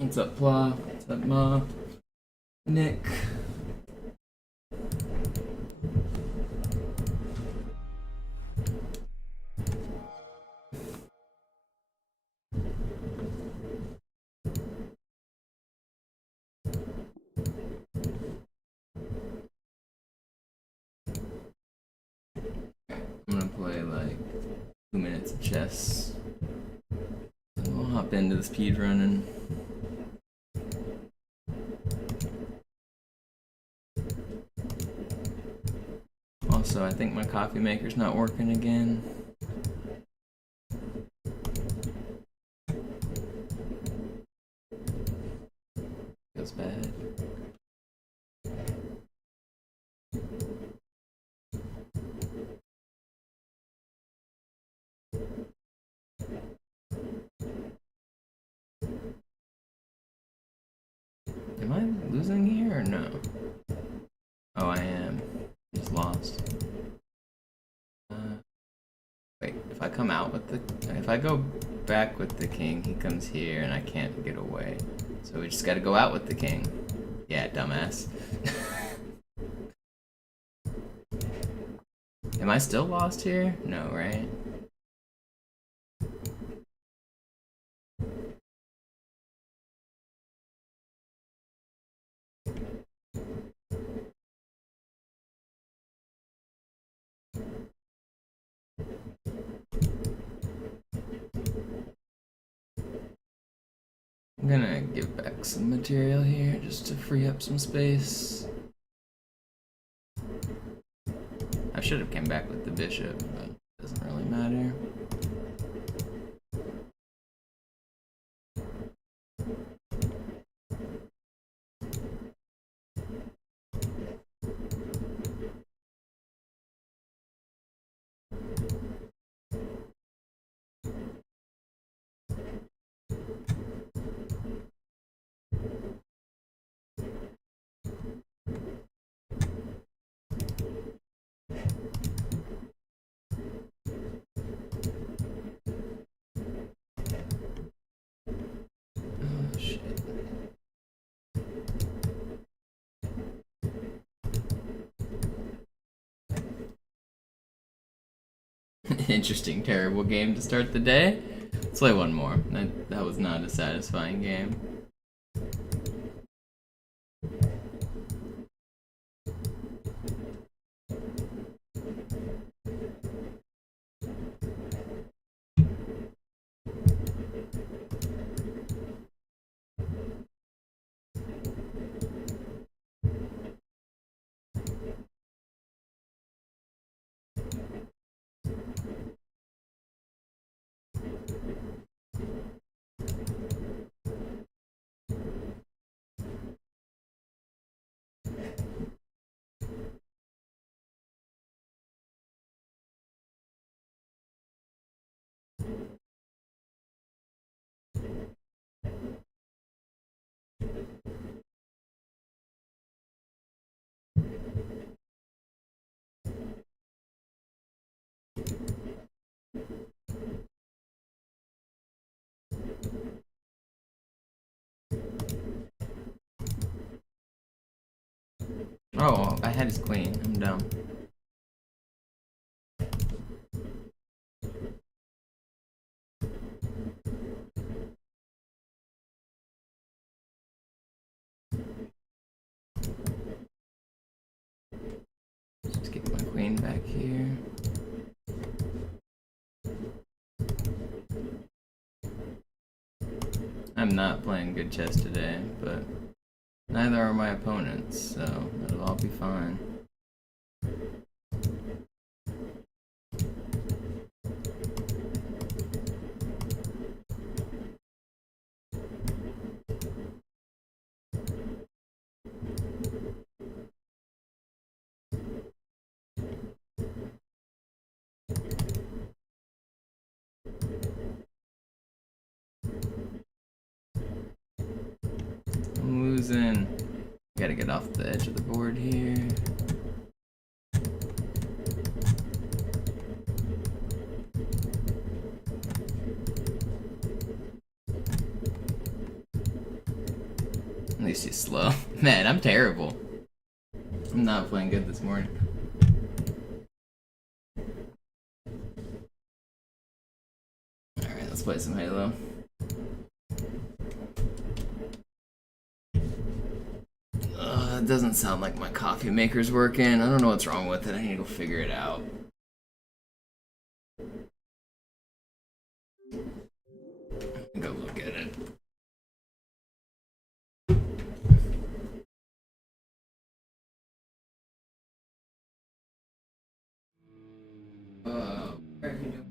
What's up, Pla? What's up, Ma? Nick? I'm gonna play like 2 minutes of chess. We'll hop into the speedrunning. Also, I think my coffee maker's not working again. Feels bad. Am I losing here or no? Oh, I am. Just lost. Wait, if I come out with the... If I go back with the king, he comes here and I can't get away. So we just gotta go out with the king. Yeah, dumbass. Am I still lost here? No, right? I'm gonna give back some material here just to free up some space. I should have came back with the bishop, but it doesn't really matter. Interesting, terrible game to start the day. Let's play one more. That was not a satisfying game. Oh, I had his queen. I'm dumb. Let's get my queen back here. I'm not playing good chess today, but neither are my opponents, so it'll all be fine. I'm losing. Gotta get off the edge of the board here. At least he's slow. Man, I'm terrible. I'm not playing good this morning. Alright, let's play some Halo. It doesn't sound like my coffee maker's working. I don't know what's wrong with it. I need to go figure it out. Go look at it. What are you doing?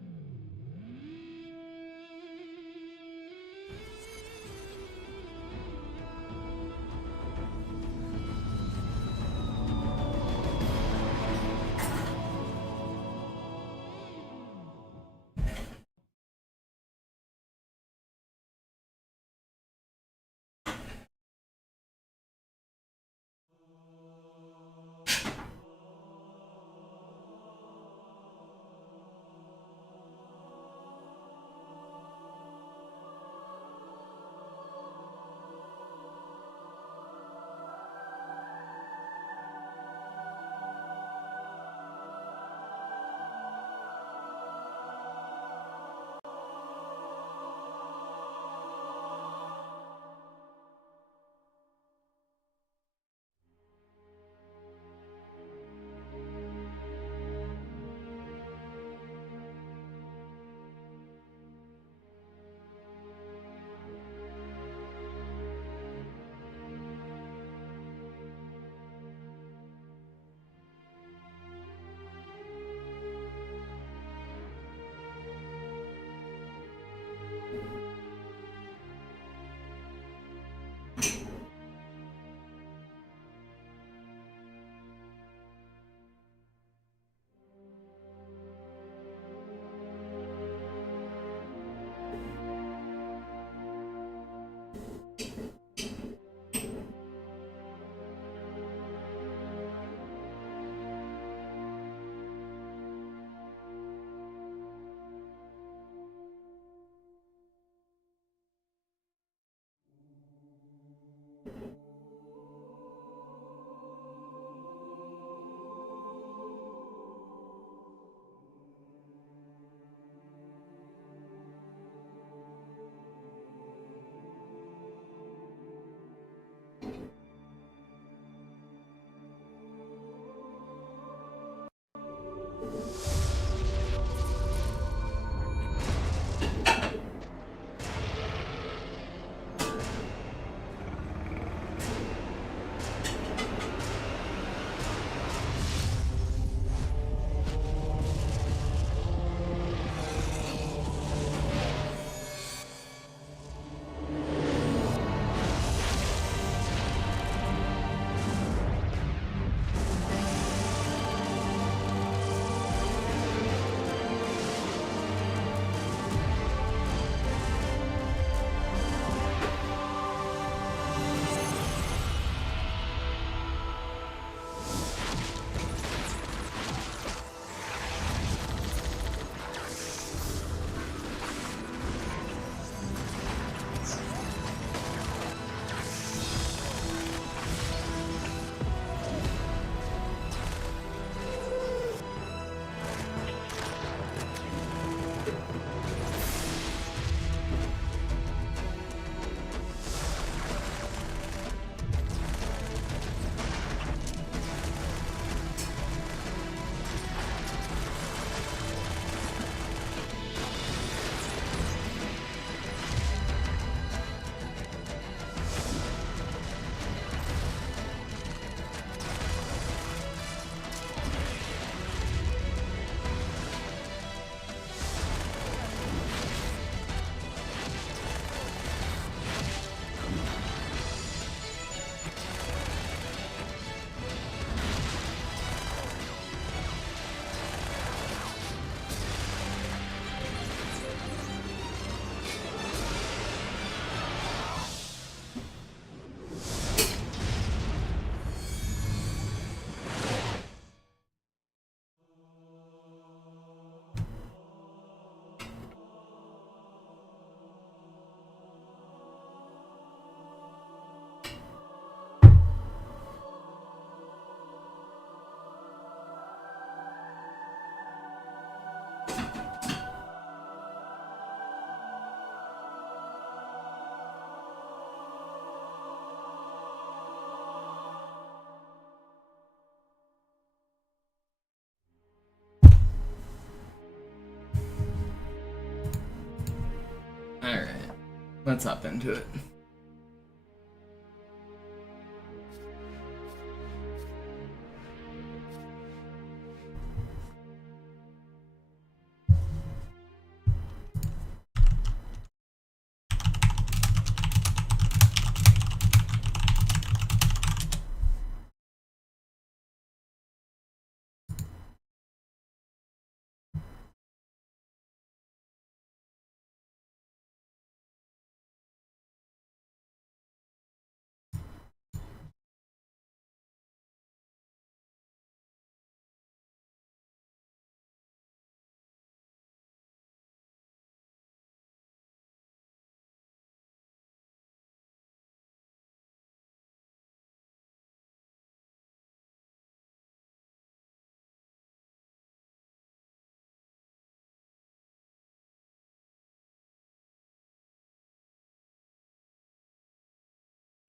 Let's hop into it.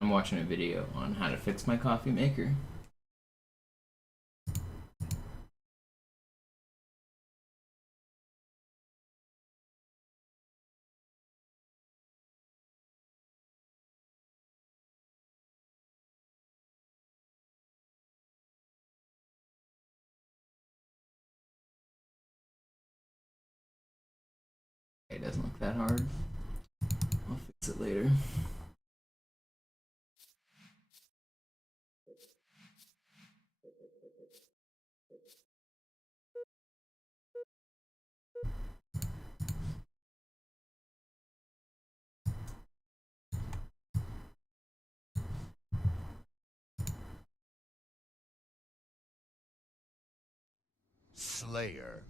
I'm watching a video on how to fix my coffee maker. It doesn't look that hard. I'll fix it later. Slayer.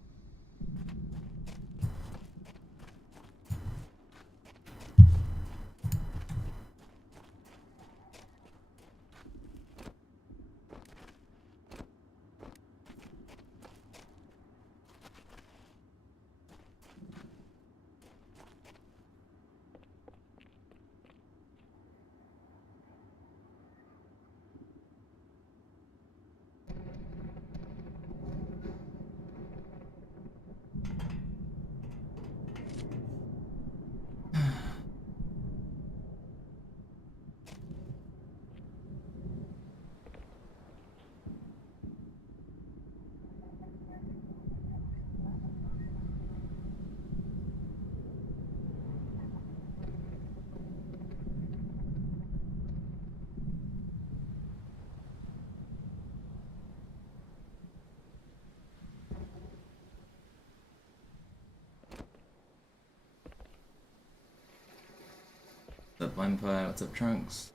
What's up, Lime Pie? What's up, Trunks?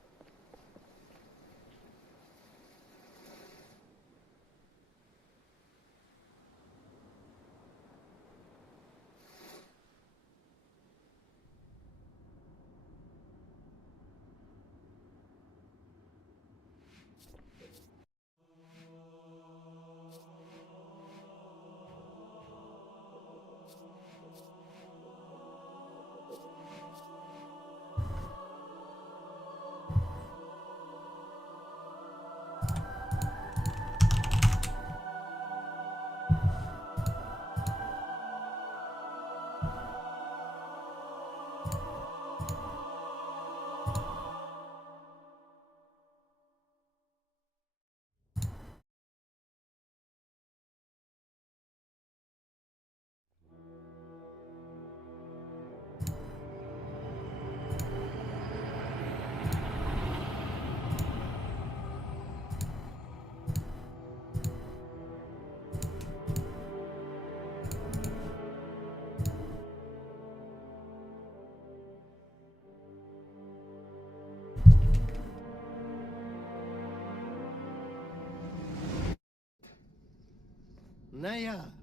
Naja,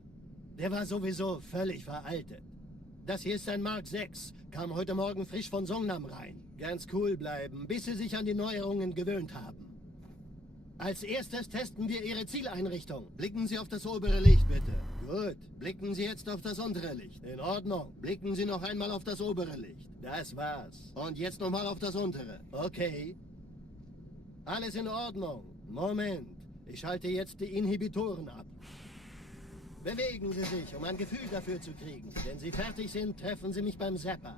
der war sowieso völlig veraltet. Das hier ist ein Mark 6, kam heute Morgen frisch von Songnam rein. Ganz cool bleiben, bis Sie sich an die Neuerungen gewöhnt haben. Als erstes testen wir Ihre Zieleinrichtung. Blicken Sie auf das obere Licht, bitte. Gut, blicken Sie jetzt auf das untere Licht. In Ordnung, blicken Sie noch einmal auf das obere Licht. Das war's. Und jetzt nochmal auf das untere. Okay. Alles in Ordnung. Moment, ich schalte jetzt die Inhibitoren ab. Bewegen Sie sich, um ein Gefühl dafür zu kriegen. Wenn Sie fertig sind, treffen Sie mich beim Zapper.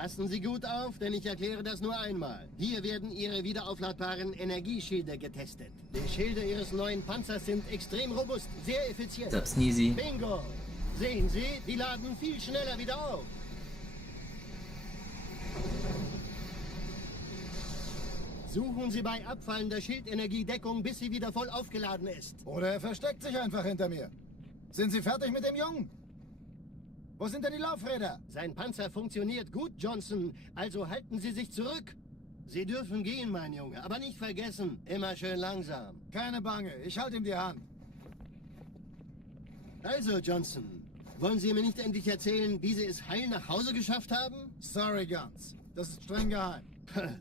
Passen Sie gut auf, denn ich erkläre das nur einmal. Hier werden Ihre wiederaufladbaren Energieschilde getestet. Die Schilde Ihres neuen Panzers sind extrem robust, sehr effizient. What's up, Sneezy? Bingo! Sehen Sie, die laden viel schneller wieder auf. Suchen Sie bei abfallender Schildenergie Deckung, bis sie wieder voll aufgeladen ist. Oder er versteckt sich einfach hinter mir. Sind Sie fertig mit dem Jungen? Wo sind denn die Laufräder? Sein Panzer funktioniert gut, Johnson. Also halten Sie sich zurück. Sie dürfen gehen, mein Junge. Aber nicht vergessen, immer schön langsam. Keine Bange, ich halte ihm die Hand. Also, Johnson, wollen Sie mir nicht endlich erzählen, wie Sie es heil nach Hause geschafft haben? Sorry, Guns. Das ist streng geheim.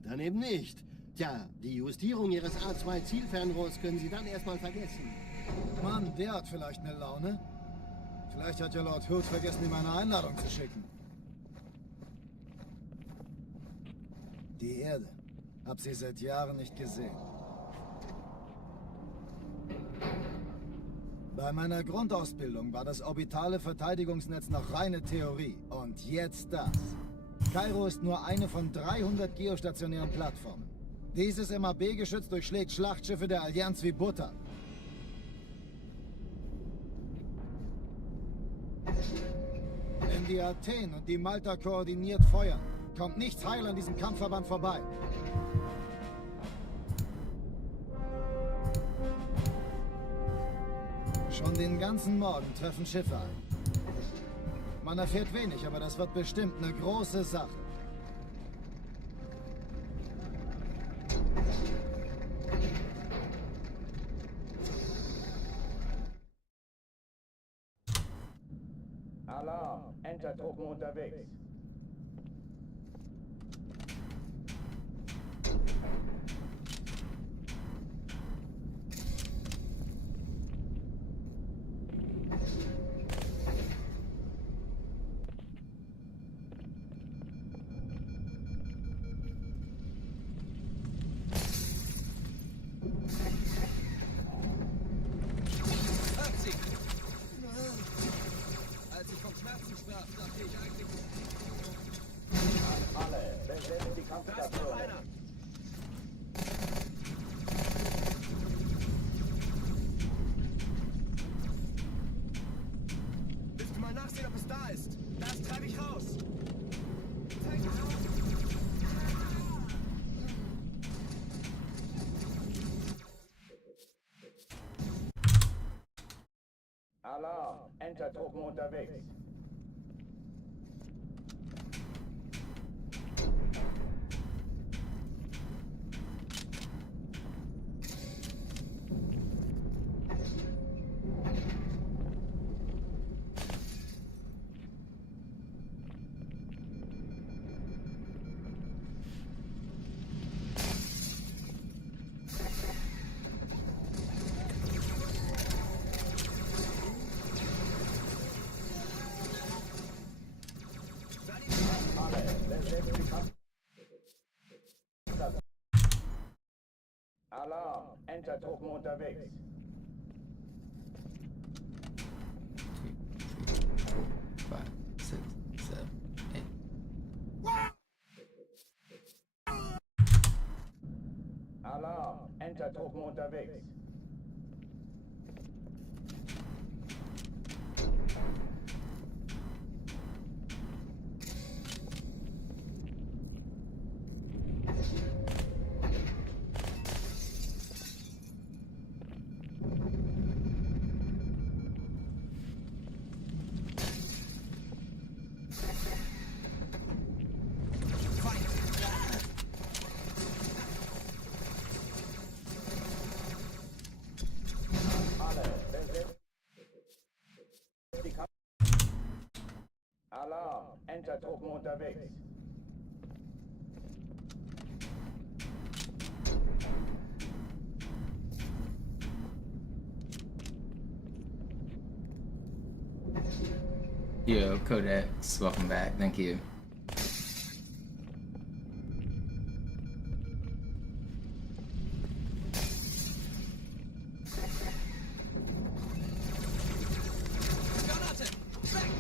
Dann eben nicht. Tja, die Justierung Ihres A2-Zielfernrohrs können Sie dann erstmal vergessen. Mann, der hat vielleicht eine Laune. Vielleicht hat ja Lord Hood vergessen, ihm eine Einladung zu schicken. Die Erde. Hab sie seit Jahren nicht gesehen. Bei meiner Grundausbildung war das orbitale Verteidigungsnetz noch reine Theorie. Und jetzt das. Kairo ist nur eine von 300 geostationären Plattformen. Dieses MAB-Geschütz durchschlägt Schlachtschiffe der Allianz wie Butter. Wenn die Athen und die Malta koordiniert feuern, kommt nichts heil an diesem Kampfverband vorbei. Schon den ganzen Morgen treffen Schiffe ein. Man erfährt wenig, aber das wird bestimmt eine große Sache. Alarm! Enter-Truppen unterwegs. Als ich vom Schmerzen sprach, dachte ich eigentlich... Alle, besetzt die Kampfstation. Willst du mal nachsehen, ob es da ist? Das treibe ich raus. Alarm! Enter-Truppen unterwegs. Alarm! Enter-Truppen unterwegs. 5, 6, 7, 8. Alarm! Enter-Truppen unterwegs. Alarm! Enter-Truppen unterwegs. Yo, Codex, welcome back. Thank you. Granate! Weg!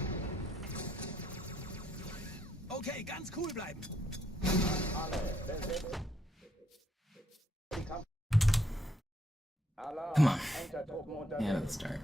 Oh Okay, ganz cool bleiben. Alle, besetzt die Kampf. Alarm. Come on. Entertruppen Yeah, unterwegs. let's start.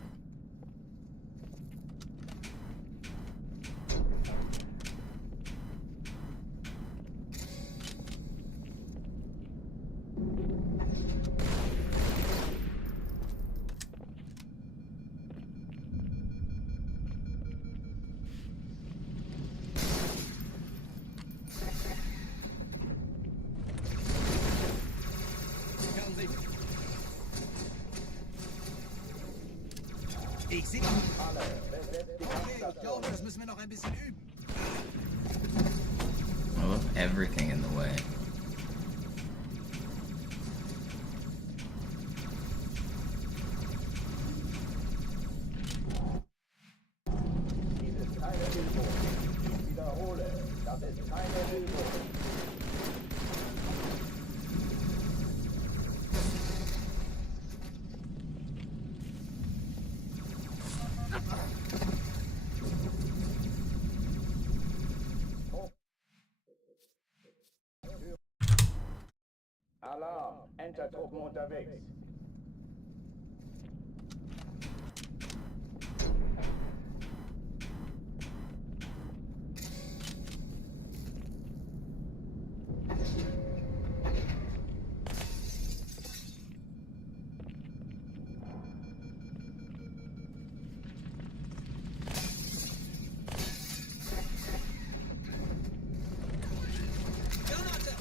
Ich sehe. Alle, besetzt die Okay, ich Kampfstation. glaube, das müssen wir noch ein bisschen üben. I love everything in the way. Dies ist keine Übung. Ich wiederhole, das ist keine Übung. Alarm, Entertruppen unterwegs. Granate!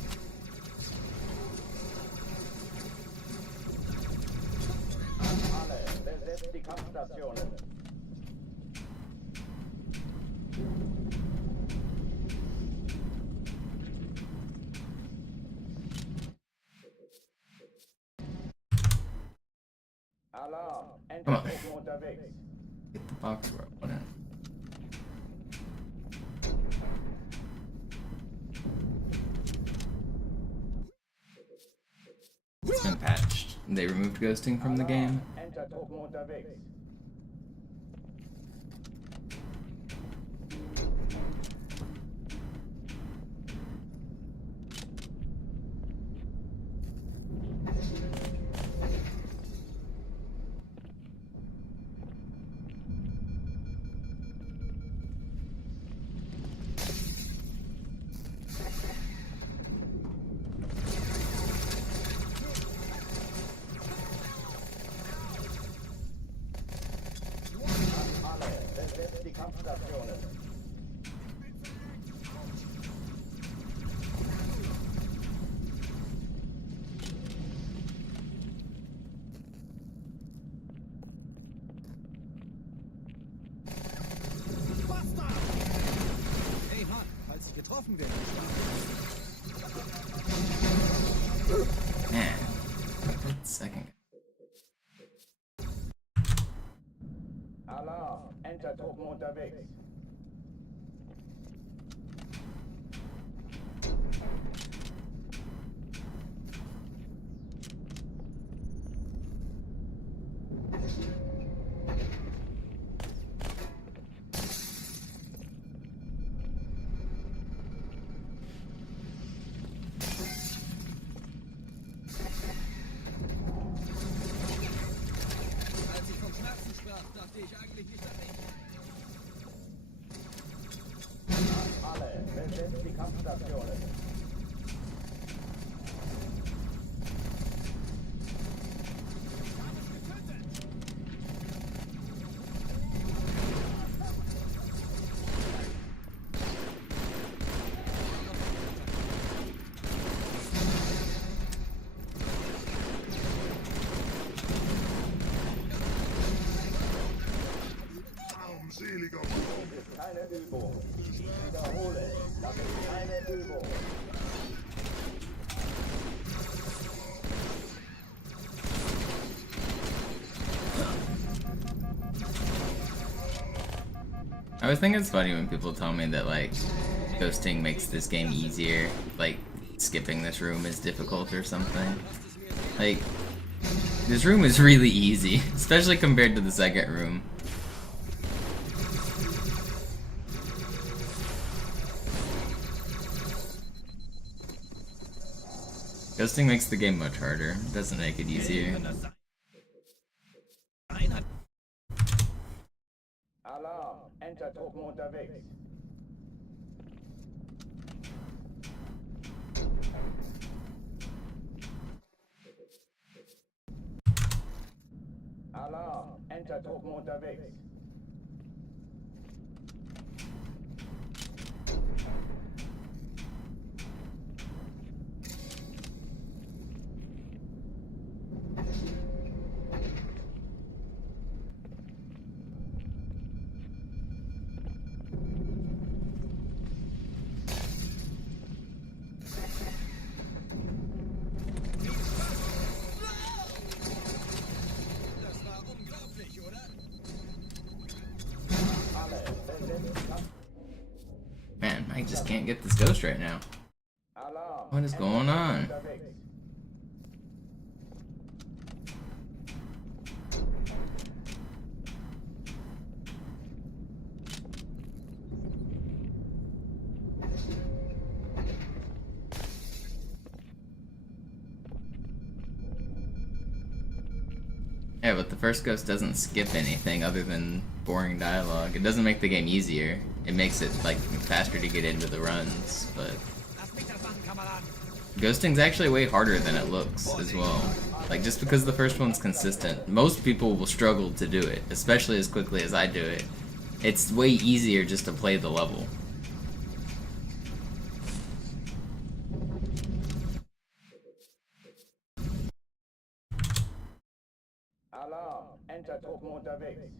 Alle, besetzt die Kampfstationen. Alarm, Entertruppen unterwegs. Get the box where I want it. It's been patched. They removed ghosting from the game. Entertruppen unterwegs. Alle, besetzt die Kampfstationen. Hey Mann, falls ich getroffen werde. Man, that second. Alarm, Entertruppen unterwegs. Als ich vom Schmerzen sprach, dachte ich eigentlich nicht an mich. Alle, besetzt die Kampfstationen. Armseliger Das ist keine Übung. Ich wiederhole, das ist keine Übung. I always think it's funny when people tell me that like ghosting makes this game easier, like skipping this room is difficult or something. Like this room is really easy, especially compared to the second room. Ghosting makes the game much harder. It doesn't make it easier. Alarm! Enter-Truppen unterwegs. Alarm! Enter-Truppen unterwegs. Das war unglaublich, oder? Man, I just can't get this ghost right now. Alarm! What is going on? Unterwegs. Yeah, but the first ghost doesn't skip anything other than boring dialogue. It doesn't make the game easier. It makes it, like, faster to get into the runs, but... Ghosting's actually way harder than it looks, as well. Like, just because the first one's consistent, most people will struggle to do it, especially as quickly as I do it. It's way easier just to play the level. Alarm! Enter-Truppen unterwegs.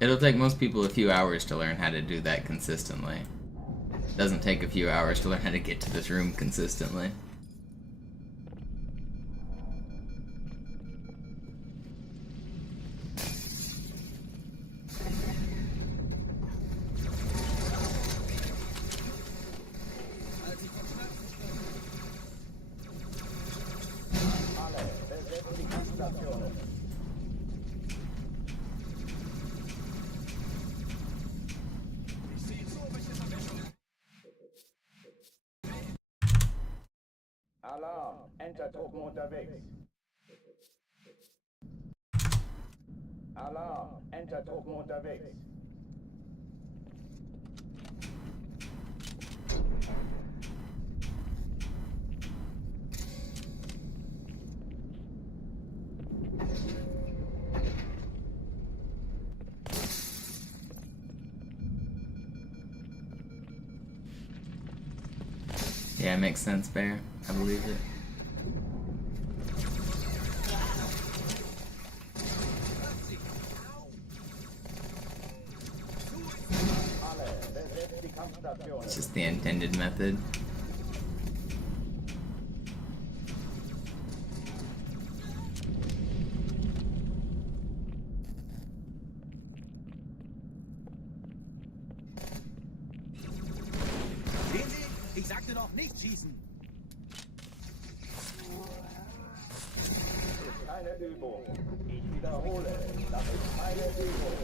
It'll take most people a few hours to learn how to do that consistently. It doesn't take a few hours to learn how to get to this room consistently. Als ich vom Schmerzen sprach. Alle, besetzt die Kampfstationen. Ich sehe so, welche Vermischung. Alarm! Enter-Truppen unterwegs. Alarm! Enter-Truppen unterwegs. Yeah, it makes sense, Bear. I believe it. Alle, besetzt die Kampfstationen. It's just the intended method. Sehen Sie? Ich sagte doch nicht schießen. Ist keine Übung. Ich wiederhole, das ist keine Übung.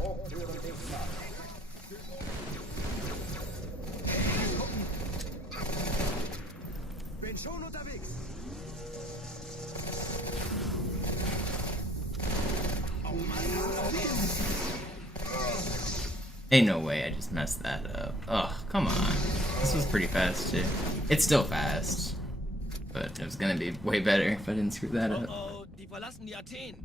Hochtüren dicht machen. Bin schon unterwegs. Ain't no way I just messed that up. Ugh, come on. This was pretty fast, too. It's still fast. But it was gonna be way better if I didn't screw that up. Oh, die verlassen die Athen.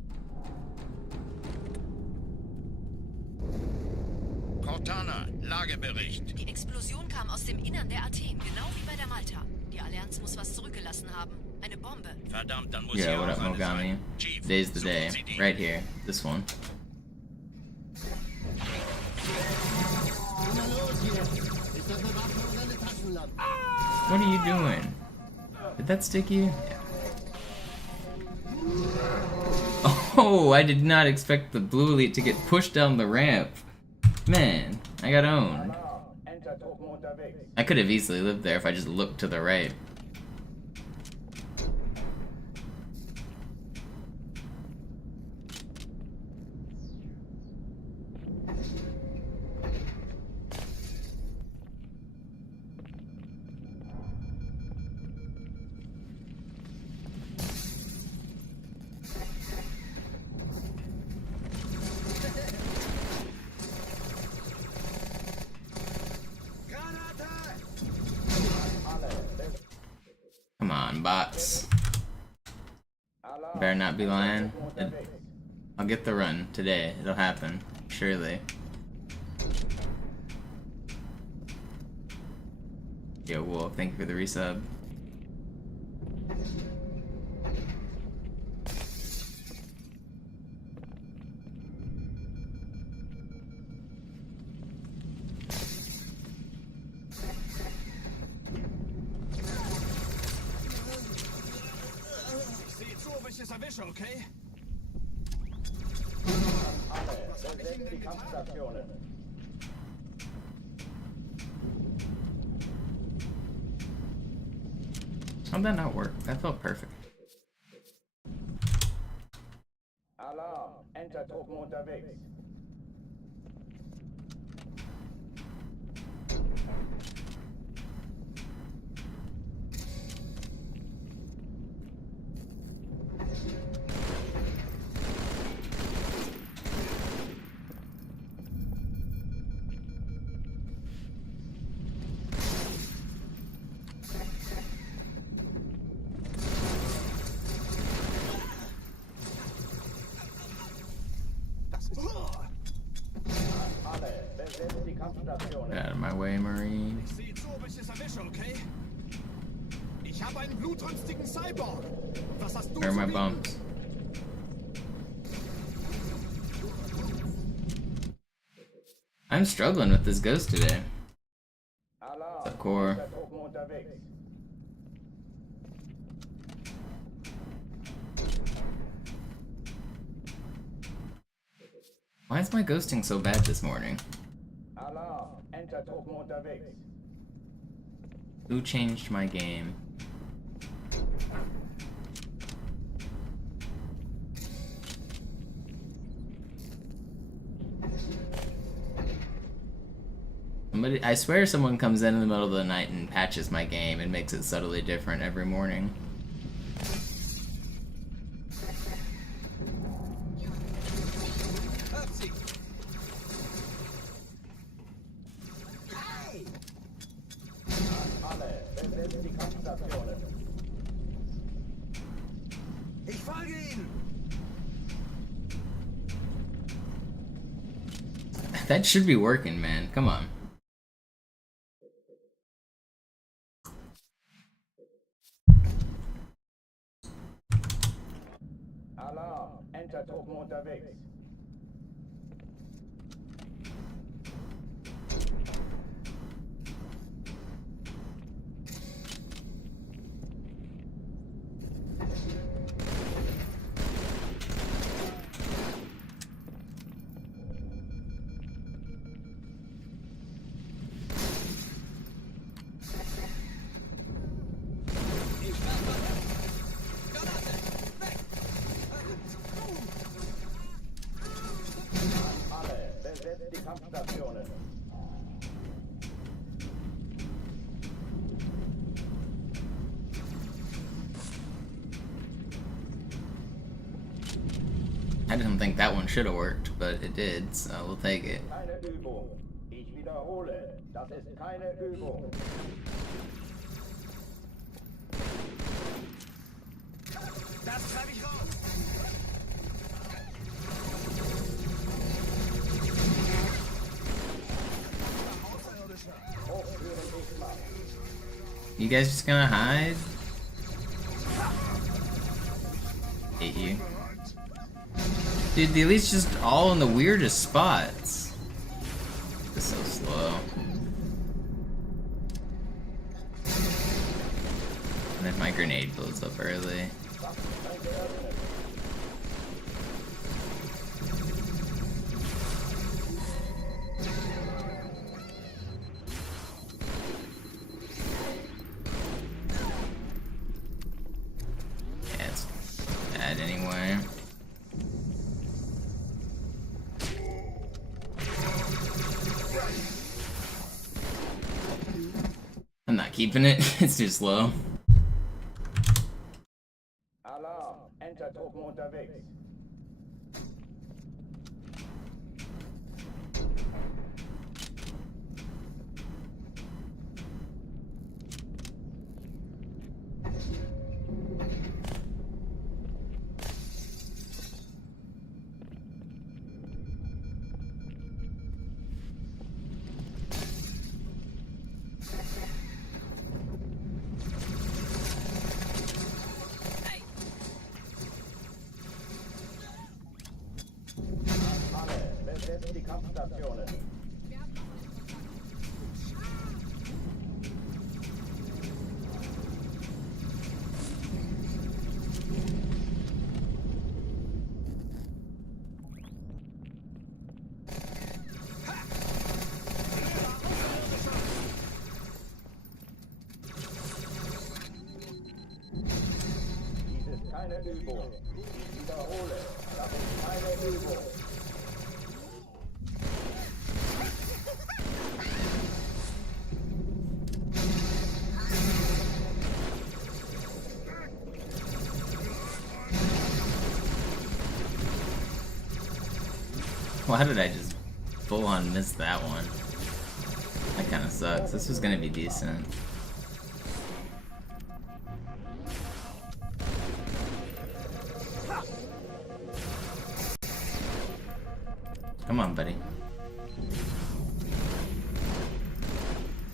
Cortana, Lagebericht. Die Explosion kam aus dem Innern der Athen, genau wie bei der Malta. Die Allianz muss was zurückgelassen haben. Eine Bombe. Verdammt, dann muss Yeah, hier what auch up, eine Mogami? sein. Chief, Today's the day. suchen Sie die. Right here. This one. Na los hier! Ist das eine Waffe oder eine Taschenlampe? What are you doing? Did that stick you? Oh, I did not expect the blue elite to get pushed down the ramp. Man, I got owned. Alarm! Enter-Truppen unterwegs. I could have easily lived there if I just looked to the right. Come on, bots. Better not be lying. I'll get the run today. It'll happen. Surely. Yo, Wolf, thank you for the resub. Okay? Besetzt die Kampfstationen. How'd that not work? That felt perfect. Alarm, Entertruppen unterwegs. Get out of my way, Marine. Seht so, ob ich es erwische, okay? Ich habe einen blutrünstigen Cyborg. Was hast du Where are my zu bieten? bumps? I'm struggling with this ghost today. Alarm, What's up, Core? Entertruppen unterwegs. Why is my ghosting so bad this morning? Alarm, Entertruppen unterwegs. Who changed my game? Somebody, I swear someone comes in the middle of the night and patches my game and makes it subtly different every morning. Alle, besetzt die Kampfstationen. Ich folge Ihnen. That should be working, man. Come on. Alarm, Entertruppen unterwegs. Alle, besetzt die Kampfstationen. I didn't think that one should have worked, but it did, so we'll take it. Keine Übung. Ich wiederhole, das ist keine Übung. Das treibe ich raus. You guys just gonna hide? Hate you. Dude, the elite's just all in the weirdest spots. It's so slow. And if my grenade blows up early. anyway. I'm not keeping it. It's too slow. Alarm, Enter-Truppen unterwegs. Alle, besetzt die Kampfstationen. Dies ist keine Übung. Ich wiederhole, das ist keine Übung. Why did I just full on miss that one? That kind of sucks. This was gonna be decent. Come on, buddy.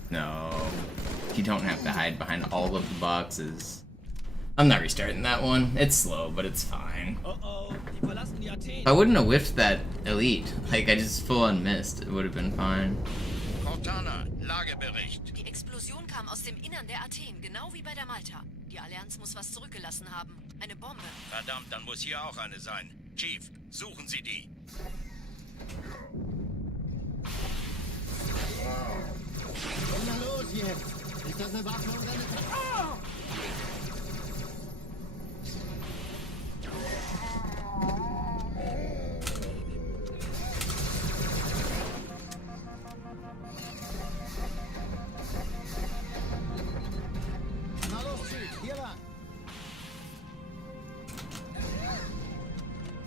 No. You don't have to hide behind all of the boxes. I'm not restarting that one. It's slow, but it's fine. Die verlassen die Athen. If I wouldn't have whiffed that elite, like I just full on missed, it would have been fine. Cortana, Lagebericht. Die Explosion kam aus dem Innern der Athen, genau wie bei der Malta. Die Allianz muss was zurückgelassen haben. Eine Bombe. Verdammt, dann muss hier auch eine sein. Chief, suchen Sie die. Was ist da los jetzt? Ist das eine Waffe oder eine Tra Na los, Chief, hier lang.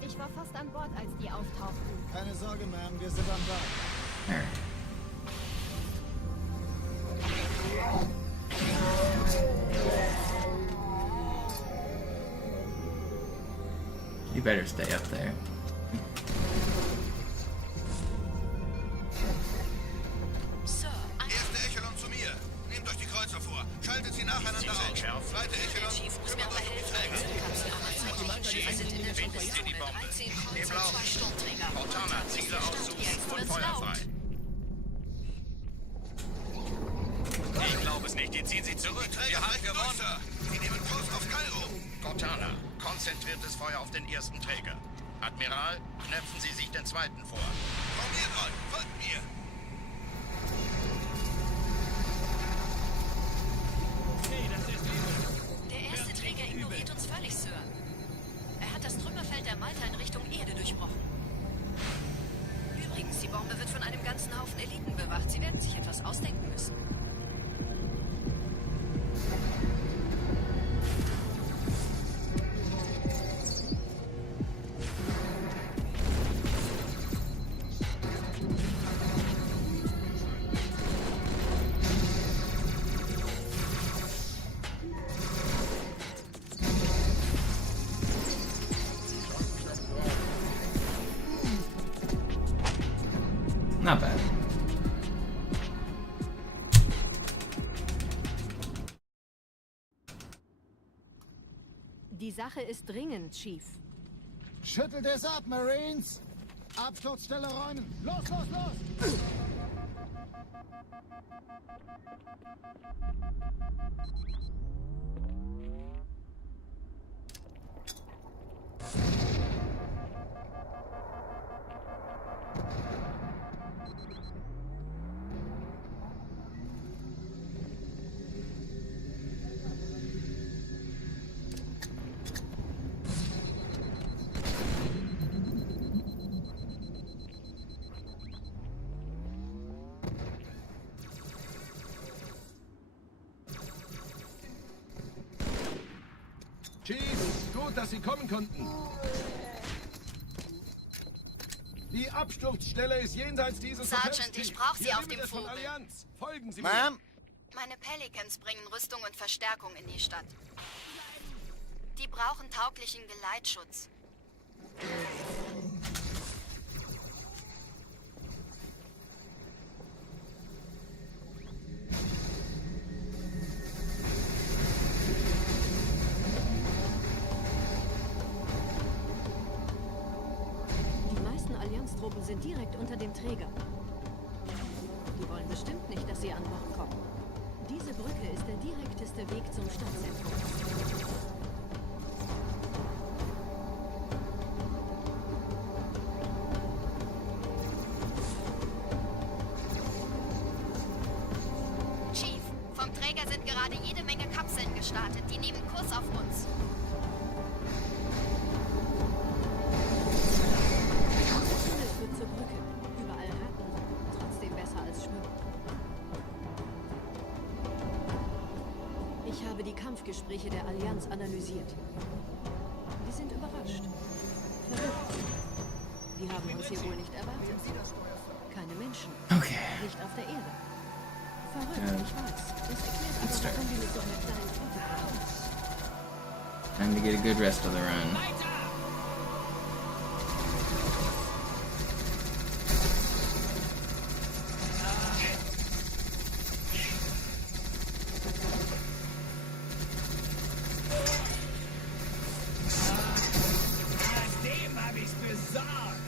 Ich war fast an Bord, als die auftauchten. Keine Sorge, Ma'am, wir sind am Ball. There. You better stay up there. Sir, Erste Echelon zu mir. Nehmt euch die Kreuzer vor. Schaltet sie nacheinander Sie sind aus. scharf. Zweite der Echelon, Chief muss mir kümmert aber euch um die helfen. Träger. Unsere Kapselabzeichen sind in der Finden Sie die Schutzzone. Bombe. 13 Im Kreuzer, Blau. 2 Sturmträger. Cortana, Ziele aussuchen und Feuer frei. Ich glaube es nicht. Die ziehen sich zurück. Die Träger halten gewonnen. Sir. Sie nehmen Kurs auf Kairo. Cortana, konzentriertes Feuer auf den ersten Träger. Admiral, knöpfen Sie sich den zweiten vor. Formiert euch. Folgt mir. Der erste Träger ignoriert uns völlig, Sir. Er hat das Trümmerfeld der Malta in Richtung Erde durchbrochen. Übrigens, die Bombe wird von einem ganzen Haufen Eliten bewacht. Sie werden sich etwas ausdenken müssen. Not bad. Die Sache ist dringend, Chief. Schüttelt es ab, Marines! Absturzstelle räumen! Los, los, los! Chief, gut, dass Sie kommen konnten. Die Absturzstelle ist jenseits dieses Sergeant, Hotels, Chief. ich brauch Sie Hier auf Limit dem ist von Vogel. Allianz. Folgen Sie mir. Ma'am? Meine Pelicans bringen Rüstung und Verstärkung in die Stadt. Die brauchen tauglichen Geleitschutz. Die meisten Allianztruppen sind direkt unter dem Träger. Die wollen bestimmt nicht, dass sie an Bord kommen. Diese Brücke ist der direkteste Weg zum Stadtzentrum. Chief, vom Träger sind gerade jede Menge Kapseln gestartet. Die nehmen Kurs auf uns. Tunnel führt zur Brücke. Überall Ratten. Trotzdem besser als Schwimmen. Ich habe die Kampfgespräche der Allianz analysiert. Die sind überrascht. Verrückt. Die haben uns hier wohl nicht erwartet. Keine Menschen. Okay. Nicht auf der Erde. Verrückt, ich weiß. Das erklärt aber, warum die mit so einer kleinen Flotte kommen. Time to get a good rest of the run. Dem hab ich's besorgt.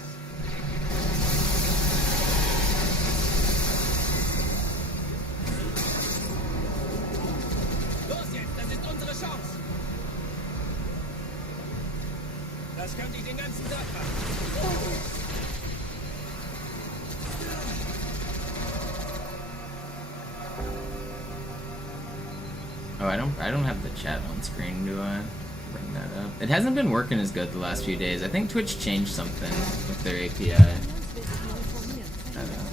Los jetzt, das ist unsere Chance. Das könnte ich den ganzen Tag machen. Oh, I don't have the chat on screen, do I? Bring that up. It hasn't been working as good the last few days. I think Twitch changed something with their API. I don't know.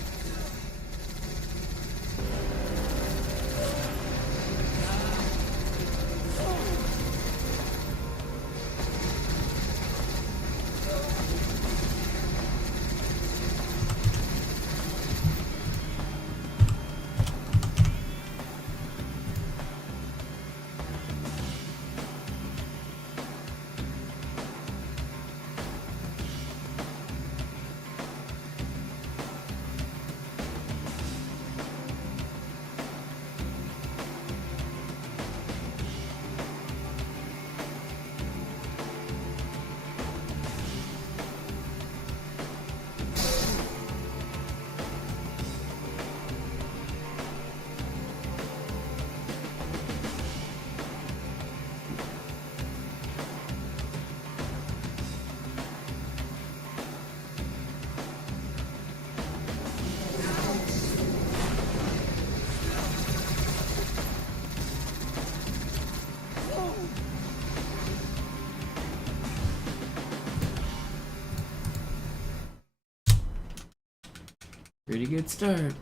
Pretty good start.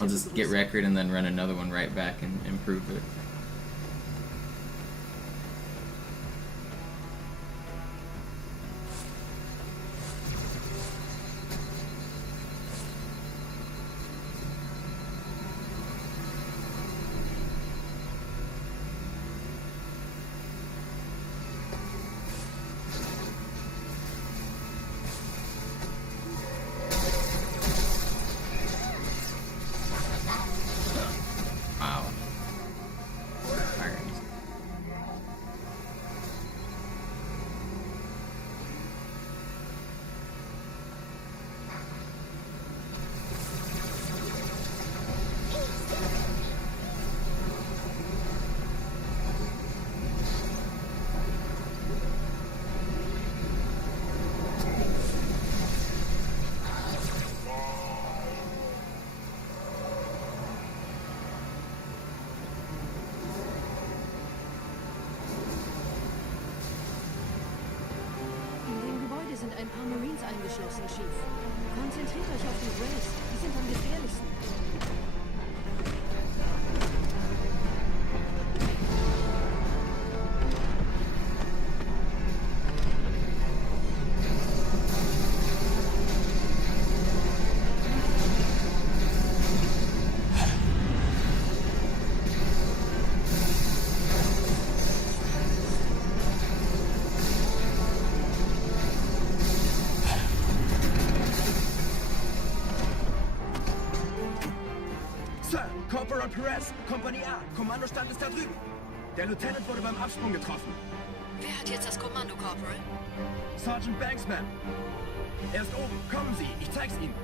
I'll just get record and then run another one right back and improve it. paar Marines eingeschlossen, Chief. Konzentriert euch auf die Woes. Die sind am gefährlichsten. Sir, Corporal Perez, Kompanie A, Kommandostand ist da drüben. Der Lieutenant wurde beim Absprung getroffen. Wer hat jetzt das Kommando, Corporal? Sergeant Banksman. Er ist oben. Kommen Sie, ich zeig's Ihnen.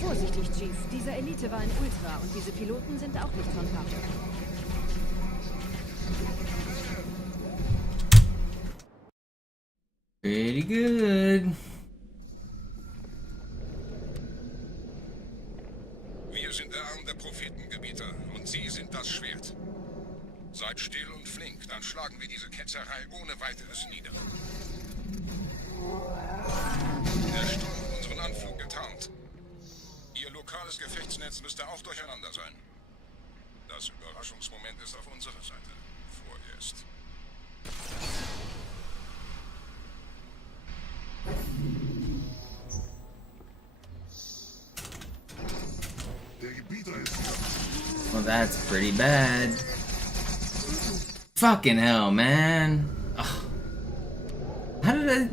Vorsichtig, Chief. Dieser Elite war ein Ultra und diese Piloten sind auch nicht von Pappe. Pretty good. Wir sind der Arm der Prophetengebieter und Sie sind das Schwert. Seid still und flink, dann schlagen wir diese Ketzerei ohne weiteres nieder. Der Sturm hat unseren Anflug getarnt. Ihr lokales Gefechtsnetz müsste auch durcheinander sein. Das Überraschungsmoment ist auf unserer Seite. Vorerst. Well, that's pretty bad. Fucking hell, man. Ugh. How did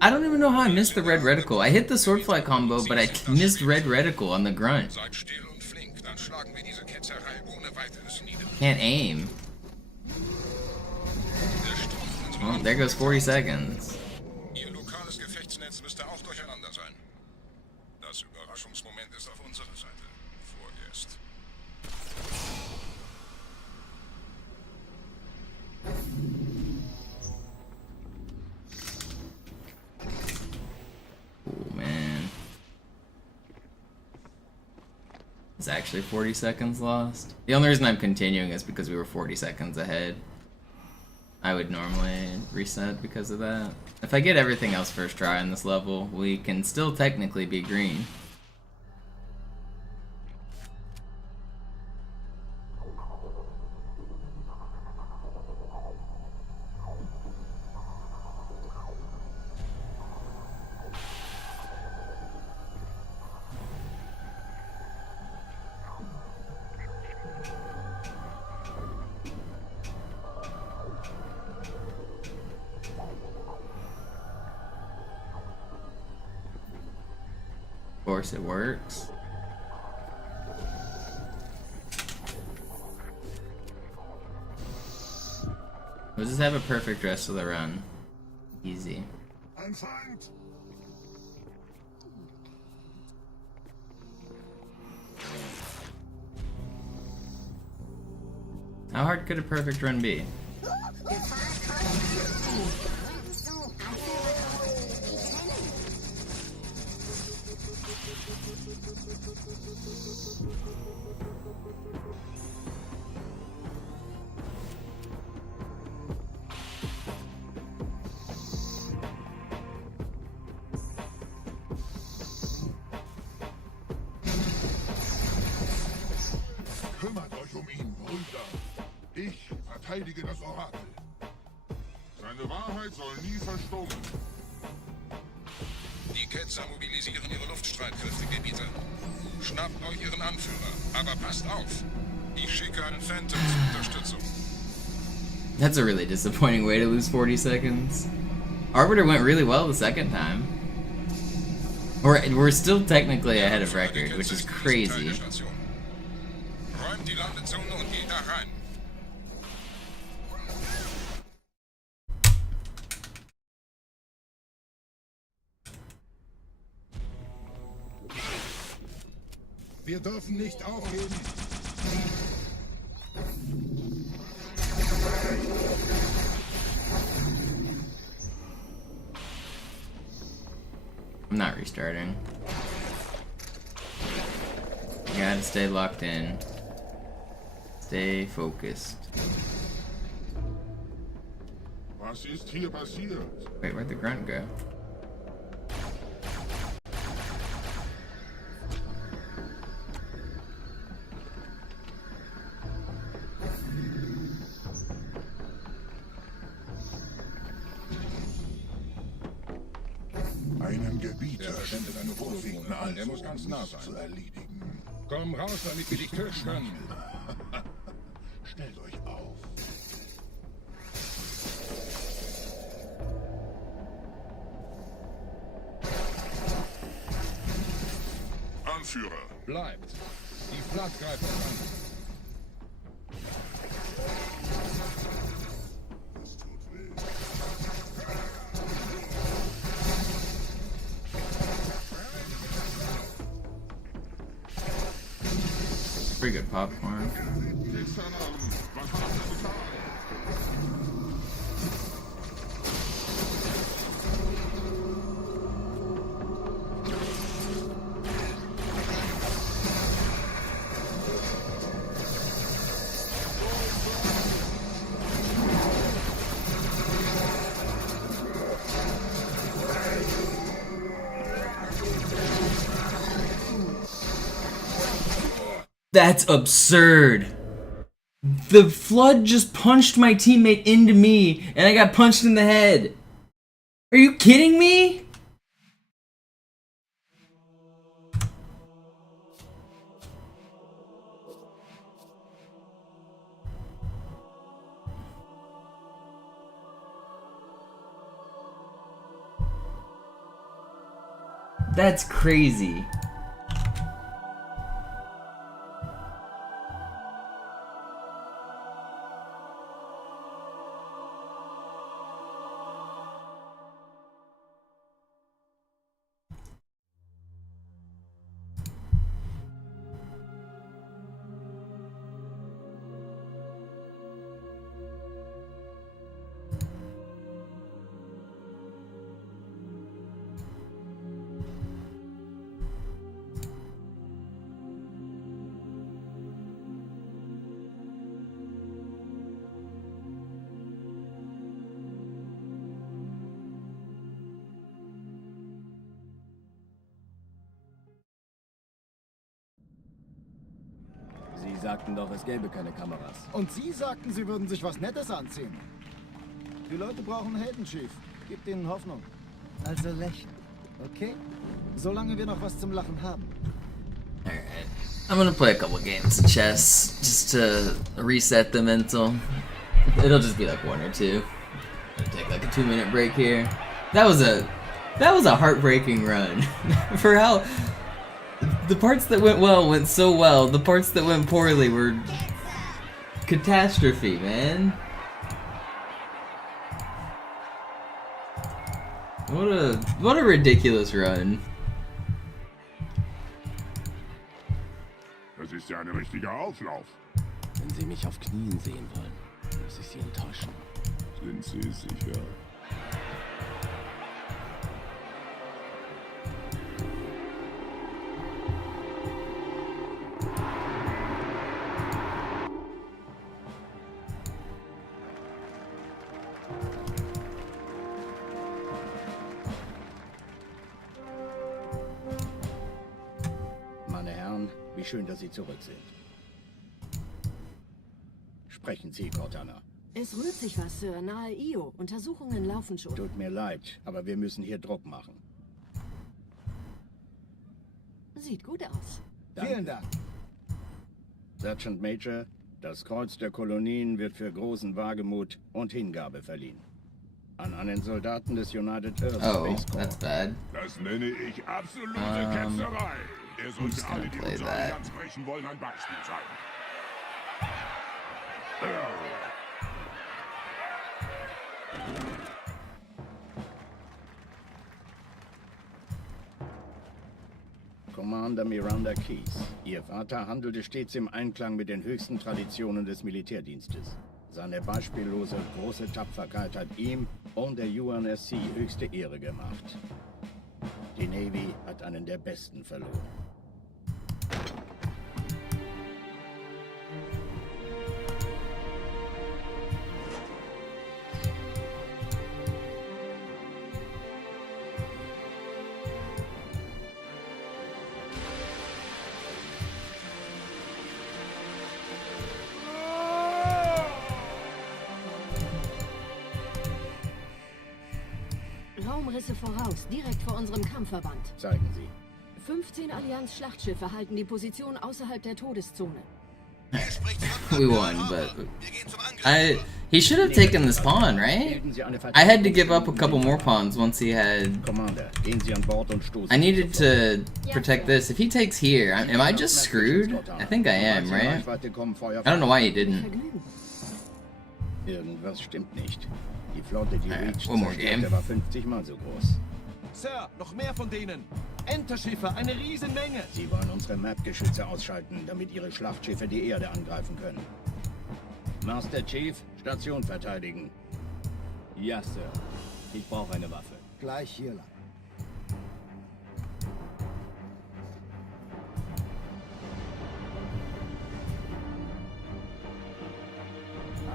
I don't even know how I missed the red reticle. I hit the swordfly combo, but I missed red reticle on the grunt. Seid still und flink, dann schlagen wir diese Ketzerei ohne weiteres nieder. Can't aim. Der Sturm hat unseren Well, there goes 40 seconds. Ihr lokales Gefechtsnetz müsste auch durcheinander sein. Das Überraschungsmoment ist auf unserer Seite. Vorerst. Oh, man. It's actually 40 seconds lost. The only reason I'm continuing is because we were 40 seconds ahead. I would normally reset because of that. If I get everything else first try on this level, we can still technically be green. Of course it works. We'll just have a perfect rest of the run. Easy. How hard could a perfect run be? um ihn, Brüder. Ich verteidige das Orakel. Seine Wahrheit soll nie verstummen. Die Ketzer mobilisieren ihre Luftstreitkräftegebiete. Schnappt euch ihren Anführer, aber passt auf. Ich schicke einen Phantom zur Unterstützung. That's a really disappointing way to lose 40 seconds. Arbiter went really well the second time. We're still technically ahead of record, which is crazy. Räumt die Landezone und geht da rein. Wir dürfen nicht aufgeben. I'm not restarting. You gotta stay locked in. Stay focused. Was ist hier passiert? Wait, where'd the grunt go? Einen Gebieter sendet eine Propheten Er muss ganz nah sein. zu erledigen. Komm raus, damit wir dich töten können. Stellt euch auf. Anführer. Bleibt. Die Flak greift an. Es tut weh. Pretty good popcorn. Was habt ihr getan? That's absurd. The flood just punched my teammate into me, and I got punched in the head. Are you kidding me? That's crazy. Sie sagten doch, es gäbe keine Kameras. Und Sie sagten, Sie würden sich was Nettes anziehen. Die Leute brauchen Helden, Chief. Gebt ihnen Hoffnung. Also lächeln, okay? Solange wir noch was zum Lachen haben. Alright. I'm gonna play a couple games of chess just to reset the mental. It'll just be like one or two. I'll take like a 2-minute break here. That was a heartbreaking run. For how the parts that went well went so well, the parts that went poorly were catastrophe, man. What a ridiculous run. Das ist ja ein richtiger Auflauf. Wenn Sie mich auf Knien sehen wollen, muss ich Sie enttäuschen. Sind Sie sicher? Meine Herren, wie schön, dass Sie zurück sind. Sprechen Sie, Cortana. Es rührt sich was, Sir, nahe Io. Untersuchungen laufen schon. Tut mir leid, aber wir müssen hier Druck machen. Sieht gut aus. Vielen Dank. Sergeant Major, das Kreuz der Kolonien wird für großen Wagemut und Hingabe verliehen. An einen Soldaten des United Earth Oh, Space Corps. that's bad. Das nenne ich absolute Ketzerei. Er sollte alle, die unsere Allianz brechen wollen, ein Beispiel sein. Commander Miranda Keys. Ihr Vater handelte stets im Einklang mit den höchsten Traditionen des Militärdienstes. Seine beispiellose große Tapferkeit hat ihm und der UNSC höchste Ehre gemacht. Die Navy hat einen der besten verloren. Raumrisse voraus, direkt vor unserem Kampfverband. Zeigen Sie. 15 Allianz-Schlachtschiffe halten die Position außerhalb der Todeszone. We won, but he should have taken this pawn, right? I had to give up a couple more pawns once he had. Commander, gehen Sie an Bord und stoßen. I needed to protect this. If he takes here, am I just screwed? I think I am, right? I don't know why he didn't. Irgendwas stimmt nicht. Die Flotte, die Reach one more game. war 50 Mal so groß. Sir, noch mehr von denen. Enterschiffe, eine Riesenmenge. Sie wollen unsere Map-Geschütze ausschalten, damit ihre Schlachtschiffe die Erde angreifen können. Master Chief, Station verteidigen. Ja, Sir. Ich brauche eine Waffe. Gleich hier lang.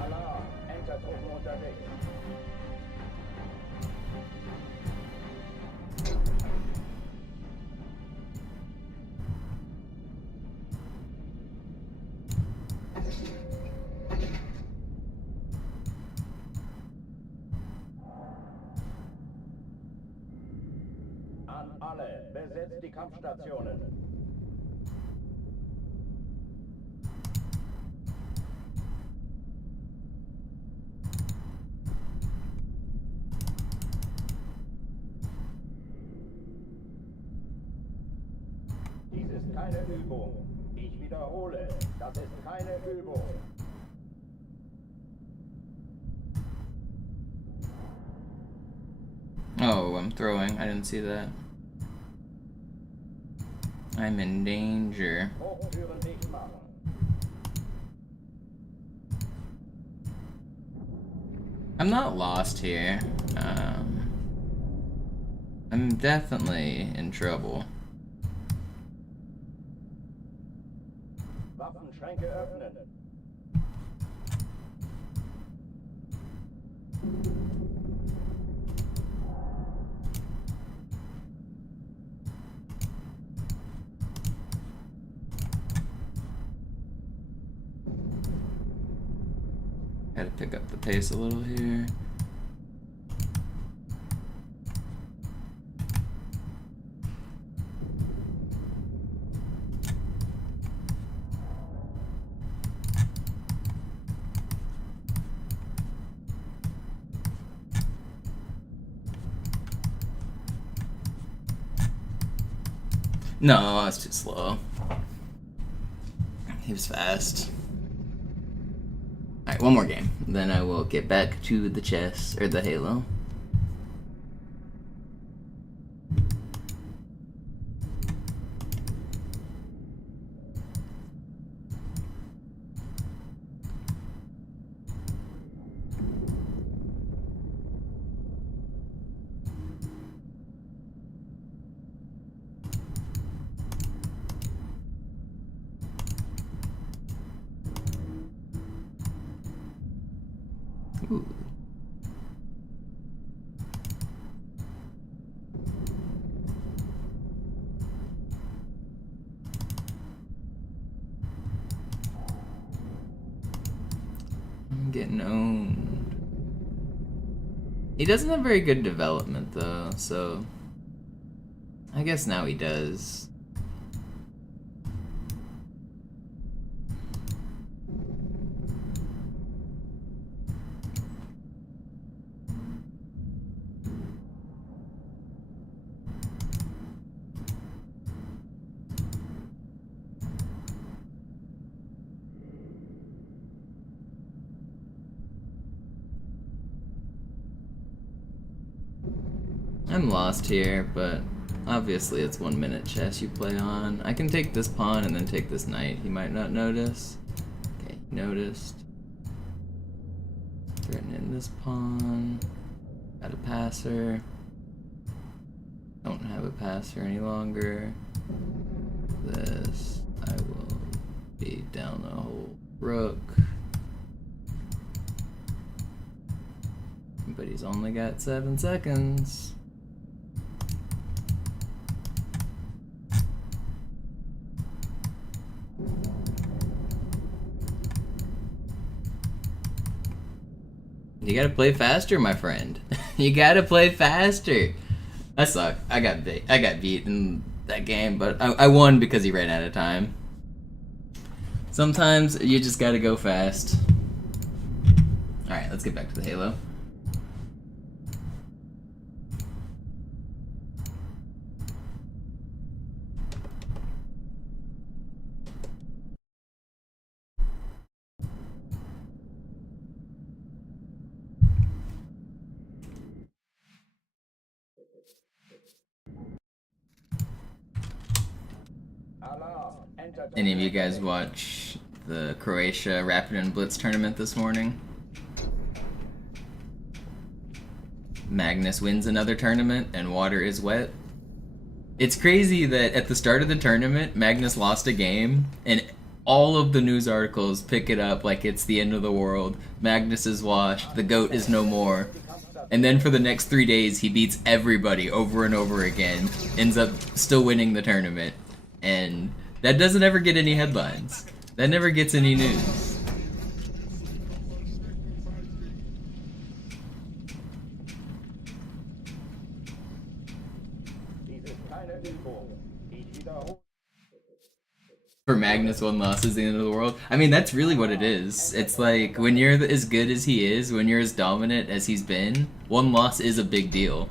Alarm, Entertruppen unterwegs. An alle, besetzt die Kampfstationen. Dies ist keine Übung. Ich wiederhole, das ist keine Übung. Oh, I'm throwing. I didn't see that. I'm in danger. Hochtüren dicht machen. I'm not lost here. I'm definitely in trouble. Waffenschränke öffnen. Gotta pick up the pace a little here. No, it's too slow. He was fast. Alright, one more game. Then I will get back to the chest, or the Halo. Ooh. Getting owned. He doesn't have very good development though, so I guess now he does. I'm lost here, but obviously it's 1 minute chess you play on. I can take this pawn and then take this knight. He might not notice. Okay, he noticed. Threatening this pawn. Got a passer. Don't have a passer any longer. This. I will beat down the whole rook. But he's only got 7 seconds. You gotta play faster, my friend. You gotta play faster. I suck. I got beat in that game, but I won because he ran out of time. Sometimes you just gotta go fast. Alright, let's get back to the Halo. Any of you guys watch the Croatia Rapid and Blitz tournament this morning? Magnus wins another tournament and water is wet. It's crazy that at the start of the tournament, Magnus lost a game and all of the news articles pick it up like it's the end of the world. Magnus is washed, the GOAT is no more. And then for the next 3 days, he beats everybody over and over again, ends up still winning the tournament. And that doesn't ever get any headlines. That never gets any news. For Magnus, 1 loss is the end of the world. I mean, that's really what it is. It's like, when you're as good as he is, when you're as dominant as he's been, 1 loss is a big deal.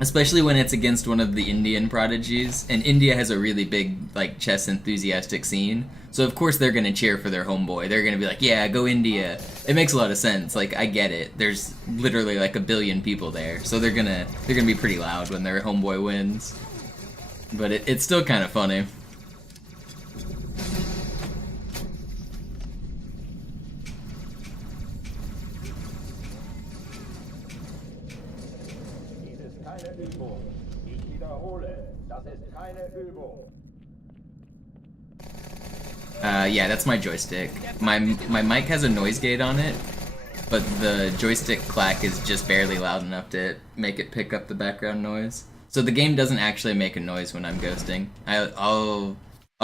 Especially when it's against one of the Indian prodigies, and India has a really big, like, chess enthusiastic scene. So of course they're gonna cheer for their homeboy. They're gonna be like, yeah, go India. It makes a lot of sense. Like, I get it. There's literally like 1 billion people there, so they're gonna be pretty loud when their homeboy wins. But it's still kind of funny. Yeah, that's my joystick. My mic has a noise gate on it, but the joystick clack is just barely loud enough to make it pick up the background noise. So the game doesn't actually make a noise when I'm ghosting. I'll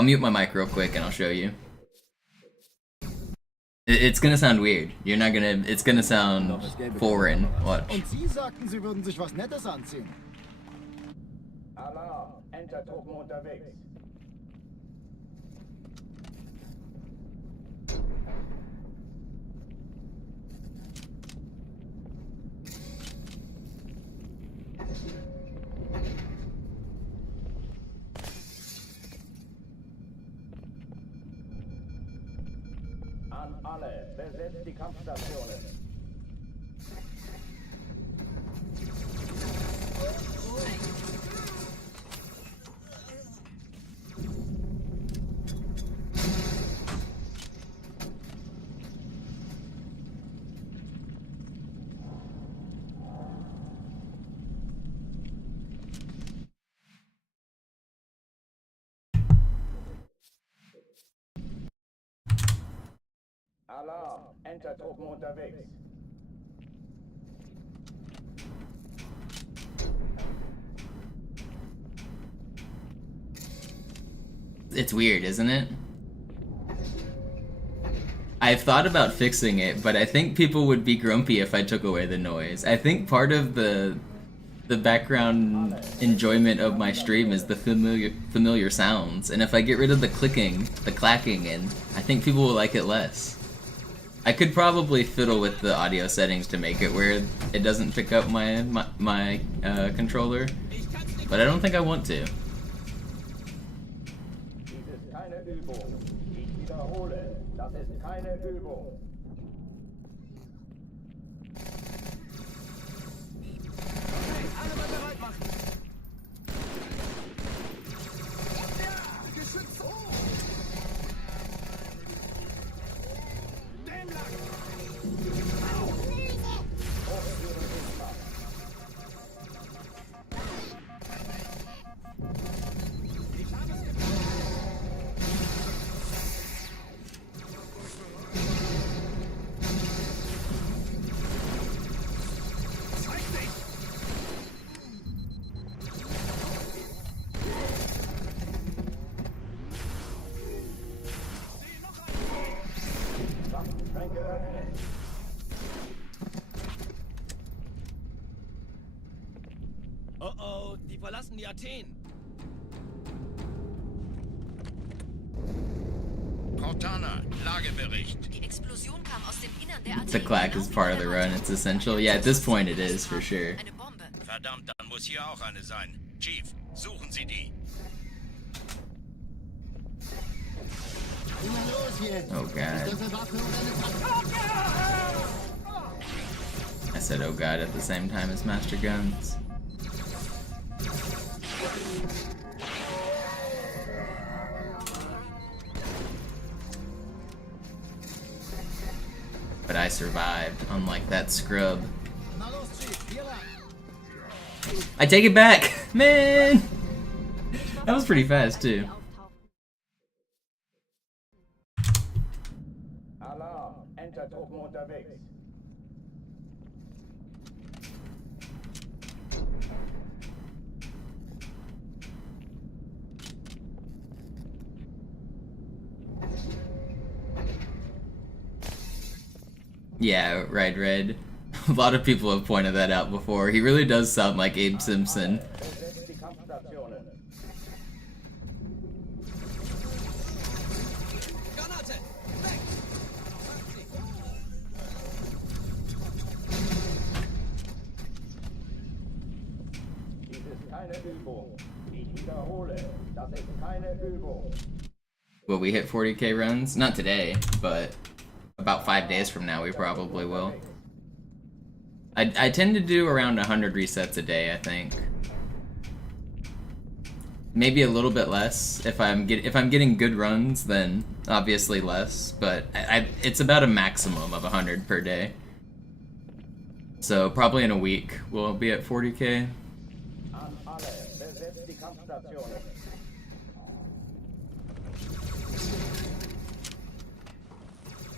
mute my mic real quick and I'll show you. It's gonna sound weird. You're not gonna. It's gonna sound foreign. Watch. Und Sie sagten, Sie würden sich was Nettes anziehen. Alarm, Enter-Truppen unterwegs. An alle, besetzt die Kampfstationen. Alarm, Enter-Truppen unterwegs. It's weird, isn't it? I've thought about fixing it, but I think people would be grumpy if I took away the noise. I think part of the background enjoyment of my stream is the familiar sounds, and if I get rid of the clicking, the clacking, and I think people will like it less. I could probably fiddle with the audio settings to make it where it doesn't pick up my controller, but I don't think I want to. Dies ist keine Übung. Ich wiederhole, das ist keine Übung. Alle mal bereit machen. Ja, Geschütz hoch. Den lang. Ich habe es getan. Zeig dich. Waffenschränke öffnen. Oh oh, die verlassen die Athen. Cortana, Lagebericht. Die Explosion kam aus dem Innern der The Athen. clack is part of the run, it's essential. Yeah, at this point it is, for sure. Eine Bombe. Verdammt, dann muss hier auch eine sein. Chief, suchen Sie die. Immer los jetzt! Oh Ist god. das eine Waffe oder eine Tasche? I said oh god at the same time as Master Guns. But I survived, unlike that scrub. Na los, Chief, hier lang. I take it back! Man! That was pretty fast too. Alarm. Entertruppen unterwegs. Yeah, right, Red. A lot of people have pointed that out before. He really does sound like Abe Simpson. Besetzt die Kampfstationen. Granate! Weg! Dies ist keine Übung. Ich wiederhole, das ist keine Übung. Will we hit 40k runs? Not today, but about 5 days from now we probably will. I tend to do around 100 resets a day, I think. Maybe a little bit less. If I'm getting good runs, then obviously less. But it's about a maximum of 100 per day. So probably in a week we'll be at 40k. An alle, besetzt die Kampfstationen.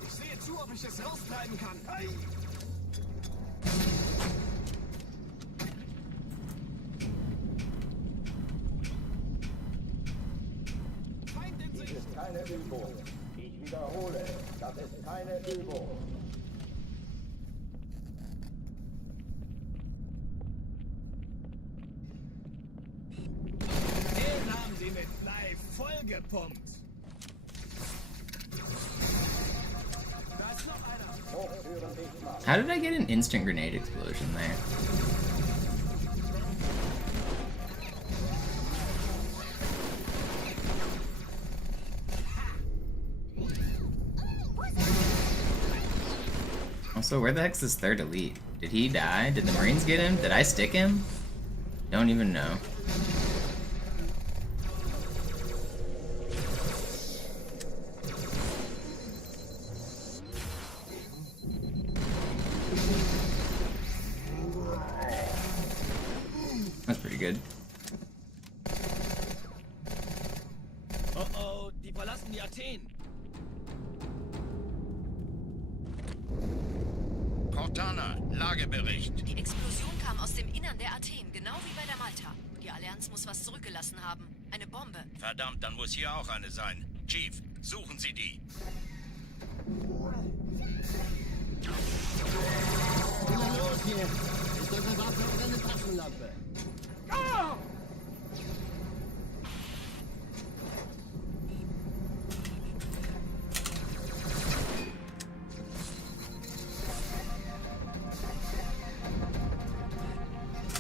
Ich sehe zu, ob ich es raustreiben kann. Hey! Feind in Dies Sicht! ist keine Übung. Ich wiederhole, das ist keine Übung. Den haben sie mit Blei vollgepumpt. Da ist noch einer. Hochführen Dichtmaß. How did I get an instant grenade explosion there? Also, where the heck's this third elite? Did he die? Did the Marines get him? Did I stick him? Don't even know. That's pretty good. Oh oh, die verlassen die Athen. Cortana, Lagebericht. Die Explosion kam aus dem Innern der Athen, genau wie bei der Malta. Die Allianz muss was zurückgelassen haben. Eine Bombe. Verdammt, dann muss hier auch eine sein. Chief, suchen Sie die. Na los hier! Ist das eine Waffe oder eine Taschenlampe?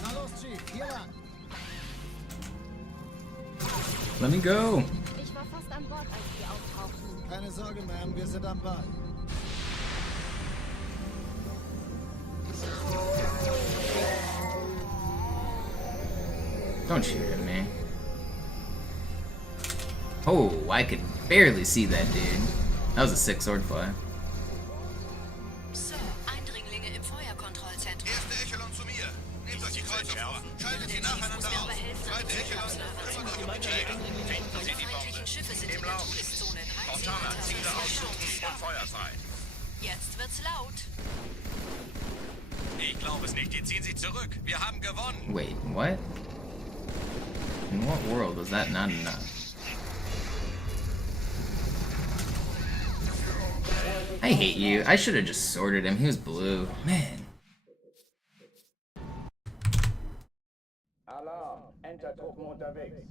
Na los, Chief, hier lang. Let me go. Ich war fast an Bord, als die auftauchten. Keine Sorge, Ma'am, wir sind am Ball. Don't shoot at me. Oh, I could barely see that dude. That was a sick swordfly. Sir, Eindringlinge im Feuerkontrollzentrum. Erste Echelon zu mir. Nehmt euch die Kreuzer vor. Schaltet sie nacheinander Muss mir aber aus. helfen, Zweite Echelon. Finden Sie die feindlichen Bombe. Schiffe sind in Im der Lauf. Todeszone. 13 Cortana, Meter. Ziele aussuchen und Feuer frei. Jetzt wird's laut. Ich glaube es nicht, die ziehen sich zurück. Wir haben gewonnen. Wait, what? In what world was that not enough? I hate you. I should have just sorted him. He was blue. Man. Alarm. Enter-Truppen unterwegs.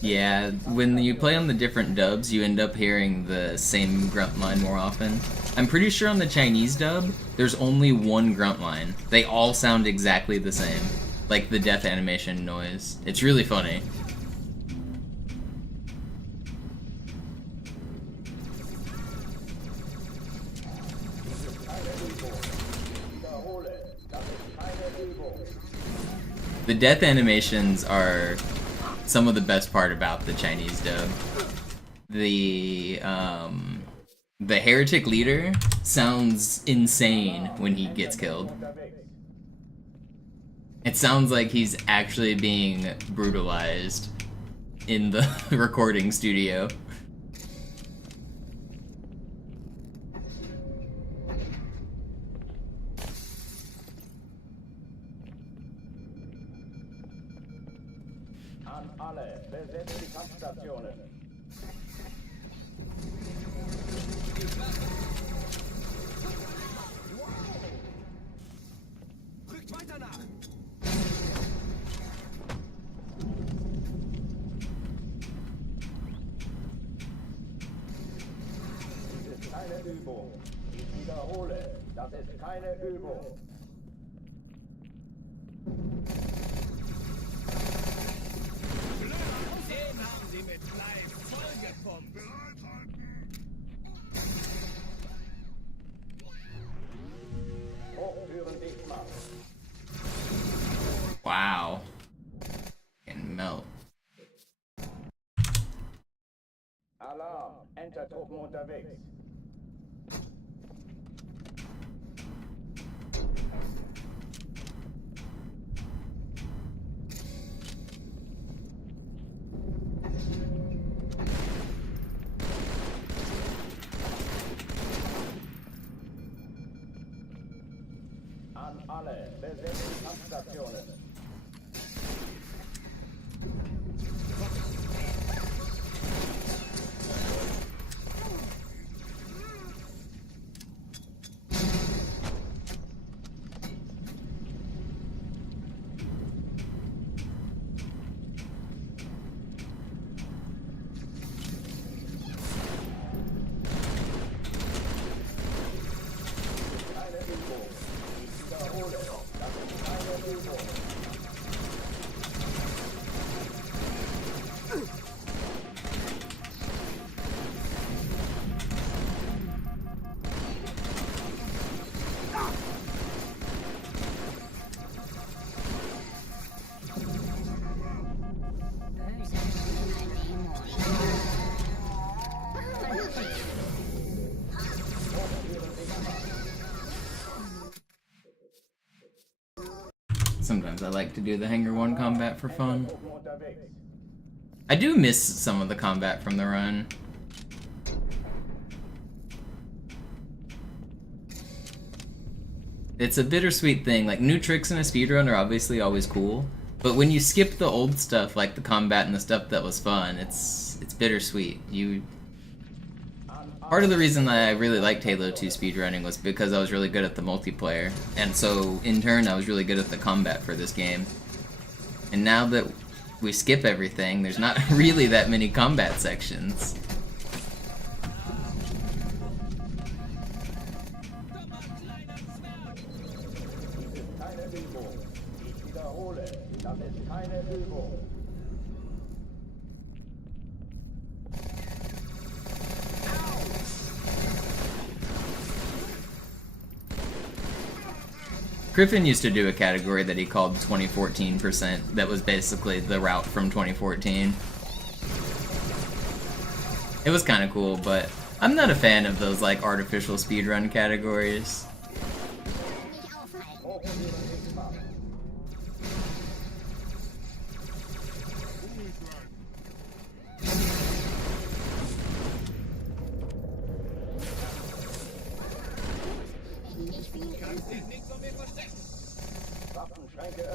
Yeah, when you play on the different dubs, you end up hearing the same grunt line more often. I'm pretty sure on the Chinese dub, there's only one grunt line. They all sound exactly the same. Like the death animation noise. It's really funny. The death animations are some of the best part about the Chinese dub. The heretic leader sounds insane when he gets killed. It sounds like he's actually being brutalized in the recording studio. An alle, besetzt die Kampfstationen. Rückt weiter nach. Das ist keine Übung. Ich wiederhole, das ist keine Übung. Den haben sie mit Fleiß vollgepumpt. Hochtüren dicht machen. Wow. Can melt. Alarm. Enter-Truppen unterwegs. An alle, besetzt die Kampfstationen. Keine Übung. Ich wiederhole, das ist keine Übung. Sometimes I like to do the Hangar 1 combat for fun. Truppen unterwegs. I do miss some of the combat from the run. It's a bittersweet thing. Like, new tricks in a speedrun are obviously always cool, but when you skip the old stuff, like the combat and the stuff that was fun, it's bittersweet. Part of the reason that I really liked Halo 2 speedrunning was because I was really good at the multiplayer, and so in turn I was really good at the combat for this game. And now that we skip everything, there's not really that many combat sections. Keine Übung. Ich wiederhole, das ist keine Übung. Griffin used to do a category that he called 2014% that was basically the route from 2014. It was kind of cool, but I'm not a fan of those like artificial speedrun categories.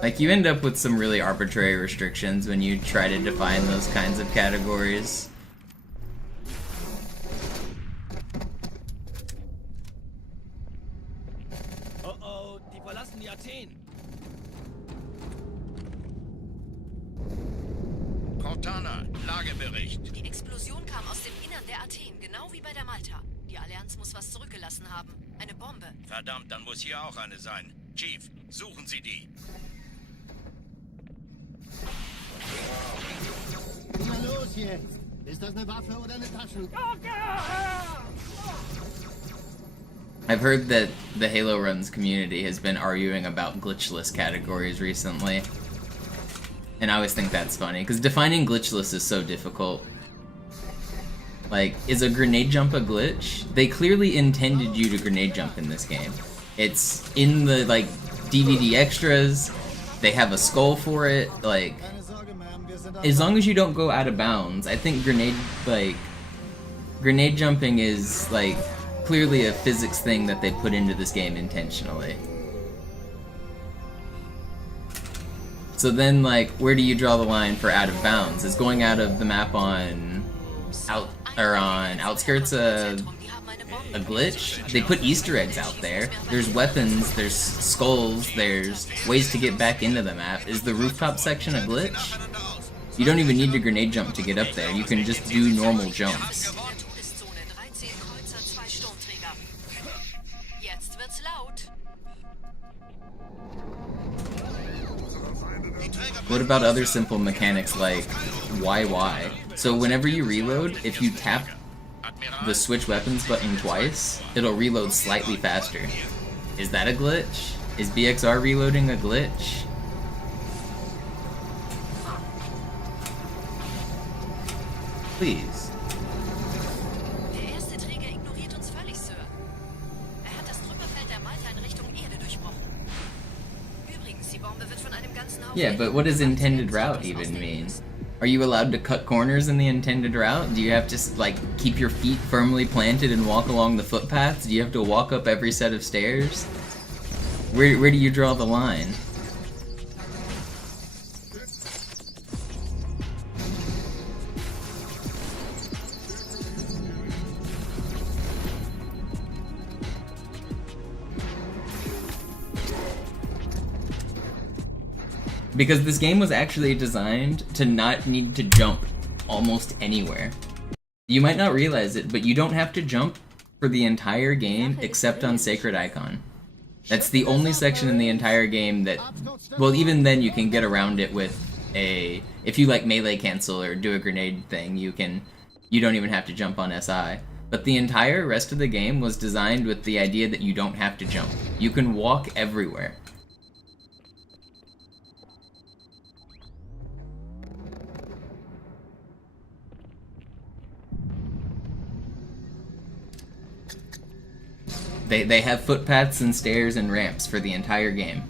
Like, you end up with some really arbitrary restrictions when you try to define those kinds of categories. Oh oh, die verlassen die Athen. Cortana, Lagebericht. Die Explosion kam aus dem Innern der Athen, genau wie bei der Malta. Die Allianz muss was zurückgelassen haben. Eine Bombe. Verdammt, dann muss hier auch eine sein. Chief, suchen Sie die. Na los jetzt! Ist das eine Waffe oder eine Taschen? I've heard that the Halo Runs community has been arguing about glitchless categories recently. And I always think that's funny, because defining glitchless is so difficult. Like, is a grenade jump a glitch? They clearly intended you to grenade jump in this game. It's in the, like, DVD extras, they have a skull for it, like, as long as you don't go out of bounds. I think grenade jumping is, like, clearly a physics thing that they put into this game intentionally. So then, like, where do you draw the line for out of bounds? Is going out of the map on outskirts a glitch? They put Easter eggs out there. There's weapons, there's skulls, there's ways to get back into the map. Is the rooftop section a glitch? You don't even need to grenade jump to get up there. You can just do normal jumps. What about other simple mechanics like YY? So whenever you reload, if you tap the switch weapons button twice, it'll reload slightly faster. Is that a glitch? Is BXR reloading a glitch? Please. Der erste Träger ignoriert uns völlig, Sir. Er hat das Trümmerfeld der Malta in Richtung Erde durchbrochen. Übrigens, die Bombe wird von einem ganzen Haufen... Yeah, but what does intended route even mean? Are you allowed to cut corners in the intended route? Do you have to, like, keep your feet firmly planted and walk along the footpaths? Do you have to walk up every set of stairs? Where do you draw the line? Because this game was actually designed to not need to jump almost anywhere. You might not realize it, but you don't have to jump for the entire game except on Sacred Icon. That's the only section in the entire game that, well, even then you can get around it with a, if you like melee cancel or do a grenade thing, you don't even have to jump on SI. But the entire rest of the game was designed with the idea that you don't have to jump. You can walk everywhere. They have footpaths and stairs and ramps for the entire game.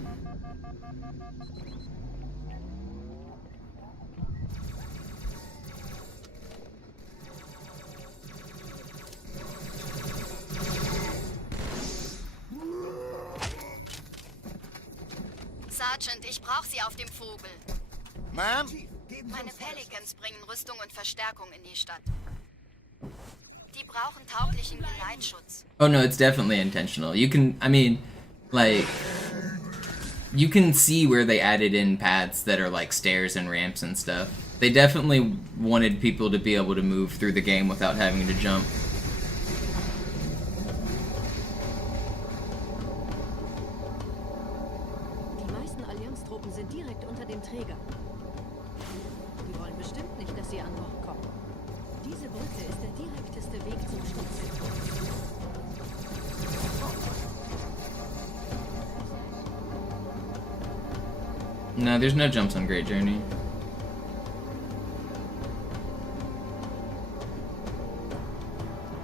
Sergeant, ich brauche sie auf dem Vogel. Ma'am? Meine Pelicans bringen Rüstung und Verstärkung in die Stadt. Die brauchen tauglichen Geleitschutz. Oh no, it's definitely intentional. You can, I mean, like, you can see where they added in paths that are like stairs and ramps and stuff. They definitely wanted people to be able to move through the game without having to jump. Die meisten Allianztruppen sind direkt unter dem Träger. Die wollen bestimmt nicht, dass sie an Bord kommen. Diese Brücke ist der direkteste Weg zum Stadtzentrum. No, there's no jumps on Great Journey.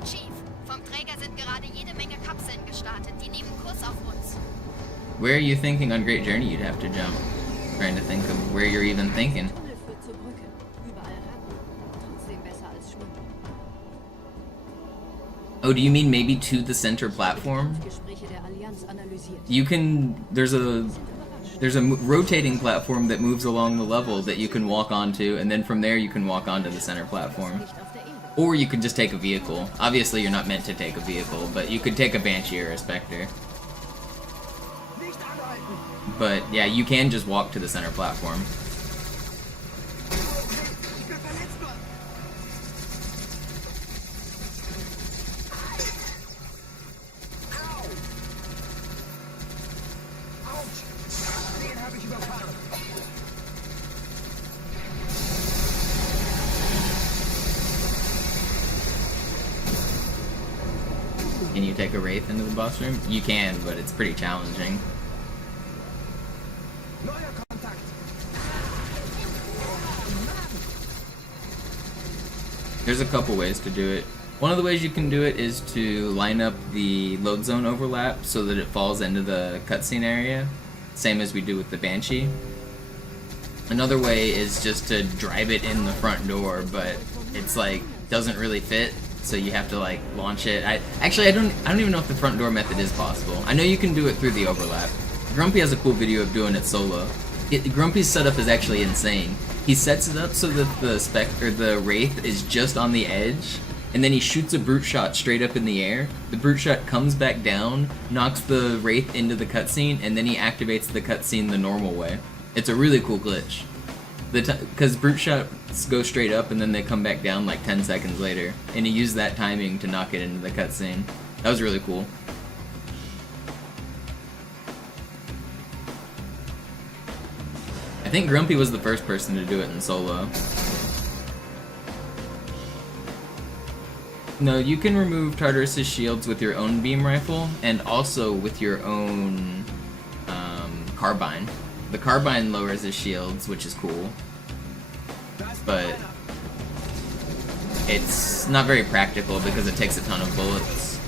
Chief, vom Träger sind gerade jede Menge Kapseln gestartet. Die nehmen Kurs auf uns. Where are you thinking on Great Journey you'd have to jump? Trying to think of where you're even thinking. Tunnel führt zur Brücke. Überall Ratten. Trotzdem besser als Schwimmen. Oh, do you mean maybe to the center platform? Gespräche der Allianz analysiert. You can, there's a rotating platform that moves along the level that you can walk onto, and then from there you can walk onto the center platform. Nicht auf der Erde. Or you could just take a vehicle. Obviously you're not meant to take a vehicle, but you could take a Banshee or a Spectre. Nicht anhalten! But yeah, you can just walk to the center platform. Ich bin verletzt worden! Au! Autsch! Den habe ich überfahren! Can you take a Wraith into the boss room? You can, but it's pretty challenging. Neuer Kontakt! There's a couple ways to do it. One of the ways you can do it is to line up the load zone overlap so that it falls into the cutscene area, same as we do with the Banshee. Another way is just to drive it in the front door, but it's like doesn't really fit, so you have to like launch it. I don't even know if the front door method is possible. I know you can do it through the overlap. Grumpy has a cool video of doing it solo. Grumpy's setup is actually insane. He sets it up so that the Wraith is just on the edge, and then he shoots a brute shot straight up in the air. The brute shot comes back down, knocks the Wraith into the cutscene, and then he activates the cutscene the normal way. It's a really cool glitch. Because brute shots go straight up and then they come back down like 10 seconds later, and he used that timing to knock it into the cutscene. That was really cool. I think Grumpy was the first person to do it in solo. No, you can remove Tartarus's shields with your own beam rifle, and also with your own carbine. The carbine lowers his shields, which is cool, but it's not very practical because it takes a ton of bullets.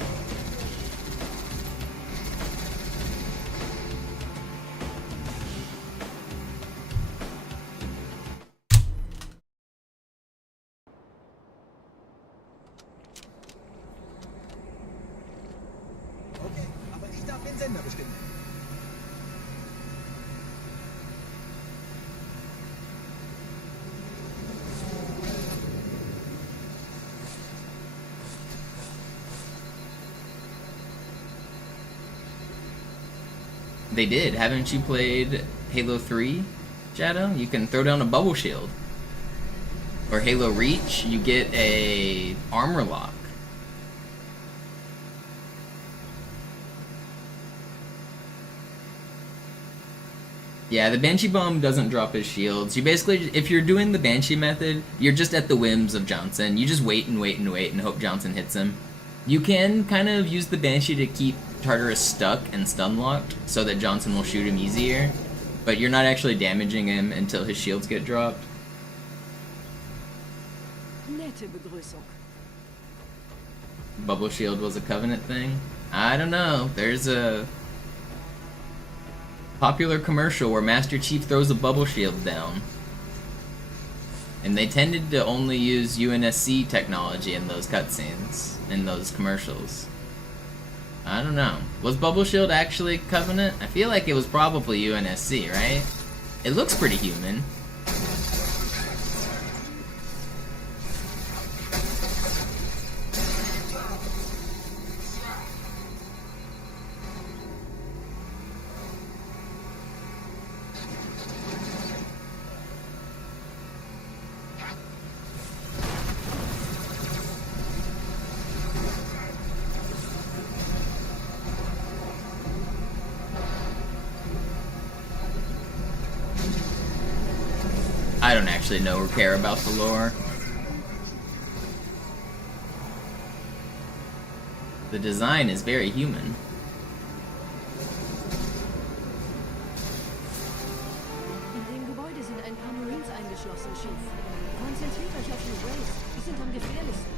Okay, aber ich darf den Sender bestimmen. They did. Haven't you played Halo 3, Shadow? You can throw down a bubble shield. Or Halo Reach, you get a armor lock. Yeah, the Banshee Bomb doesn't drop his shields. You basically, if you're doing the Banshee method, you're just at the whims of Johnson. You just wait and wait and wait and hope Johnson hits him. You can kind of use the Banshee to keep Tartarus stuck and stun locked so that Johnson will shoot him easier, but you're not actually damaging him until his shields get dropped. Nette Begrüßung. Bubble shield was a Covenant thing? I don't know. There's a popular commercial where Master Chief throws a bubble shield down. And they tended to only use UNSC technology in those cutscenes, in those commercials. I don't know. Was Bubble Shield actually Covenant? I feel like it was probably UNSC, right? It looks pretty human. I don't actually know or care about the lore. The design is very human. In dem Gebäude sind ein paar Marines eingeschlossen, Chief. Konzentriert euch auf die Waves. Die sind am gefährlichsten.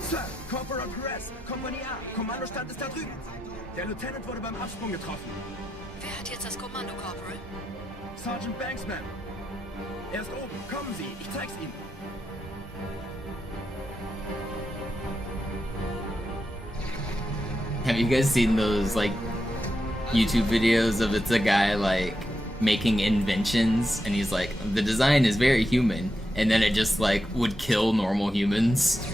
Sir, Corporal Perez, Kompanie A, Kommandostand ist da drüben. Der Lieutenant wurde beim Absprung getroffen. Wer hat jetzt das Kommando, Corporal? Sergeant Banksman. Er ist oben. Kommen Sie, ich zeig's Ihnen. Have you guys seen those, like, YouTube videos of it's a guy, like, making inventions, and he's like, the design is very human, and then it just, like, would kill normal humans?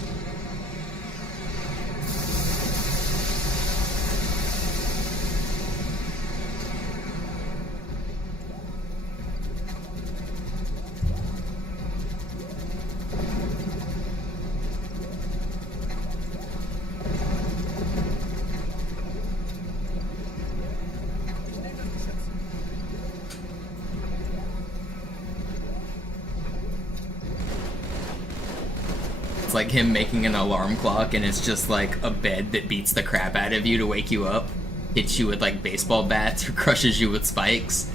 It's like him making an alarm clock, and it's just like a bed that beats the crap out of you to wake you up, hits you with like baseball bats, or crushes you with spikes.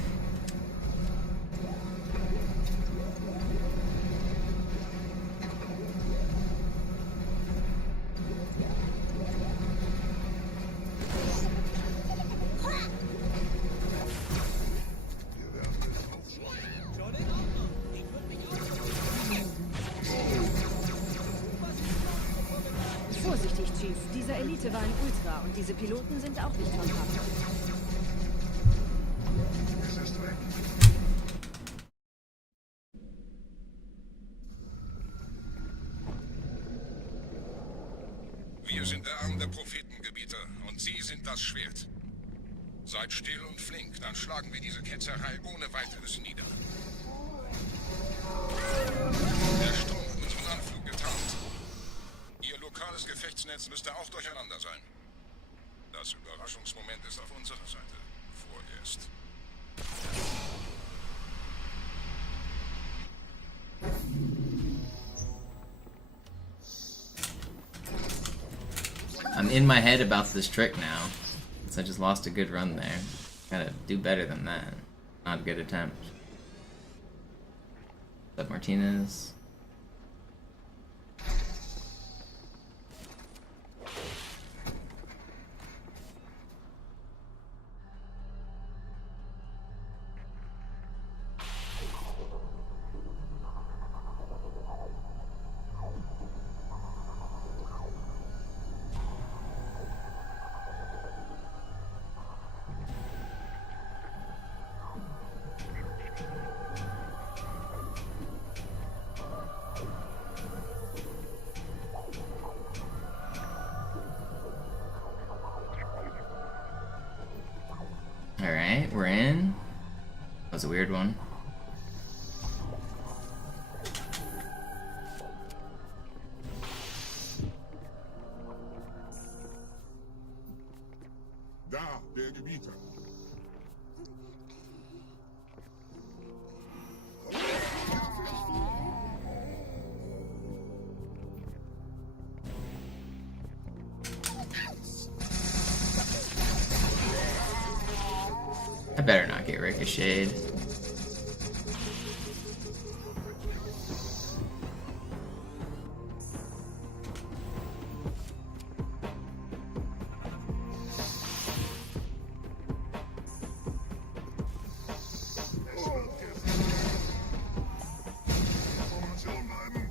Vorsichtig, Chief. Dieser Elite war ein Ultra und diese Piloten sind auch nicht von Pappe. Wir sind der Arm der Prophetengebieter und Sie sind das Schwert. Seid still und flink, dann schlagen wir diese Ketzerei ohne weiteres nieder. Der Sturm hat unseren Anflug getarnt. Ihr lokales Gefechtsnetz müsste auch durcheinander sein. Das Überraschungsmoment ist auf unserer Seite. Vorerst. I'm in my head about this trick now, since I just lost a good run there. Gotta do better than that. Not a good attempt. What's up, Martinez? Alright, we're in. That was a weird one. Da, der Gebieter. I better not get ricocheted.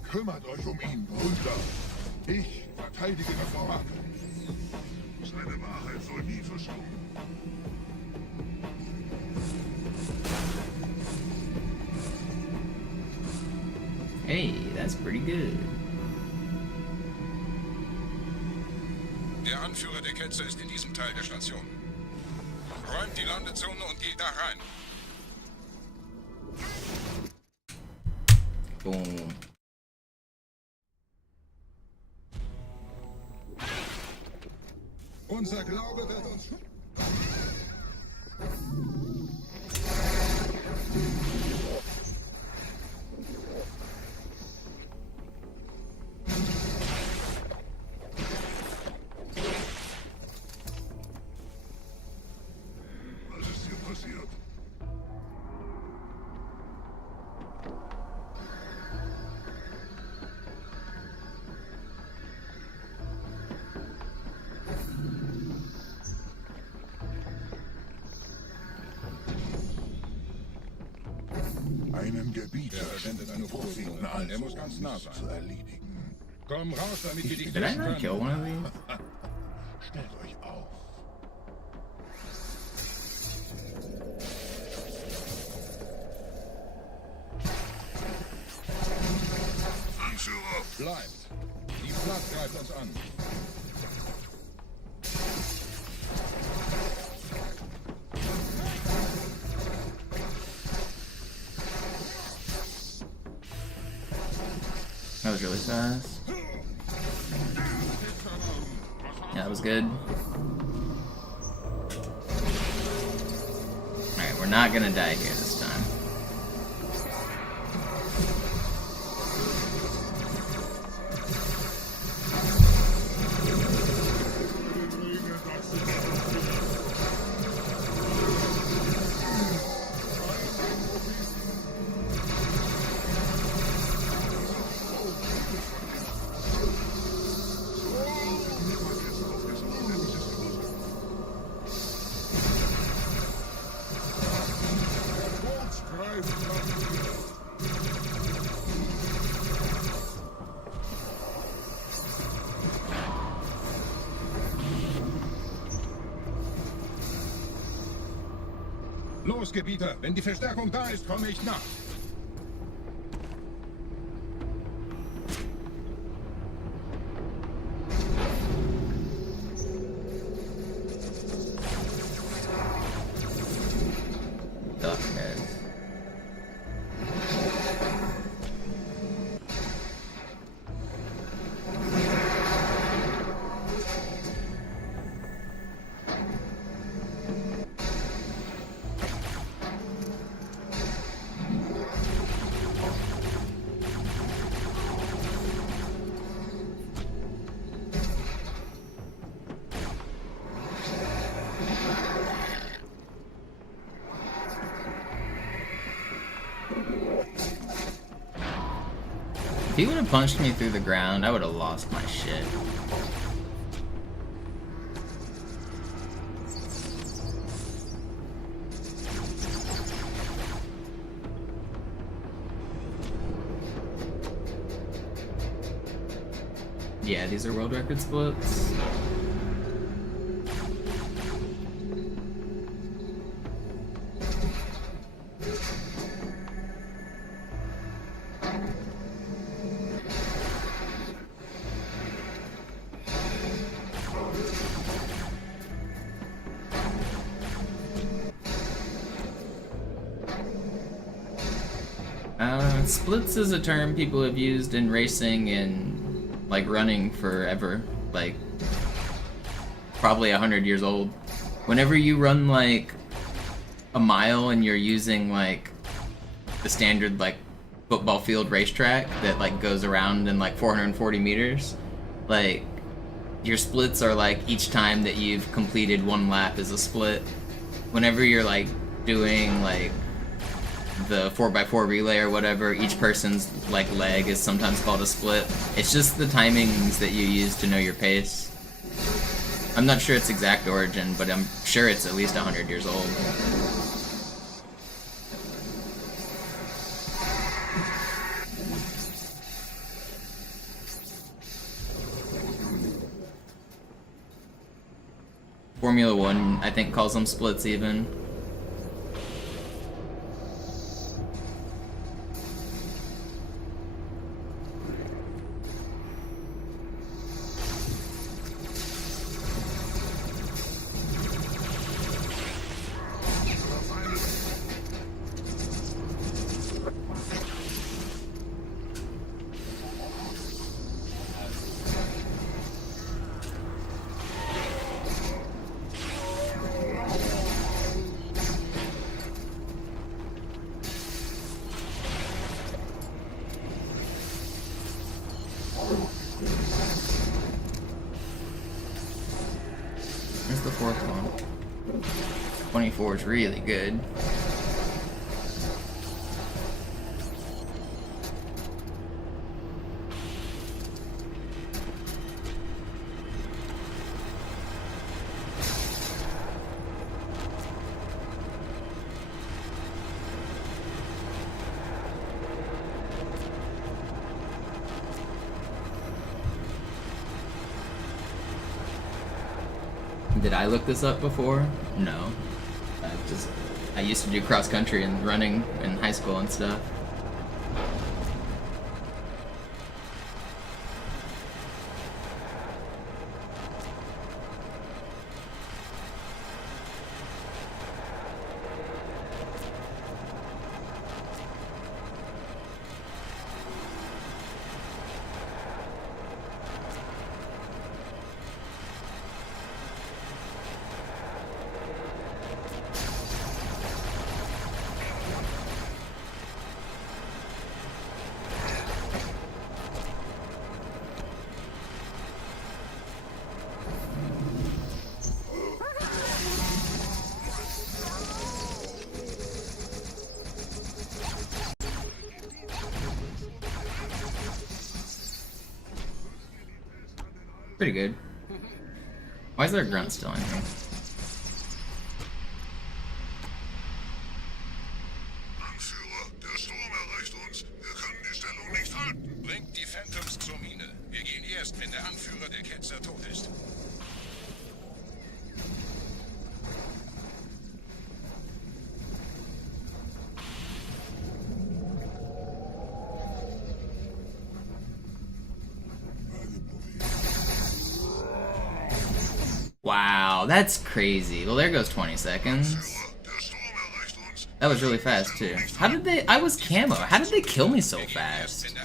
Kümmert euch ihn, Brüder. Ich verteidige das Orakel. Seine Wahrheit soll nie verstummen. Hey, that's pretty good. Der Anführer der Ketzer ist in diesem Teil der Station. Räumt die Landezone und geht da rein. Boom. Unser Glaube wird uns... Was ist hier passiert? Einen Gebiet sendet eine Propheten an. Er muss ganz nah sein. Zu erledigen. Komm raus, damit wir dich Did I not kill one of these? Stellt euch auf. Anführer! Bleibt! Die Platt greift uns an. That was really fast. Yeah, that was good. Alright, we're not gonna die here this time. Los, Gebieter! Wenn die Verstärkung da ist, komme ich nach. If he would have punched me through the ground, I would have lost my shit. Yeah, these are world record splits. Splits is a term people have used in racing and like running forever, like probably 100 years old. Whenever you run like a mile and you're using like the standard like football field racetrack that like goes around in like 440 meters, like your splits are like each time that you've completed one lap is a split. Whenever you're like doing like the 4x4 relay or whatever, each person's like leg is sometimes called a split. It's just the timings that you use to know your pace. I'm not sure its exact origin, but I'm sure it's at least 100 years old. Formula 1, I think, calls them splits even. Where's the fourth one? 24 is really good. Did I look this up before? No. I used to do cross country and running in high school and stuff. Pretty good. Why is there a grunt still in here? Anführer, der Sturm erreicht uns. Wir können die Stellung nicht halten. Bringt die Phantoms zur Mine. Wir gehen erst, wenn der Anführer der Ketzer tot ist. Wow, that's crazy. Well, there goes 20 seconds. That was really fast, too. How did they... I was camo. How did they kill me so fast?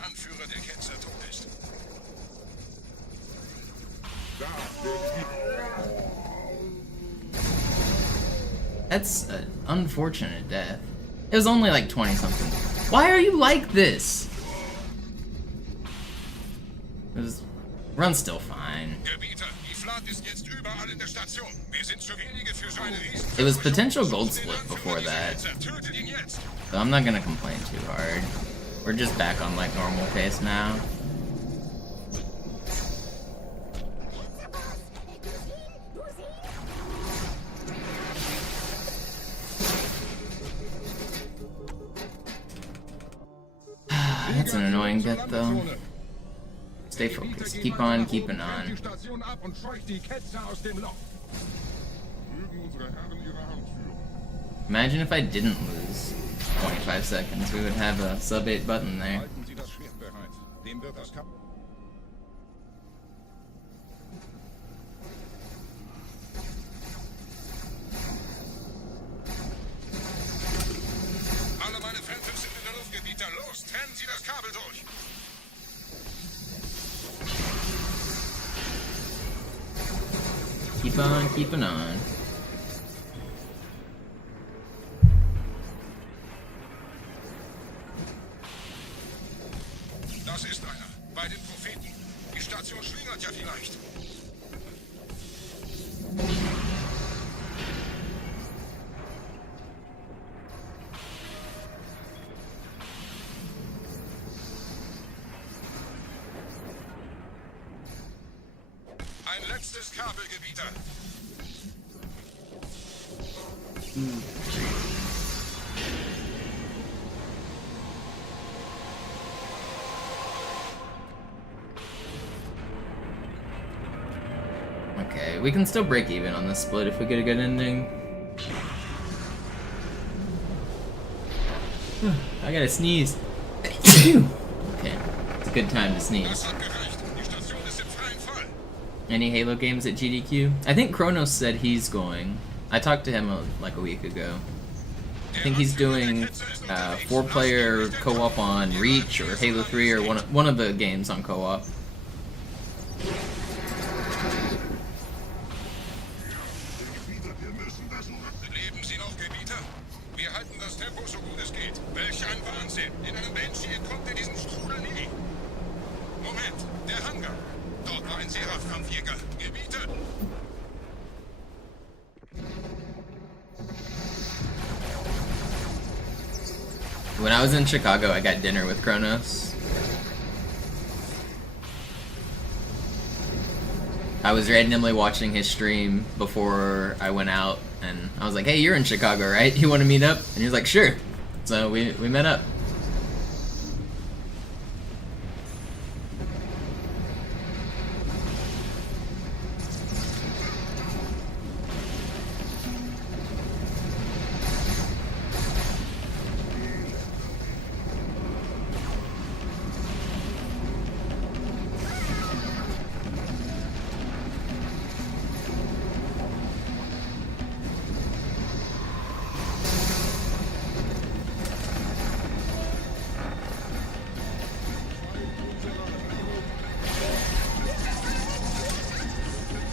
That's an unfortunate death. It was only like 20-something. Why are you like this? It was... Run's still fine. It was potential gold split before that, so I'm not gonna complain too hard. We're just back on like normal pace now. That's an annoying death though. Stay focused. Keep on keeping on. Imagine if I didn't lose 25 seconds. We would have a sub 8 button there. Alle meine Phantoms sind in der Luft, Gebieter. Los, trennen Sie das Kabel durch. Keep on keeping on. Das ist einer. Bei den Propheten. Die Station schlingert ja vielleicht. Geschütztes Kabelgebieter. Okay, we can still break even on this split if we get a good ending. I gotta sneeze. Okay, it's a good time to sneeze. Das hat gereicht. Die Station ist im freien Fall. Any Halo games at GDQ? I think Kronos said he's going. I talked to him like a week ago. I think he's doing 4-player co-op on Reach or Halo 3 or one of the games on co-op. Wir müssen versuchen. Leben Sie noch, Gebieter? Wir halten das Tempo so gut es geht. Welch ein Wahnsinn! In einem Banshee entkommt ihr diesem Strudel nie. Moment, der Hangar. Dort war ein Seraph-Kampfjäger. Gebieter! When I was in Chicago, I got dinner with Kronos. I was randomly watching his stream before I went out, and I was like, "Hey, you're in Chicago, right? You want to meet up?" And he was like, "Sure." So we met up.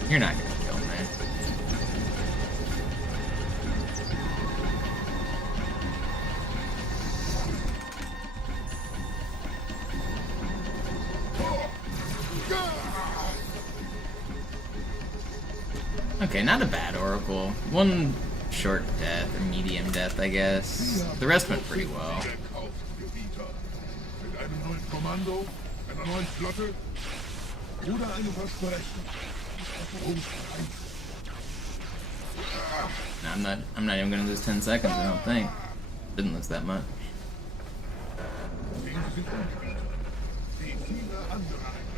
You're not gonna kill me. Okay, not a bad Oracle. One short death or medium death, I guess. The rest went pretty well. Gekauft, Gebieter. Mit einem neuen Kommando, einer neuen Flotte oder einem Versprechen. No, I'm not even gonna lose 10 seconds, I don't think. Didn't lose that much.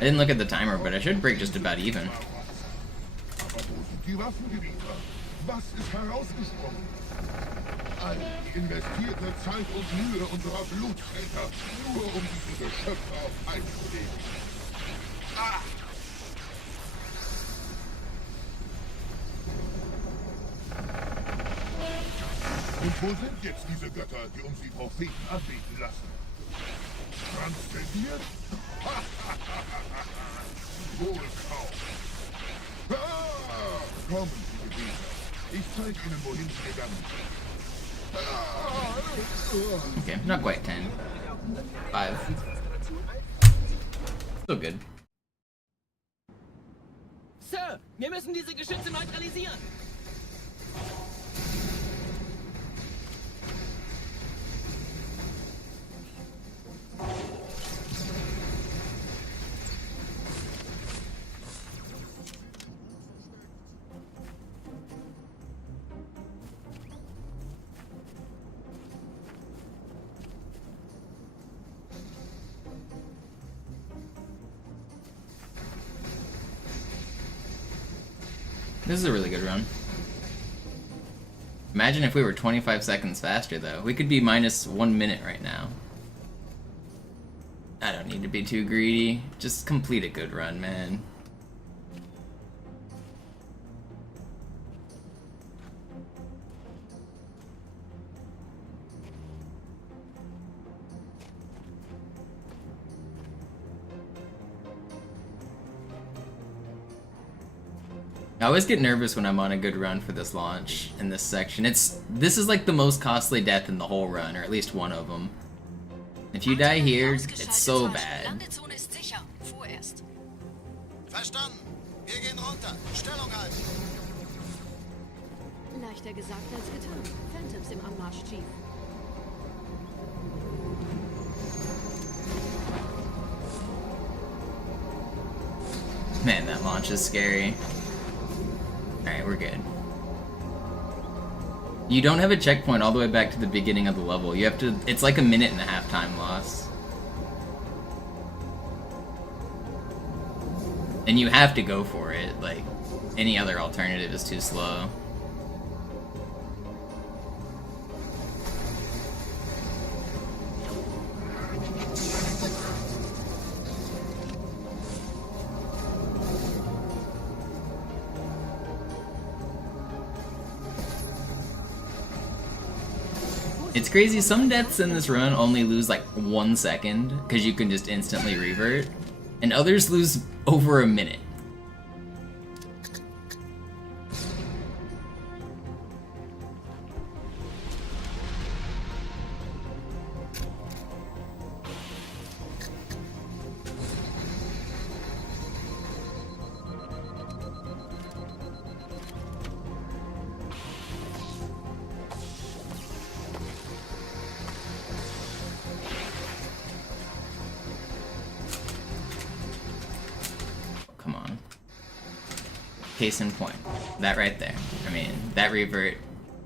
I didn't look at the timer, but I should break just about even. Aber wo sind die Waffengebieter? Was ist herausgesprungen? All die investierte Zeit und Mühe unserer Blutväter, nur um diese Geschöpfe auf Eis zu legen. Ah! Und wo sind jetzt diese Götter, die uns die Propheten anbeten lassen? Transzendiert? Wohl kaum. Ah, kommen Sie, Gebieter. Ich zeige Ihnen, wohin Sie gegangen sind. Okay, not quite 10. 5. Still good. Sir, wir müssen diese Geschütze neutralisieren. This is a really good run. Imagine if we were 25 seconds faster, though. We could be minus 1 minute right now. I don't need to be too greedy. Just complete a good run, man. I always get nervous when I'm on a good run for this launch in this section. This is like the most costly death in the whole run, or at least one of them. If you die here, it's so bad. Landezone ist sicher. Vorerst. Verstanden. Wir gehen runter. Stellung halten. Leichter gesagt als getan. Phantoms im Anmarsch, Chief. Man, that launch is scary. Alright, we're good. You don't have a checkpoint all the way back to the beginning of the level. You have to... It's like a 1.5-minute time loss. And you have to go for it. Like, any other alternative is too slow. It's crazy, some deaths in this run only lose like 1 second, because you can just instantly revert, and others lose over a minute. Case in point, that right there. I mean, that revert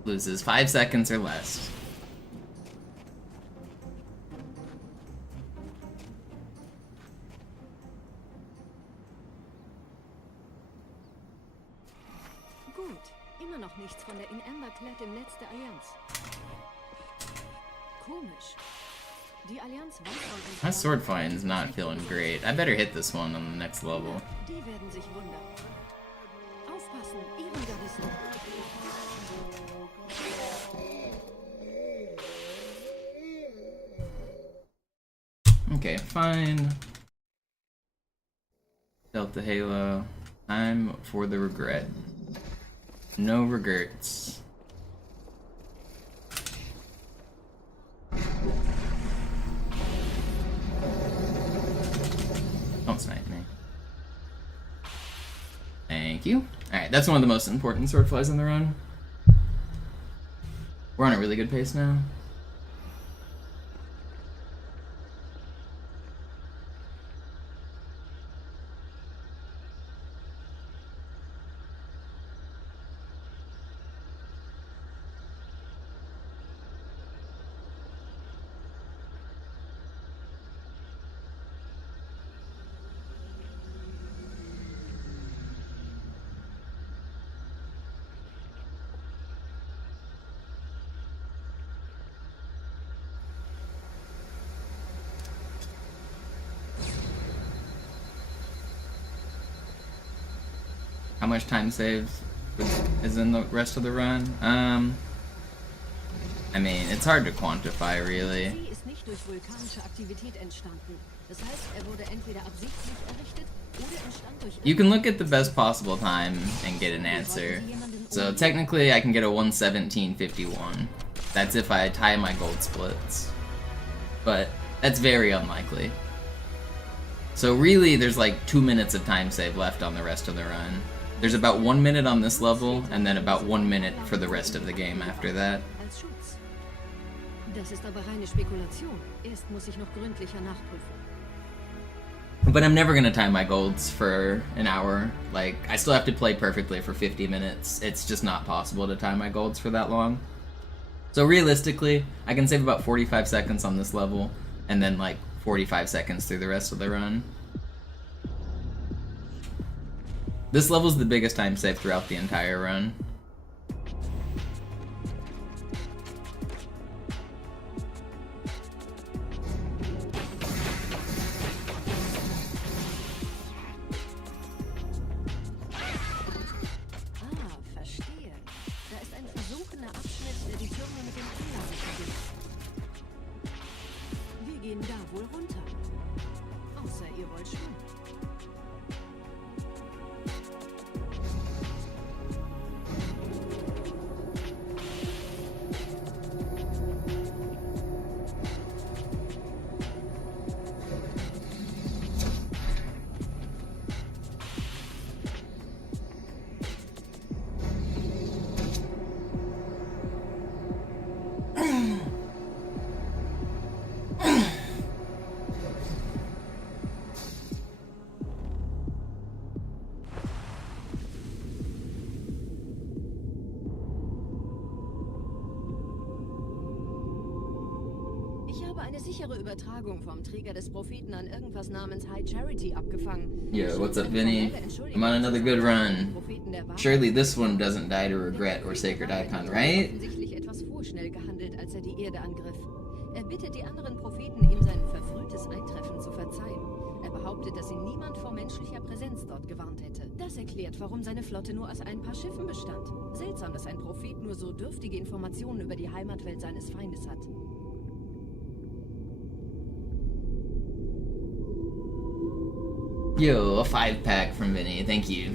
loses 5 seconds or less. Gut, immer noch nichts von der in Amber Clad im Netz der Allianz. Komisch. Die Allianz weiß von uns. My sword fight's not feeling great. I better hit this one on the next level. Die werden sich wundern. Aufpassen, ihren Gardisten. Okay, fine. Delta Halo. Time for the regret. No regrets. Don't snipe me. Thank you. Alright, that's one of the most important sword flies in the run. We're on a really good pace now. How much time saved is in the rest of the run? I mean, it's hard to quantify, really. Sie ist nicht durch vulkanische Aktivität entstanden. Das heißt, wurde entweder absichtlich errichtet oder entstand durch. You can look at the best possible time and get an answer. So technically, I can get a 1:17:51. That's if I tie my gold splits. But that's very unlikely. So really, there's like 2 minutes of time save left on the rest of the run. There's about 1 minute on this level, and then about 1 minute for the rest of the game after that. Als Schutz. Das ist aber reine Spekulation. Erst muss ich noch gründlicher nachprüfen. But I'm never gonna time my golds for an hour. Like, I still have to play perfectly for 50 minutes. It's just not possible to time my golds for that long. So realistically, I can save about 45 seconds on this level, and then like 45 seconds through the rest of the run. This level's the biggest time save throughout the entire run. Verstehe. Da ist ein versunkener Abschnitt, der die Türme mit den Anlagen verbindet. Wir gehen da wohl runter. Außer ihr wollt schwimmen. habe eine sichere Übertragung vom Träger des Propheten an irgendwas namens High Charity abgefangen. Yo, what's up, Vinny? I'm on another good run. Surely this one doesn't die to regret or sacred icon, right? Offensichtlich etwas vorschnell gehandelt, als er die Erde angriff. Er bittet die anderen Propheten, ihm sein verfrühtes Eintreffen zu verzeihen. Er behauptet, dass ihn niemand vor menschlicher Präsenz dort gewarnt hätte. Das erklärt, warum seine Flotte nur aus ein paar Schiffen bestand. Seltsam, dass ein Prophet nur so dürftige Informationen über die Heimatwelt seines Feindes hat. Yo, a 5-pack from Vinny, thank you.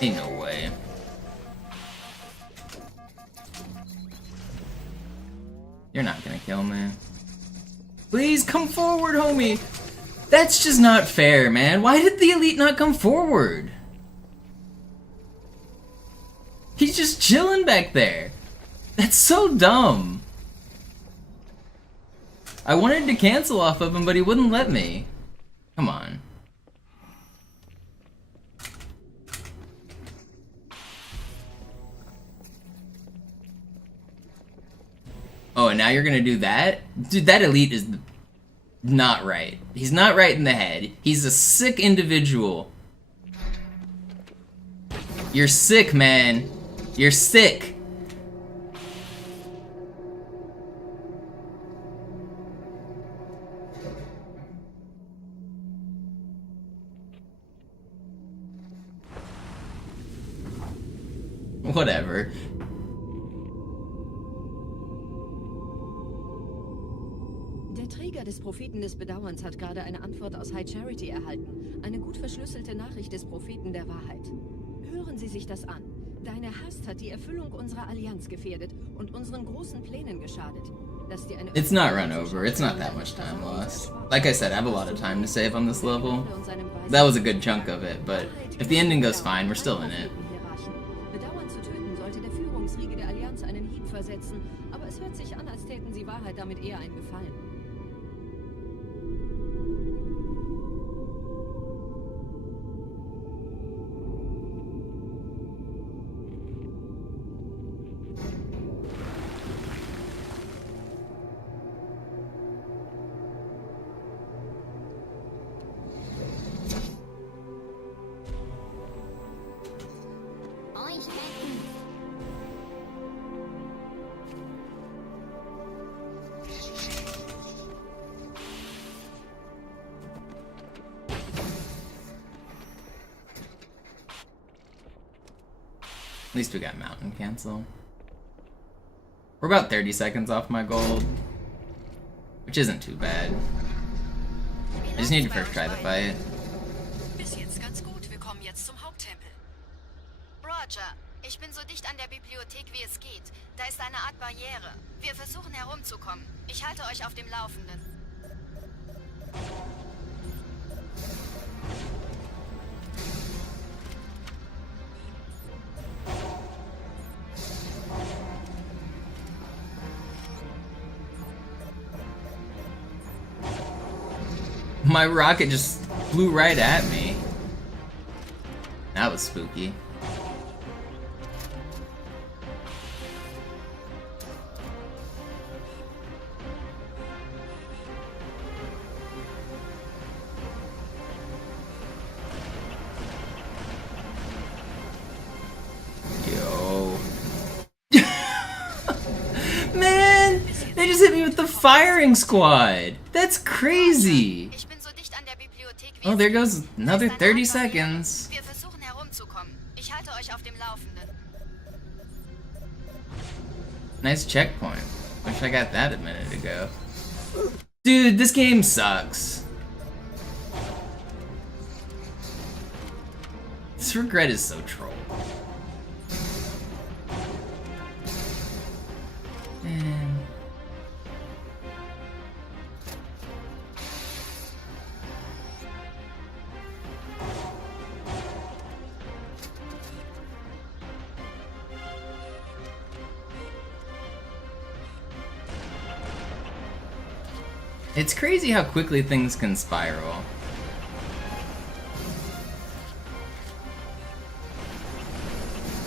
Ain't no way. You're not gonna kill me. Please come forward, homie! That's just not fair, man. Why did the elite not come forward? He's just chilling back there. That's so dumb. I wanted to cancel off of him, but he wouldn't let me. Come on. Oh, and now you're gonna do that? Dude, that elite is not right. He's not right in the head. He's a sick individual. You're sick, man. You're sick. Whatever. Der Träger des Propheten des Bedauerns hat gerade eine Antwort aus High Charity erhalten. Eine gut verschlüsselte Nachricht des Propheten der Wahrheit. Hören Sie sich das an. Deine Hast hat die Erfüllung unserer Allianz gefährdet und unseren großen Plänen geschadet. It's not run over. It's not that much time lost. Like I said, I have a lot of time to save on this level. That was a good chunk of it, but if the ending goes fine, we're still in it. Bedauern zu töten sollte der Führungsriege der Allianz einen Hieb versetzen, aber es hört sich an, als täten sie Wahrheit damit eher einen Gefallen. At least we got mountain cancel. We're about 30 seconds off my gold, which isn't too bad. I just need to first try the fight. Bis jetzt ganz gut. Wir kommen jetzt zum Haupttempel. Roger, ich bin so dicht an der Bibliothek wie es geht. Da ist eine Art Barriere. Wir versuchen herumzukommen. Ich halte euch auf dem Laufenden. My rocket just flew right at me. That was spooky. Yo. Man, they just hit me with the firing squad. That's crazy. Oh, there goes another 30 seconds. Wir versuchen herumzukommen. Ich halte euch auf dem Laufenden. Nice checkpoint. Wish I got that a minute ago. Dude, this game sucks. This regret is so troll. Man. It's crazy how quickly things can spiral.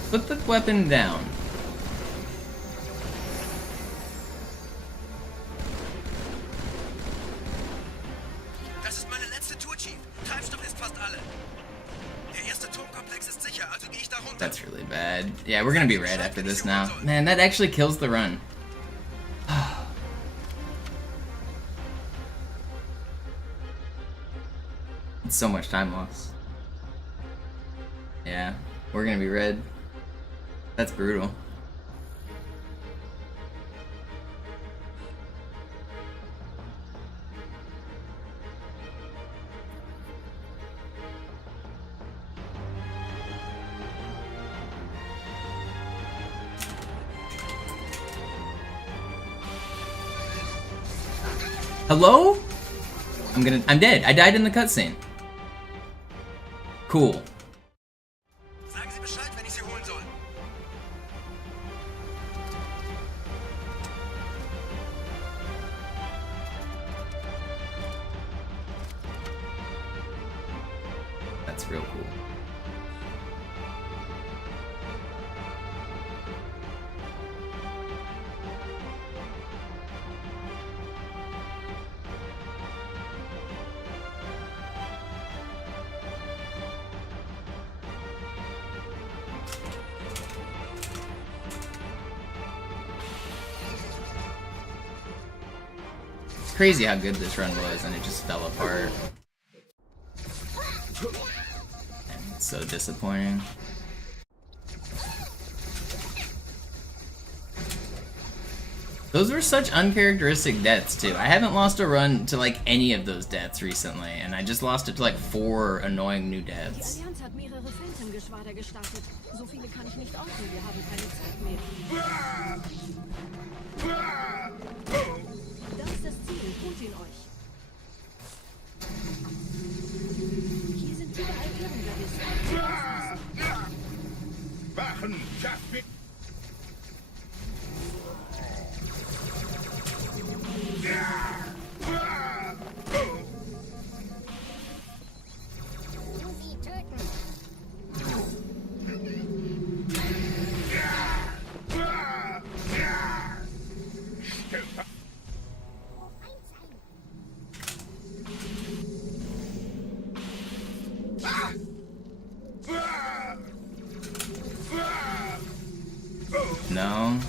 Put the weapon down. Das ist meine letzte Tour, Chief. Treibstoff ist fast alle. Der erste Turmkomplex ist sicher, also gehe ich da runter. That's really bad. Yeah, we're gonna be red after this now. Man, that actually kills the run. It's so much time lost. Yeah, we're gonna be red. That's brutal. Hello? I'm dead. I died in the cutscene. Cool. Sagen Sie Bescheid, wenn ich Sie holen soll. That's real cool. It's crazy how good this run was, and it just fell apart. And it's so disappointing. Those were such uncharacteristic deaths too. I haven't lost a run to like any of those deaths recently, and I just lost it to like 4 annoying new Die deaths. Allianz hat mehrere Phantom-Geschwader gestartet. So viele kann ich nicht orten, wir haben keine Zeit mehr. Das ist das Ziel, holt ihn euch. Hier sind überall Irrengarnisten. Wachen, schafft mit! No.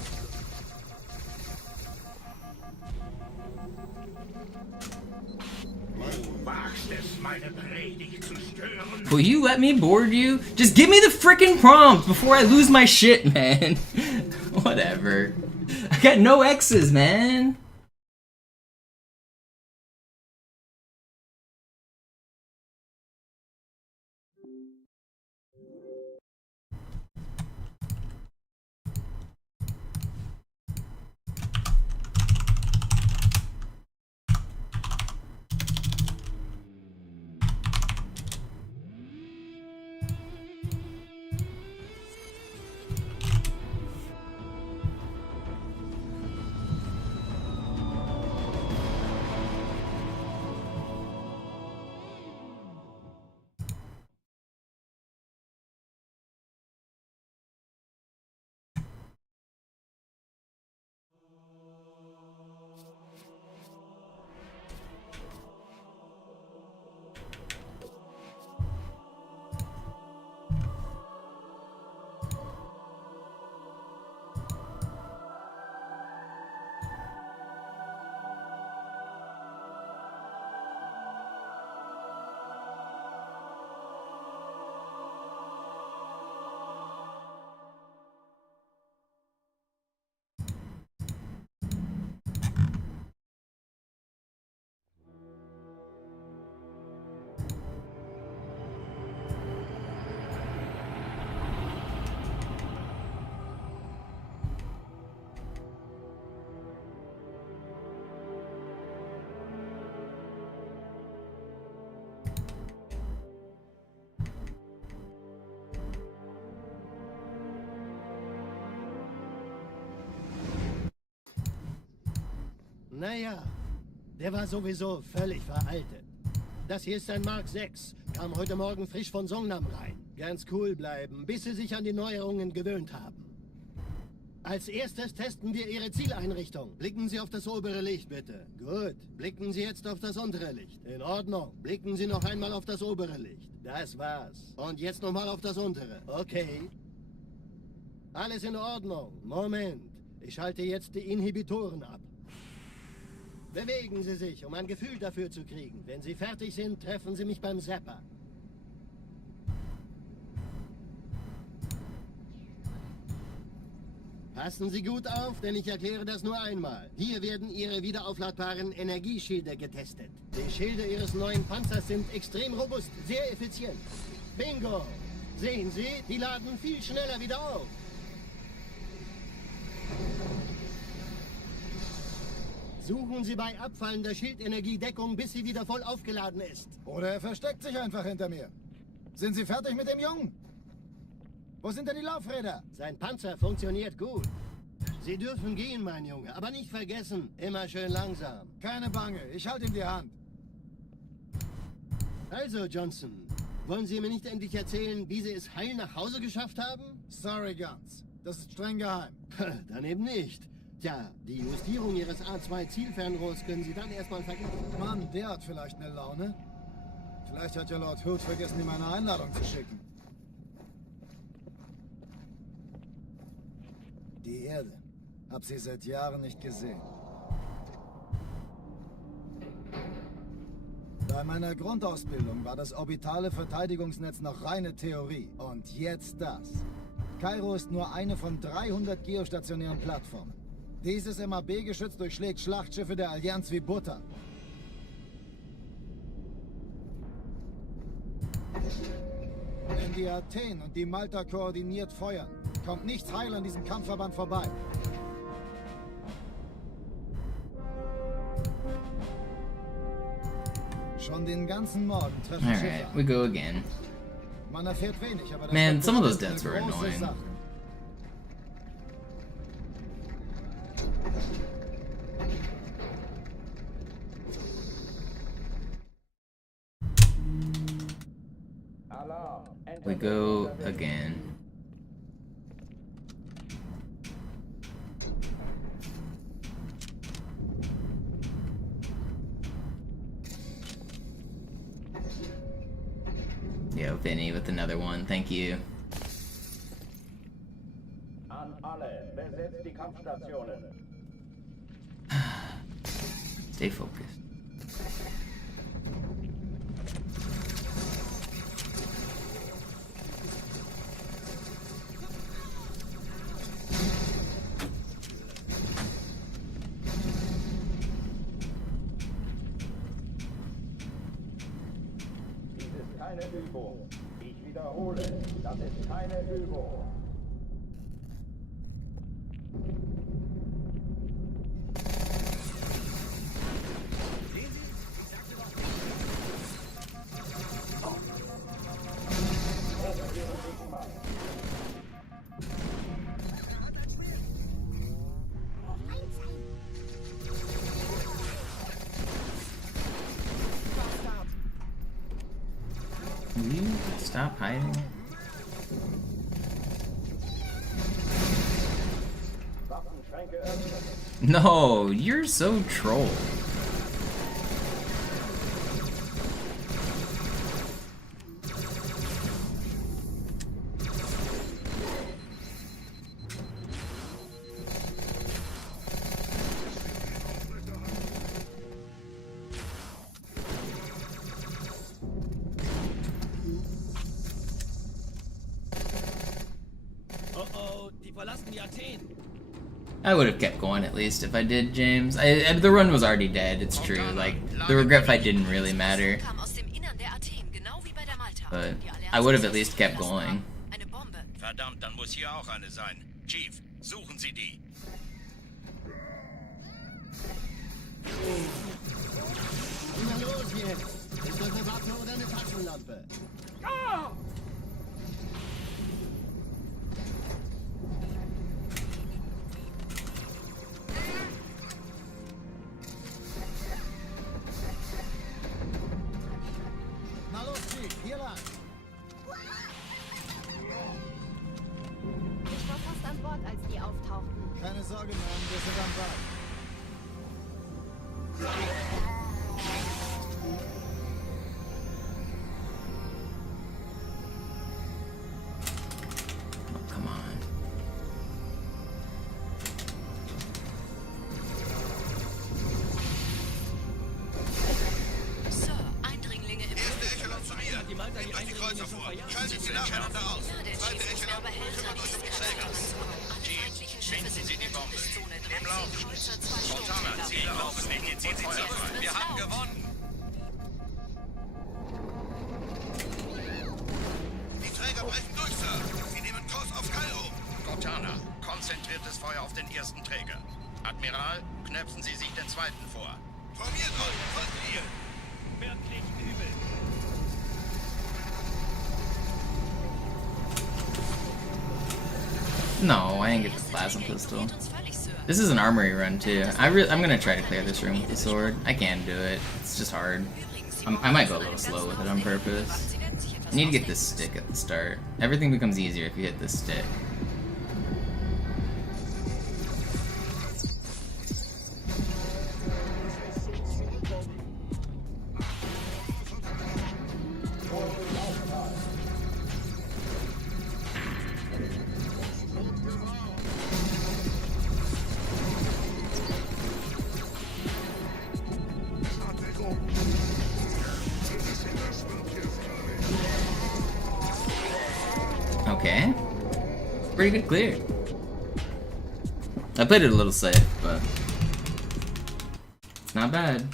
Will you let me board you? Just give me the frickin' prompt before I lose my shit, man. Whatever. I got no X's, man. Naja, der war sowieso völlig veraltet. Das hier ist ein Mark 6. Kam heute Morgen frisch von Songnam rein. Ganz cool bleiben, bis Sie sich an die Neuerungen gewöhnt haben. Als erstes testen wir Ihre Zieleinrichtung. Blicken Sie auf das obere Licht, bitte. Gut. Blicken Sie jetzt auf das untere Licht. In Ordnung. Blicken Sie noch einmal auf das obere Licht. Das war's. Und jetzt nochmal auf das untere. Okay. Alles in Ordnung. Moment. Ich schalte jetzt die Inhibitoren ab. Bewegen Sie sich, um ein Gefühl dafür zu kriegen. Wenn Sie fertig sind, treffen Sie mich beim Zapper. Passen Sie gut auf, denn ich erkläre das nur einmal. Hier werden Ihre wiederaufladbaren Energieschilde getestet. Die Schilde Ihres neuen Panzers sind extrem robust, sehr effizient. Bingo! Sehen Sie, die laden viel schneller wieder auf. Suchen Sie bei abfallender Schildenergie Deckung, bis sie wieder voll aufgeladen ist. Oder er versteckt sich einfach hinter mir. Sind Sie fertig mit dem Jungen? Wo sind denn die Laufräder? Sein Panzer funktioniert gut. Sie dürfen gehen, mein Junge, aber nicht vergessen, immer schön langsam. Keine Bange, ich halte ihm die Hand. Also, Johnson, wollen Sie mir nicht endlich erzählen, wie Sie es heil nach Hause geschafft haben? Sorry, Guns. Das ist streng geheim. Dann eben nicht. Tja, die Justierung Ihres A2-Zielfernrohrs können Sie dann erstmal vergessen. Mann, der hat vielleicht eine Laune. Vielleicht hat ja Lord Hood vergessen, ihm eine Einladung zu schicken. Die Erde. Hab sie seit Jahren nicht gesehen. Bei meiner Grundausbildung war das orbitale Verteidigungsnetz noch reine Theorie. Und jetzt das. Kairo ist nur eine von 300 geostationären Plattformen. Dieses MAB-Geschütz durchschlägt Schlachtschiffe der Allianz wie Butter. Wenn die Athen und die Malta koordiniert feuern, kommt nichts heil an diesem Kampfverband vorbei. Schon den ganzen Morgen treffen Schiffe Alright, an. we go again. Man erfährt wenig, aber das Man, some of those ist eine deaths were große annoying. Sache. Alarm. We go again. Yo, Vinny with another one, thank you. An alle, besetzt die Kampfstationen. Stay focused. Dies ist keine Übung. Ich wiederhole, das ist keine Übung. Will you stop hiding? Waffenschränke öffnen. No, you're so troll. I would have kept going at least if I did, James. The run was already dead, it's true. Like, the regret fight didn't really matter. Kam aus dem Innern der Athen, genau wie bei der Malta. But Die Allianz I would have at ist least kept verlassen going. worden. Eine Bombe. Verdammt, dann muss hier auch eine sein. Chief, suchen Sie die. Na los jetzt! Ist das eine Waffe oder eine Taschenlampe? sofort, als die auftauchten. Keine Sorge, Mann, wir sind am Ball. Oh, come on. Sir, Eindringlinge im Erste Echelon zu mir. Nehmt euch die Kreuzer vor. Schaltet sie nacheinander aus. Ja, der Zweite Chief ist Echelon, der Behälter kümmert euch um die dieses Träger. Kreuzzüges. Alle feindlichen Schiffe sind in der Todeszone. Im Lauf. 13 Kreuzer, 2 Montana, Sturmträger. Ziele auf. Und Feuer frei. Wir haben gewonnen. Die Träger brechen durch, Sir. Sie nehmen Kurs auf Kairo. Cortana, konzentriertes Feuer auf den ersten Träger. Admiral, knöpfen Sie sich den zweiten vor. Formiert euch, folgt mir. Wirklich übel. No, I didn't get the plasma pistol. This is an armory run too. I'm gonna try to clear this room with the sword. I can do it. It's just hard. I might go a little slow with it on purpose. I need to get this stick at the start. Everything becomes easier if you hit this stick. Okay. Pretty good clear. I played it a little safe, but it's not bad.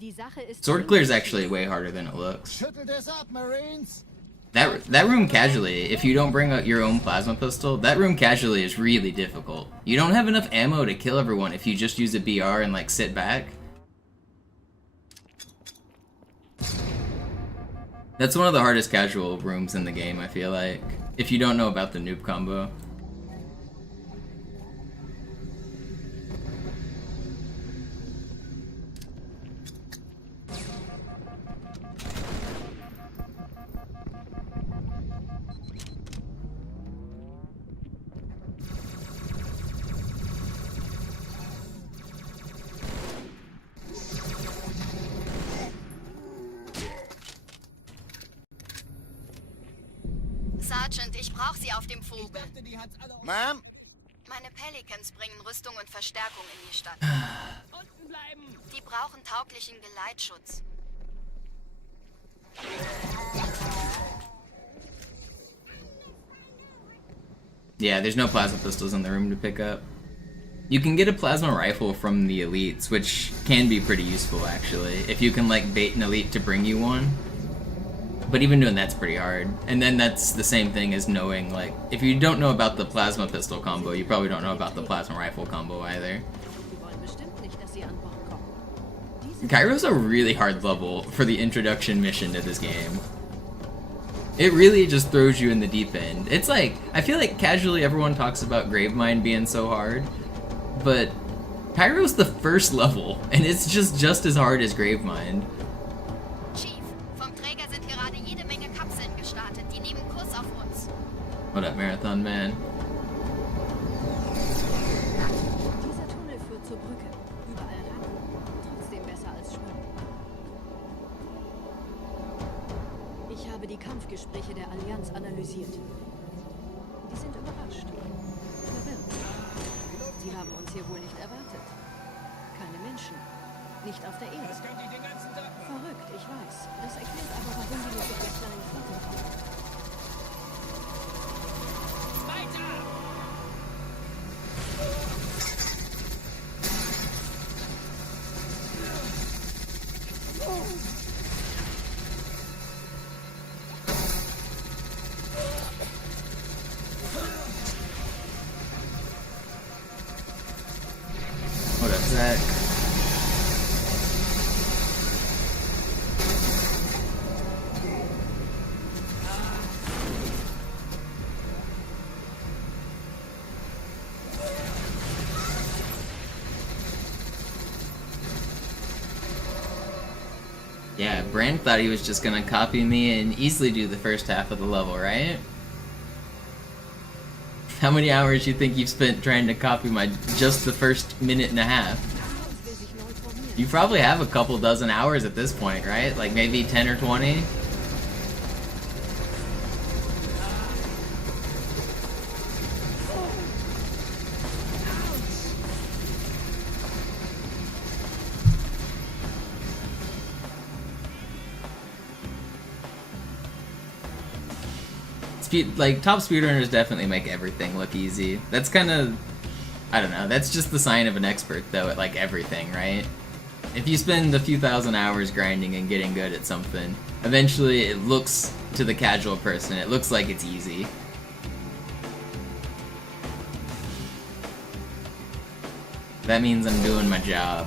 Die Sache ist Sword clear is actually way harder than it looks. Schüttelt es ab, Marines! That room casually, if you don't bring out your own plasma pistol, that room casually is really difficult. You don't have enough ammo to kill everyone if you just use a BR and like sit back. That's one of the hardest casual rooms in the game, I feel like, if you don't know about the noob combo. Sergeant, ich brauche sie auf dem Vogel. Ma'am? Meine Pelicans bringen Rüstung und Verstärkung in die Stadt. Die brauchen tauglichen Geleitschutz. Yeah, there's no plasma pistols in the room to pick up. You can get a plasma rifle from the elites, which can be pretty useful actually, if you can like bait an elite to bring you one. But even doing that's pretty hard. And then that's the same thing as knowing, like, if you don't know about the plasma pistol combo, you probably don't know about the plasma rifle combo either. Cairo's a really hard level for the introduction mission to this game. It really just throws you in the deep end. It's like, I feel like casually everyone talks about Gravemind being so hard, but Cairo's the first level, and it's just as hard as Gravemind. Chief, vom Träger sind gerade jede Menge Kapseln gestartet. Die nehmen Kurs auf uns. What up, Marathon Man? Dieser Tunnel führt zur Brücke. Überall Ratten. Trotzdem besser als Schwimmen. Ich habe die Kampfgespräche der Allianz analysiert. Die sind überrascht. Verwirrt. Sie haben uns hier wohl nicht erwartet. Keine Menschen. Nicht auf der Erde. Das könnte ich den ganzen Tag machen. Verrückt, ich weiß. Das erklärt aber, warum die mit der kleinen Flotte kommen. Weiter! What up, Zach? Yeah, Brand thought he was just gonna copy me and easily do the first half of the level, right? How many hours you think you've spent trying to copy my just the first minute and a half? You probably have a couple dozen hours at this point, right? Like maybe 10 or 20? Like, top speedrunners definitely make everything look easy. That's kind of, I don't know, that's just the sign of an expert, though, at, like, everything, right? If you spend a few thousand hours grinding and getting good at something, eventually it looks, to the casual person, it looks like it's easy. That means I'm doing my job.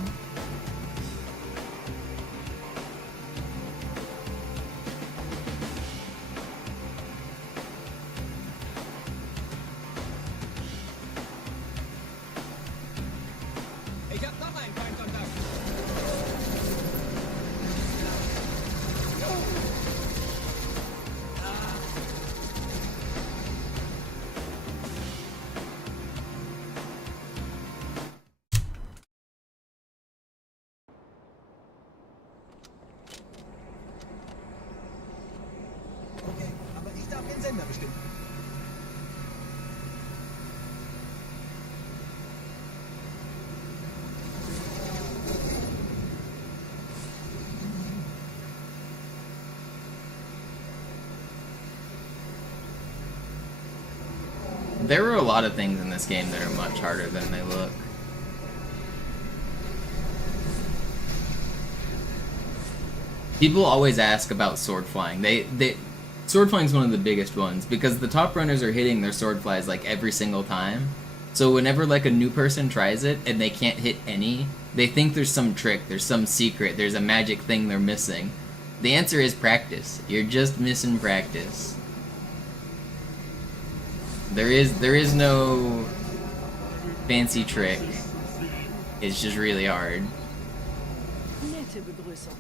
There are a lot of things in this game that are much harder than they look. People always ask about sword flying. Sword flying is one of the biggest ones because the top runners are hitting their sword flies like every single time. So whenever like a new person tries it and they can't hit any, they think there's some trick, there's some secret, there's a magic thing they're missing. The answer is practice. You're just missing practice. There is no fancy trick. It's just really hard. Nette Begrüßung.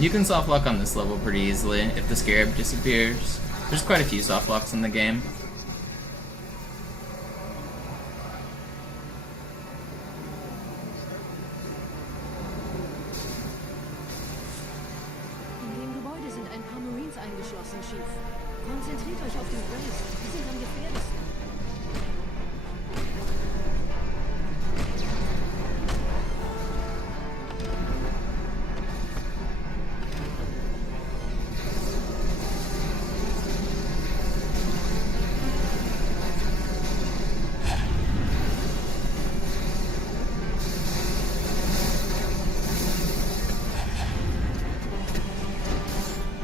You can soft lock on this level pretty easily if the scarab disappears. There's quite a few soft locks in the game. In dem Gebäude sind ein paar Marines eingeschlossen, Chief. Konzentriert euch auf den Grace. Die sind am gefährlichsten.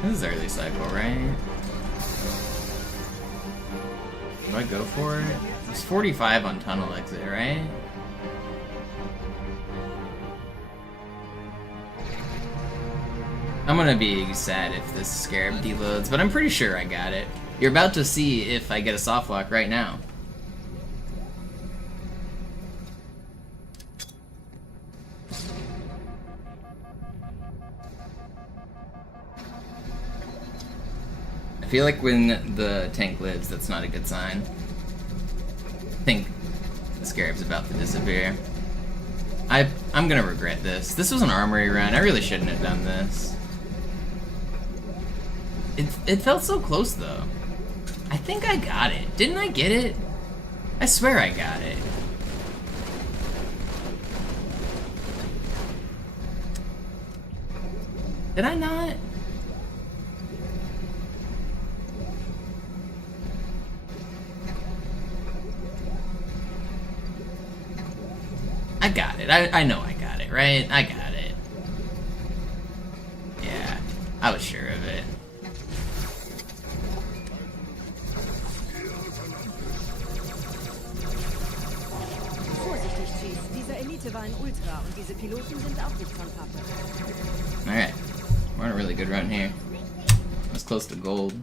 This is early cycle, right? Do I go for it? It's 45 on tunnel exit, right? I'm gonna be sad if this scarab deloads, but I'm pretty sure I got it. You're about to see if I get a soft lock right now. I feel like when the tank lives, that's not a good sign. I think the scarab's about to disappear. I'm gonna regret this. This was an armory run. I really shouldn't have done this. It felt so close though. I think I got it. Didn't I get it? I swear I got it. Did I not? I got it. I know I got it, right? I got it. Yeah, I was sure of it. Vorsichtig, Chief. Dieser Elite war ein Ultra und diese Piloten sind auch nicht von Pappe. Alright, we're on a really good run here. That's close to gold.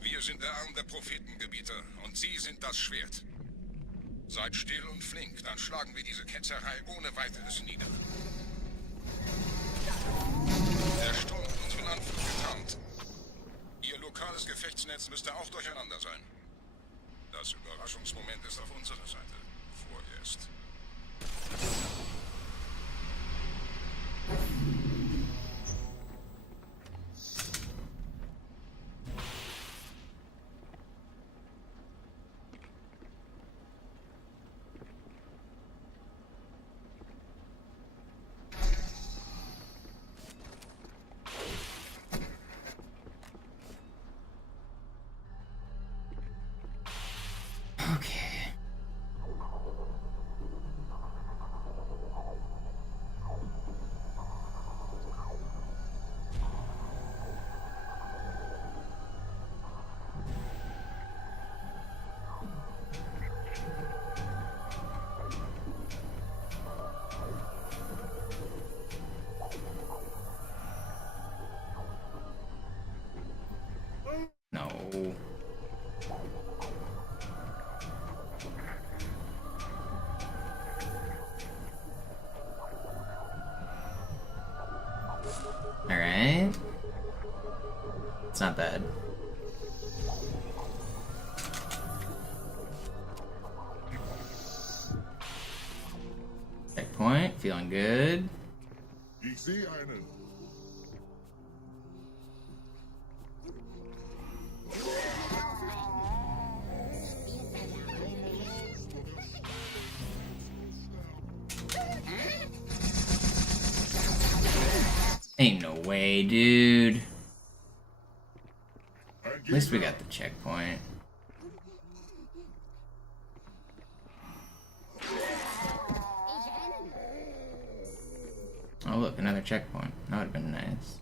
Wir sind der Arm der Prophetengebieter und Sie sind das Schwert. Seid still und flink, dann schlagen wir diese Ketzerei ohne weiteres nieder. Der Sturm hat unseren Anflug getarnt. Ihr lokales Gefechtsnetz müsste auch durcheinander sein. Das Überraschungsmoment ist auf unserer Seite. Vorerst. Okay. No. Alright. It's not bad. Checkpoint, feeling good. Ich sehe einen. Ain't no way, dude. Ein At least we Gegner. got the checkpoint. Oh look, another checkpoint. That would've been nice.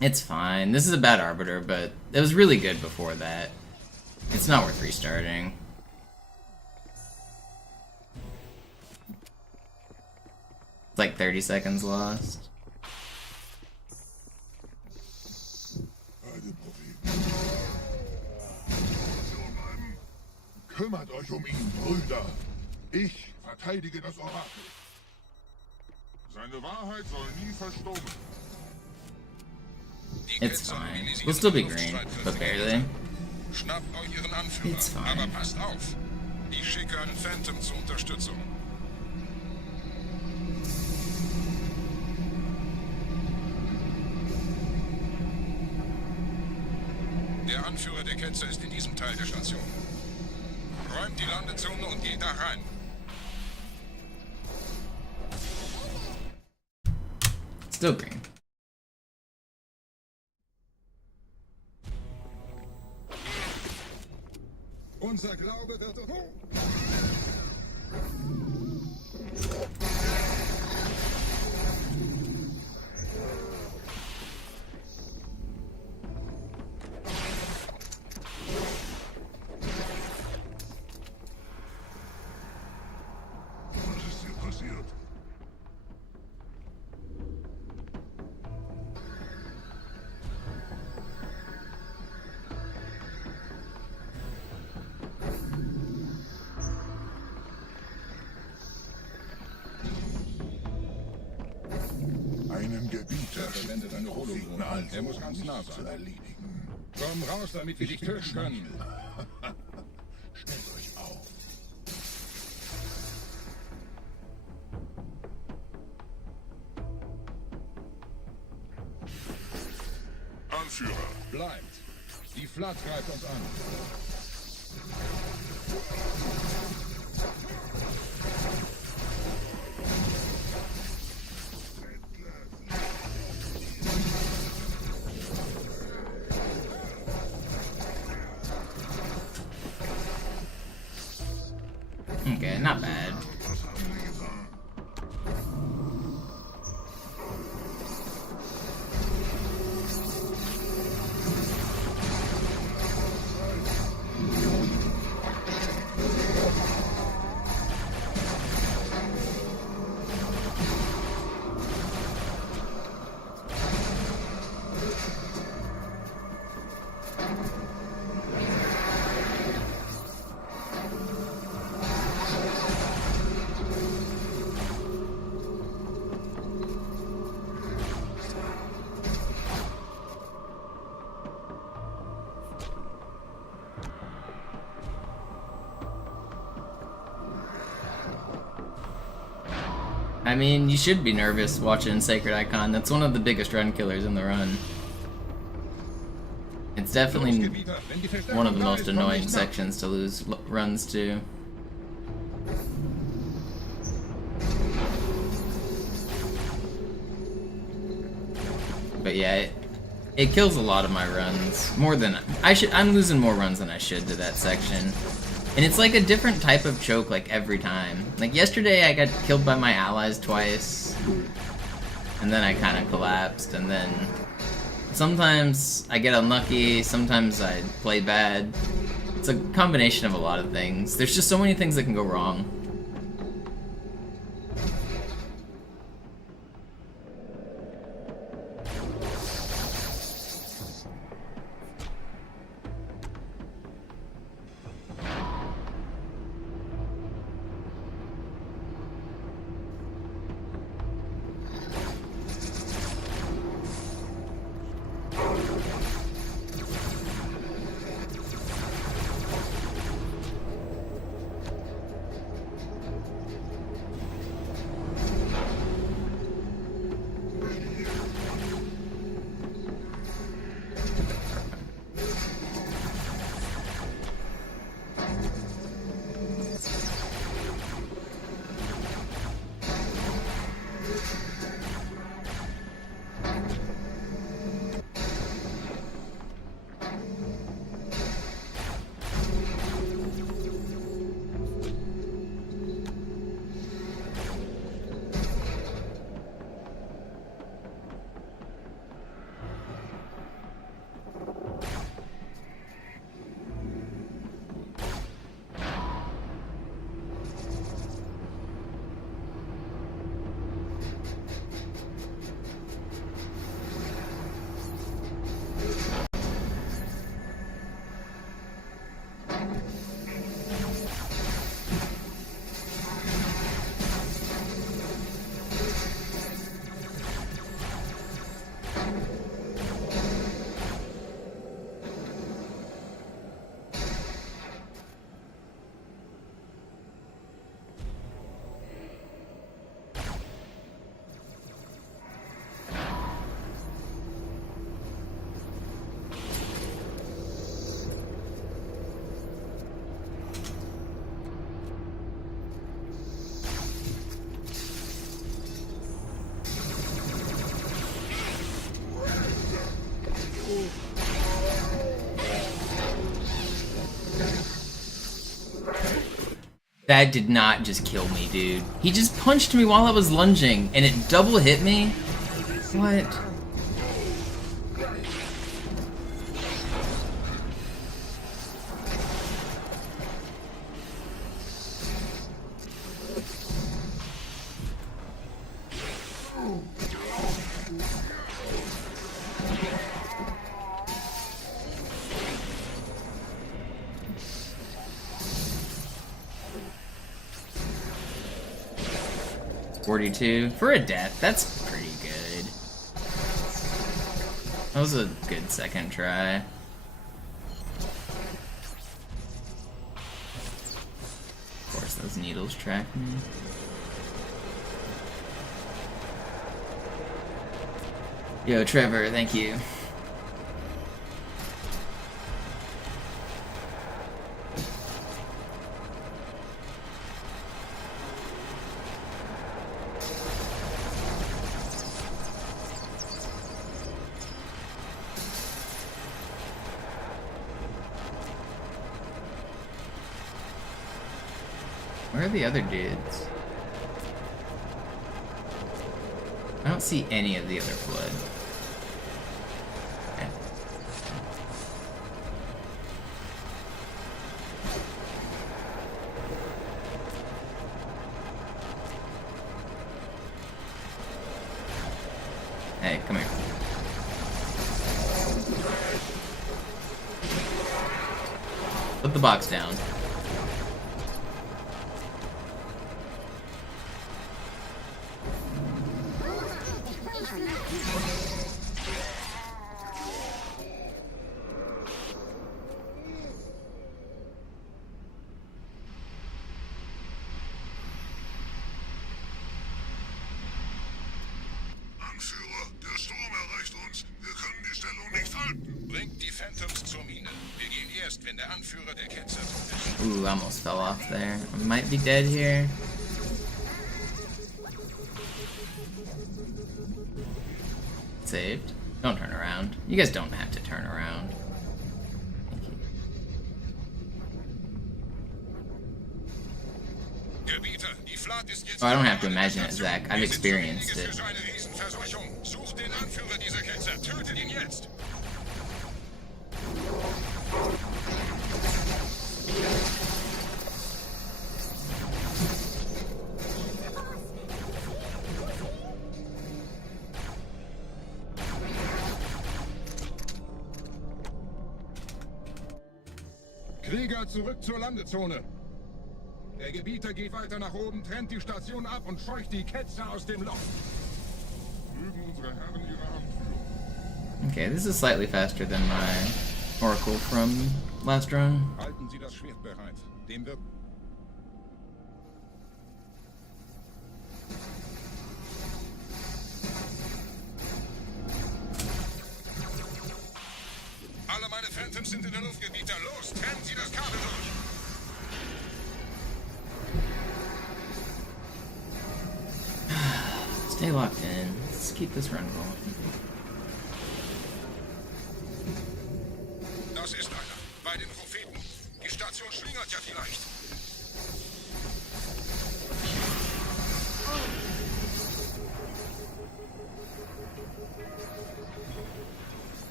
It's fine. This is a bad arbiter, but it was really good before that. It's not worth restarting. It's like 30 seconds lost. Kümmert euch ihn, Brüder. Ich verteidige das Orakel. Seine Wahrheit soll nie verstummen. Die It's Ketzer fine. mobilisieren We'll still be die green, Luftstreitkräfte but der barely. Gegner. Schnappt euch ihren Anführer, It's fine. aber passt auf. Ich schicke einen Phantom zur Unterstützung. Der Anführer der Ketzer ist in diesem Teil der Station. Räumt die Landezone und geht da rein. Still green. Unser Glaube wird... Was ist hier passiert? Einen Gebieter verwendet eine Hologramm. Er muss ganz nah sein. Zu erledigen. Komm raus, damit wir dich töten können. Stellt euch auf. Anführer, bleibt. Die Flat greift uns an. Okay, not bad. I mean, you should be nervous watching Sacred Icon. That's one of the biggest run killers in the run. It's definitely one of the most annoying sections to lose runs to. But yeah, it kills a lot of my runs. More than I'm losing more runs than I should to that section. And it's like a different type of choke like every time. Like yesterday I got killed by my allies twice. And then I kind of collapsed, and then sometimes I get unlucky, sometimes I play bad. It's a combination of a lot of things. There's just so many things that can go wrong. That did not just kill me, dude. He just punched me while I was lunging, and it double hit me? What? For a death, that's pretty good. That was a good second try. Of course, those needles track me. Yo, Trevor, thank you. Where are the other dudes? I don't see any of the other flood. Okay. Hey, come here. Put the box down. Anführer, der Sturm erreicht uns. Wir können die Stellung nicht halten. Bringt die Phantoms zur Mine. Wir gehen erst, wenn der Anführer der Ketzer tot ist. Ooh, I almost fell off there. I might be dead here. Saved. Don't turn around. You guys don't have to turn around. Thank you. Gebieter, die Flat ist jetzt... Oh, I don't have to imagine it, Zach. I've experienced it. Für seine Riesenverseuchung. Sucht den Anführer dieser Ketzer. Tötet ihn jetzt. Krieger, zurück zur Landezone. Der Gebieter geht weiter nach oben, trennt die Station ab und scheucht die Ketzer aus dem Loch. Mögen unsere Herren ihre Anführung. Okay, this is slightly faster than my Oracle from last run. Halten Sie das Schwert bereit. Dem wird... Alle meine Phantoms sind in der Luft, Gebieter. Los, trennen Sie das Kabel durch. Stay locked in. Let's keep this run going. Das ist einer. Bei den Propheten. Die Station schlingert ja vielleicht.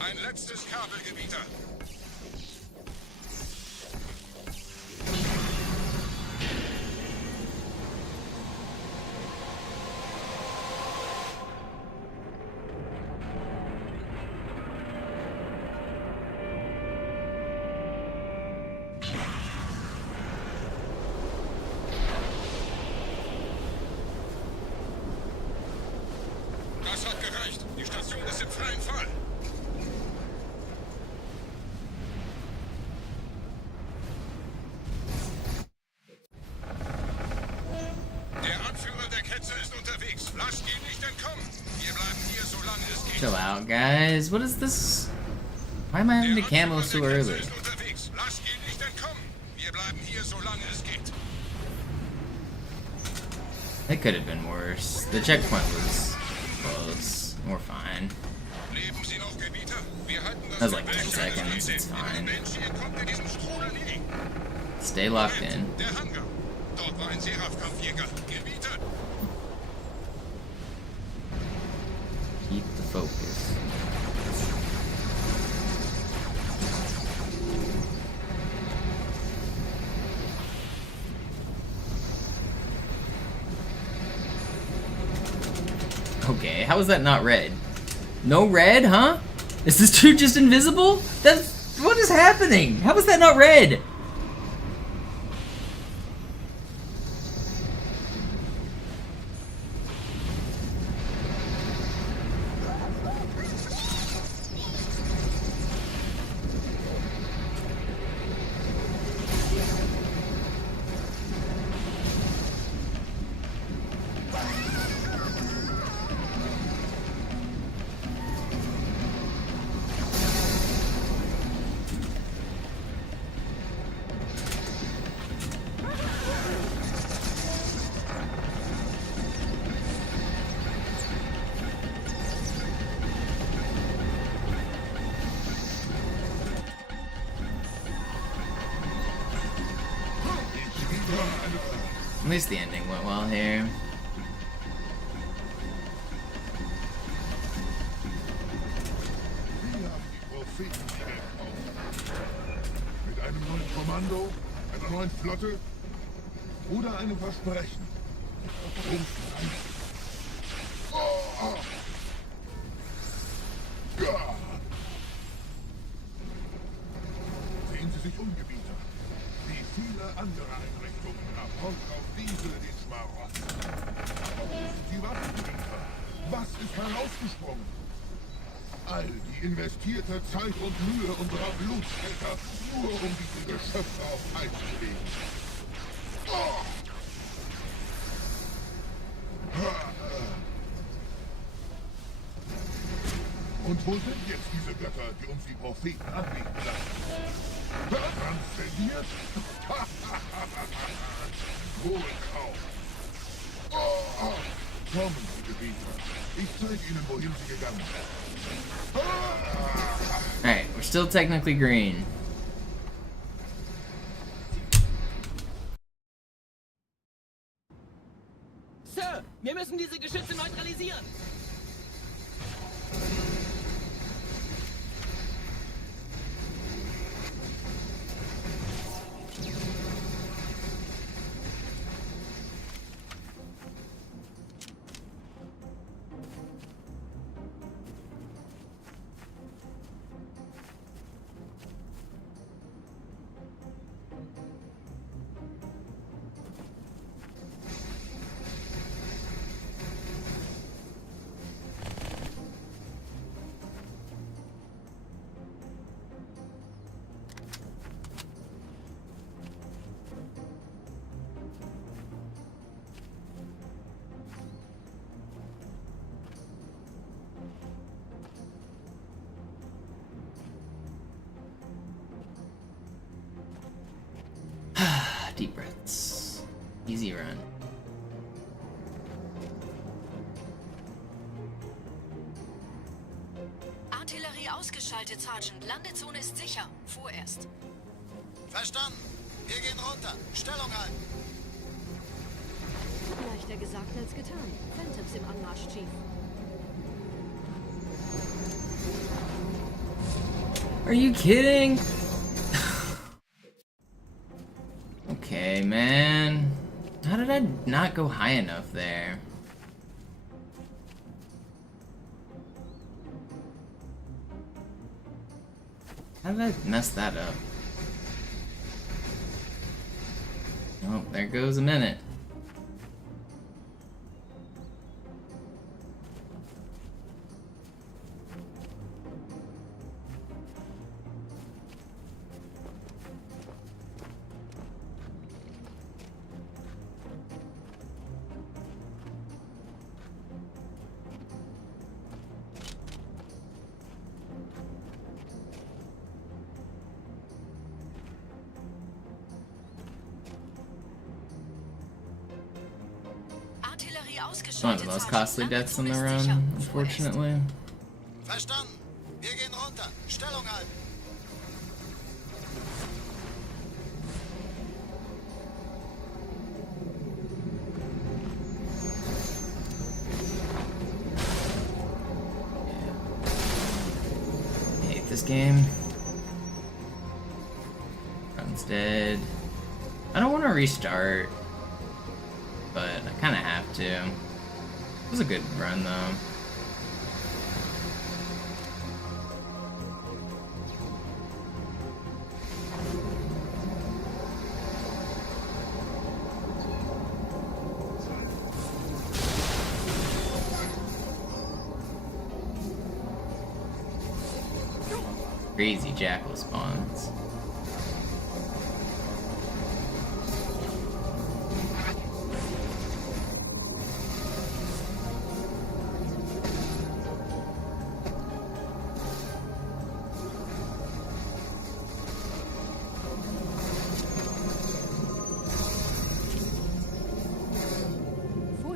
Ein letztes Kabel, Gebieter. Das hat gereicht. Die Station ist im freien Fall. Der Anführer der Ketzer ist unterwegs. Lasst ihn nicht entkommen. Wir bleiben hier, solange es geht. Chill out, guys. What is this? Why am I having to camo so early? Ist unterwegs. Lasst ihn nicht entkommen. Wir bleiben hier, solange es geht. It could have been worse. The checkpoint was close. We're fine. Leben Sie noch, Gebieter? Wir halten das That was like für 10 Welch seconds. eines It's Riesen. fine. Mensch, hier kommt in diesem Strudel nie. Stay locked in. Der Hangar. Dort war ein Seraph-Kampfjäger. Gebieter. Keep the focus. Okay, how is that not red? No red, huh? Is this dude just invisible? That's... what is happening? How is that not red? At least the ending went well here. Wir haben die Propheten mit einem neuen Kommando, einer neuen Flotte oder einem Versprechen. Sehen Sie sich um, Gebieter. Wie viele andere Einrichtungen erfolgt auf diese den Schmarotz. Aber wo sind die Waffengebieter? Was ist herausgesprungen? All die investierte Zeit und Mühe unserer Blutsväter, nur um diese Geschöpfe auf Eis zu legen. Und wo sind jetzt diese Götter, die uns die Propheten anbieten lassen? Transzendiert? Wohl kaum. Kommen Sie, Gebieter. Ich zeige Ihnen, wohin Sie gegangen sind. Alright, we're still technically green. Sir, wir müssen diese Geschütze neutralisieren. Deep breaths. Easy run. Artillerie ausgeschaltet, Sergeant. Landezone ist sicher. Vorerst. Verstanden. Wir gehen runter. Stellung halten. Leichter gesagt als getan. Phantoms im Anmarsch, Chief. Are you kidding? Okay, man. How did I not go high enough there? How did I mess that up? Oh, there goes a minute. It's one of the most costly deaths in the run, unfortunately. Verstanden. Wir gehen runter. Stellung halten. I hate this game. Run's dead. I don't want to restart, but I kind of have to. It was a good run, though. Crazy jackal spawns.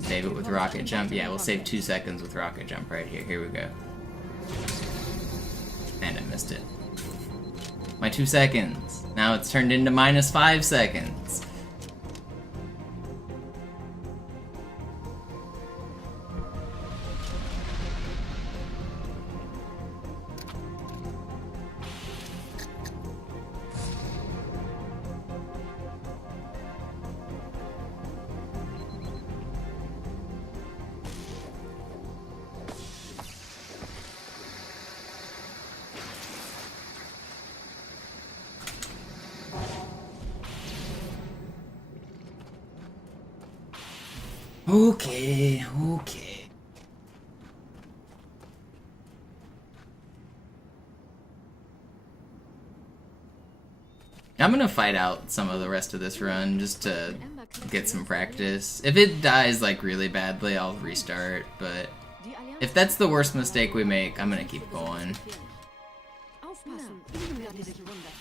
Save it with rocket jump. Yeah, we'll save 2 seconds with rocket jump right here. Here we go. And I missed it. My 2 seconds. Now it's turned into -5 seconds. Okay, okay. I'm gonna fight out some of the rest of this run just to get some practice. If it dies like really badly, I'll restart, but if that's the worst mistake we make, I'm gonna keep going. Aufpassen, ihnen werden sich wundern.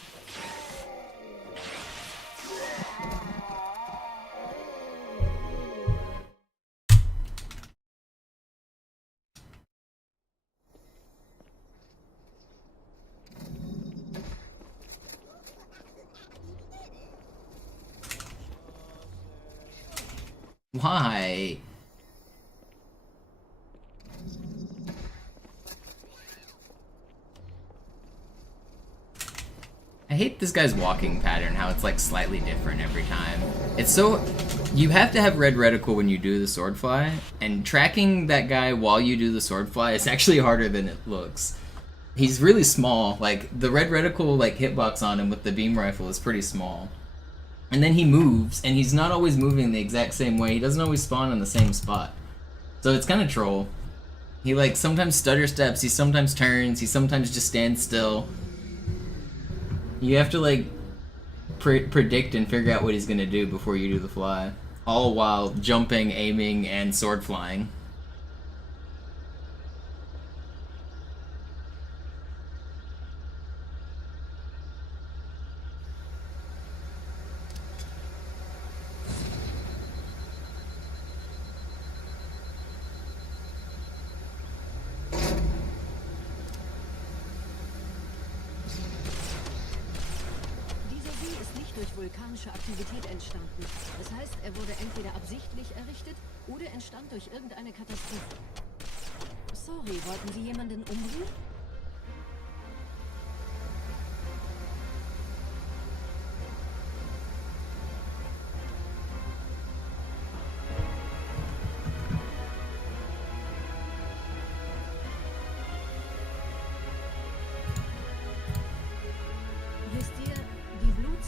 Why? I hate this guy's walking pattern, how it's like slightly different every time. It's so... You have to have red reticle when you do the sword fly, and tracking that guy while you do the sword fly is actually harder than it looks. He's really small, like the red reticle like hitbox on him with the beam rifle is pretty small. And then he moves, and he's not always moving the exact same way. He doesn't always spawn in the same spot. So it's kind of troll. He like sometimes stutter steps, he sometimes turns, he sometimes just stands still. You have to like predict and figure out what he's gonna do before you do the fly. All while jumping, aiming, and sword flying. Durch vulkanische Aktivität entstanden. Das heißt, er wurde entweder absichtlich errichtet oder entstand durch irgendeine Katastrophe. Sorry, wollten Sie jemanden umbringen?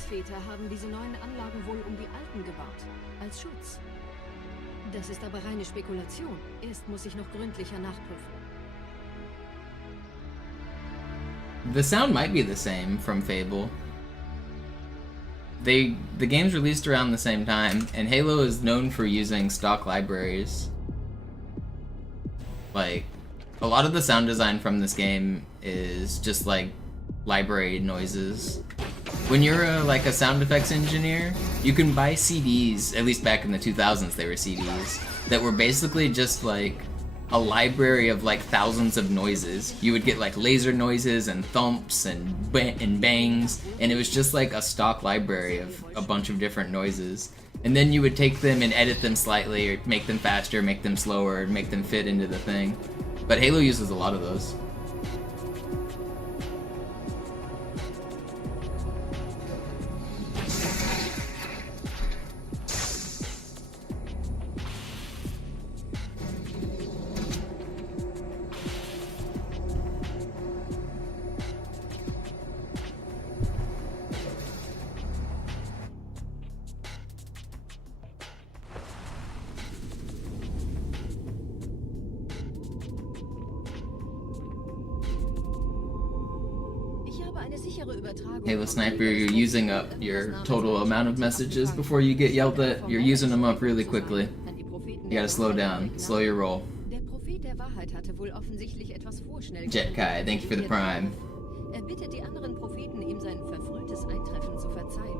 Väter haben diese neuen Anlagen wohl um die alten gebaut, als Schutz. Das ist aber reine Spekulation. Erst muss ich noch gründlicher nachprüfen. The sound might be the same from Fable. The game's released around the same time, and Halo is known for using stock libraries. Like, a lot of the sound design from this game is just like library noises. When you're like a sound effects engineer, you can buy CDs, at least back in the 2000s they were CDs, that were basically just like a library of like thousands of noises. You would get like laser noises and thumps and bangs, and it was just like a stock library of a bunch of different noises. And then you would take them and edit them slightly, or make them faster, make them slower, make them fit into the thing. But Halo uses a lot of those. Halo Sniper, you're using up your total amount of messages before you get yelled at. You're using them up really quickly. You gotta slow down. Slow your roll. Jet Kai, thank you for the prime. Bittet die anderen Propheten, ihm sein verfrühtes Eintreffen zu verzeihen.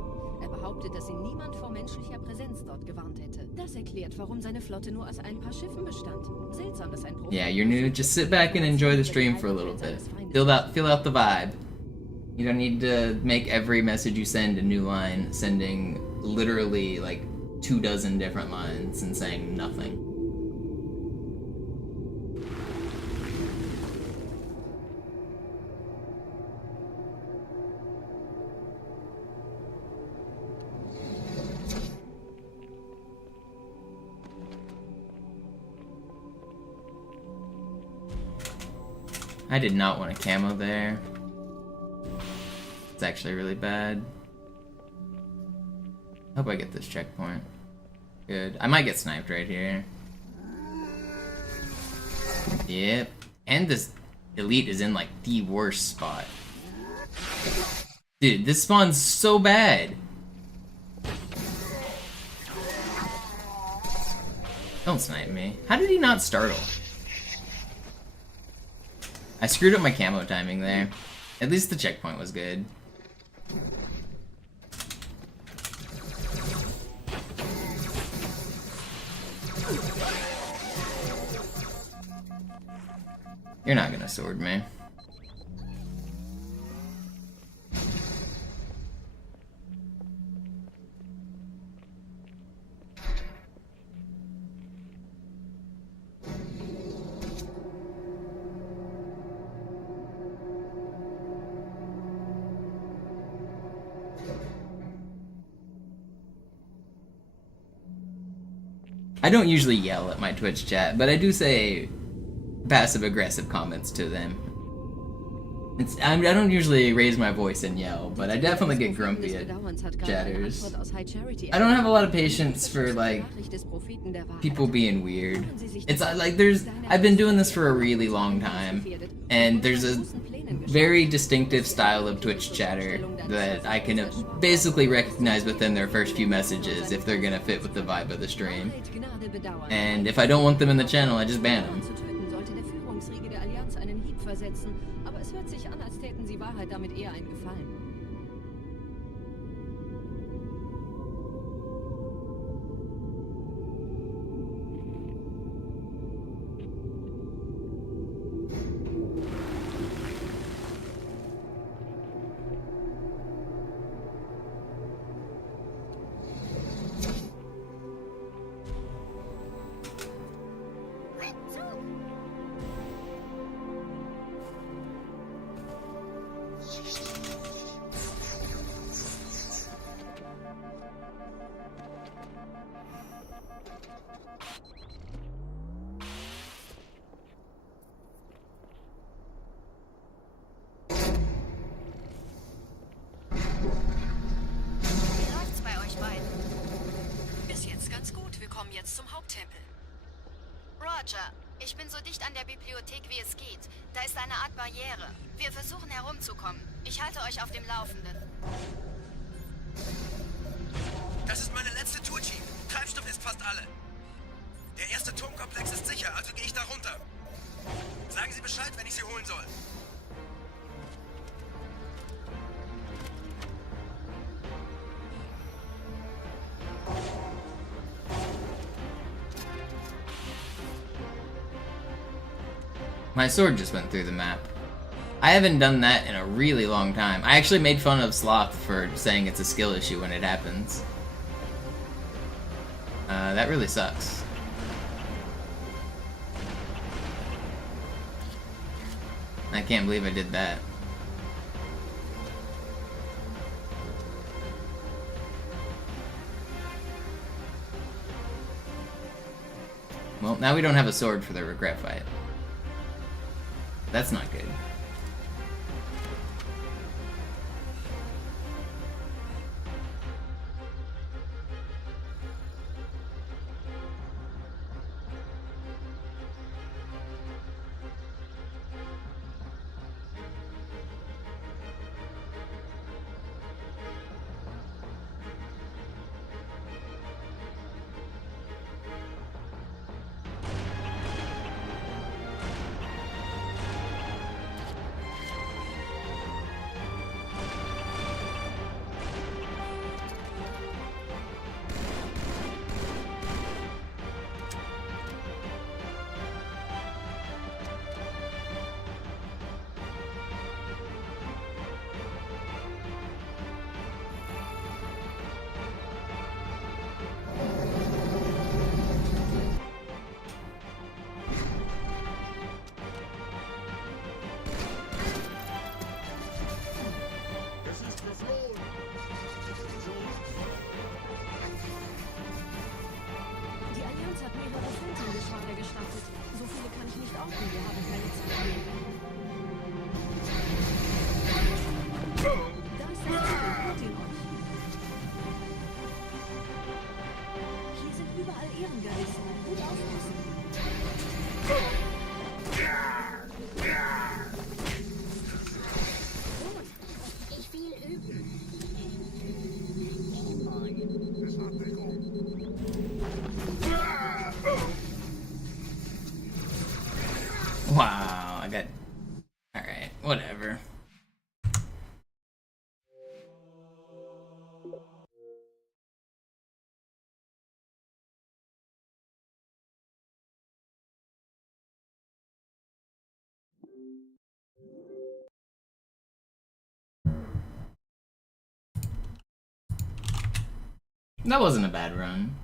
Behauptet, dass ihn niemand vor menschlicher Präsenz dort gewarnt hätte. Das erklärt, warum seine Flotte nur aus ein paar Schiffen bestand. Seltsam, dass ein Prophet... Yeah, you're new. Just sit back and enjoy the stream for a little bit. Feel out the vibe. You don't need to make every message you send a new line, sending literally like 24 different lines and saying nothing. I did not want a camo there. It's actually really bad. Hope I get this checkpoint. Good. I might get sniped right here. Yep. And this elite is in like the worst spot. Dude, this spawn's so bad. Don't snipe me. How did he not startle? I screwed up my camo timing there. At least the checkpoint was good. You're not gonna sword me. I don't usually yell at my Twitch chat, but I do say passive-aggressive comments to them. I don't usually raise my voice and yell, but I definitely get grumpy at chatters. I don't have a lot of patience for, like, people being weird. It's like I've been doing this for a really long time, and there's a very distinctive style of Twitch chatter that I can basically recognize within their first few messages if they're gonna fit with the vibe of the stream. And if I don't want them in the channel, I just ban them. Aber es hört sich an, als täten sie Wahrheit damit eher einen Gefallen. Zum Haupttempel. Roger, ich bin so dicht an der Bibliothek wie es geht. Da ist eine Art Barriere. Wir versuchen herumzukommen. Ich halte euch auf dem Laufenden. Das ist meine letzte Tour, Chief. Treibstoff ist fast alle. Der erste Turmkomplex ist sicher, also gehe ich da runter. Sagen Sie Bescheid, wenn ich Sie holen soll. My sword just went through the map. I haven't done that in a really long time. I actually made fun of Sloth for saying it's a skill issue when it happens. That really sucks. I can't believe I did that. Well, now we don't have a sword for the regret fight. That's not good. überall Ehrengeißen. Gut aufpassen. Ich will üben. Wow, I got... Alright, whatever. That wasn't a bad run.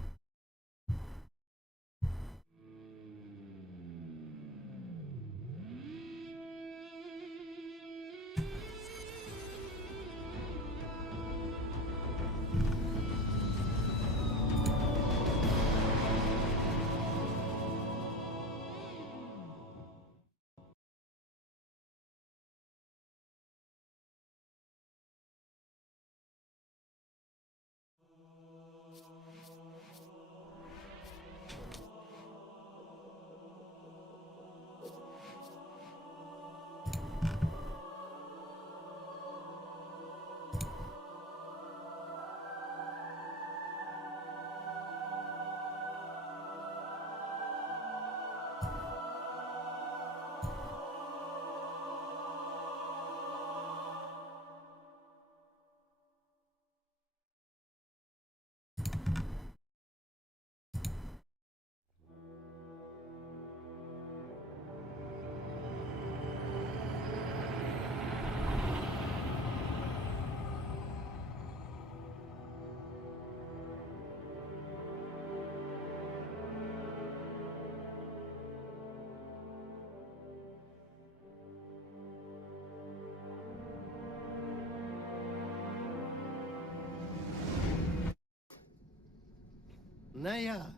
Naja,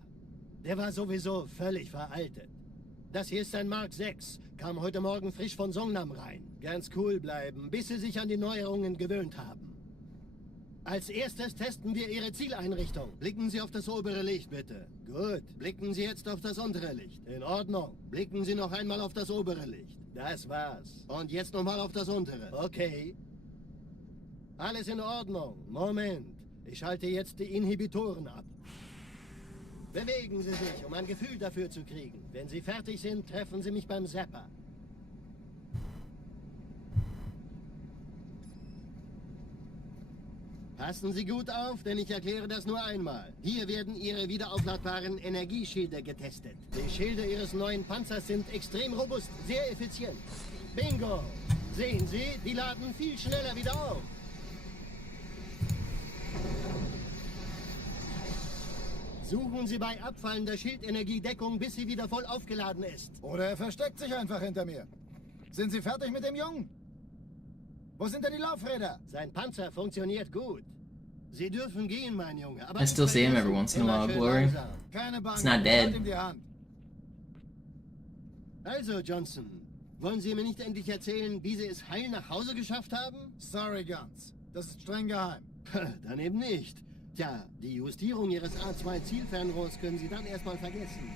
der war sowieso völlig veraltet. Das hier ist ein Mark 6, kam heute Morgen frisch von Songnam rein. Ganz cool bleiben, bis Sie sich an die Neuerungen gewöhnt haben. Als erstes testen wir Ihre Zieleinrichtung. Blicken Sie auf das obere Licht, bitte. Gut, blicken Sie jetzt auf das untere Licht. In Ordnung. Blicken Sie noch einmal auf das obere Licht. Das war's. Und jetzt nochmal auf das untere. Okay. Alles in Ordnung. Moment. Ich schalte jetzt die Inhibitoren ab. Bewegen Sie sich, um ein Gefühl dafür zu kriegen. Wenn Sie fertig sind, treffen Sie mich beim Zapper. Passen Sie gut auf, denn ich erkläre das nur einmal. Hier werden Ihre wiederaufladbaren Energieschilde getestet. Die Schilde Ihres neuen Panzers sind extrem robust, sehr effizient. Bingo! Sehen Sie, die laden viel schneller wieder auf. Suchen Sie bei abfallender Schildenergiedeckung, bis sie wieder voll aufgeladen ist. Oder er versteckt sich einfach hinter mir. Sind Sie fertig mit dem Jungen? Wo sind denn die Laufräder? Sein Panzer funktioniert gut. Sie dürfen gehen, mein Junge. Aber I still see him every once in a while, Glory. Keine Bange, It's not dead. halt ihm die Hand. Also, Johnson, wollen Sie mir nicht endlich erzählen, wie Sie es heil nach Hause geschafft haben? Sorry, Guns. Das ist streng geheim. Dann eben nicht. Tja, die Justierung Ihres A2-Zielfernrohrs können Sie dann erstmal vergessen.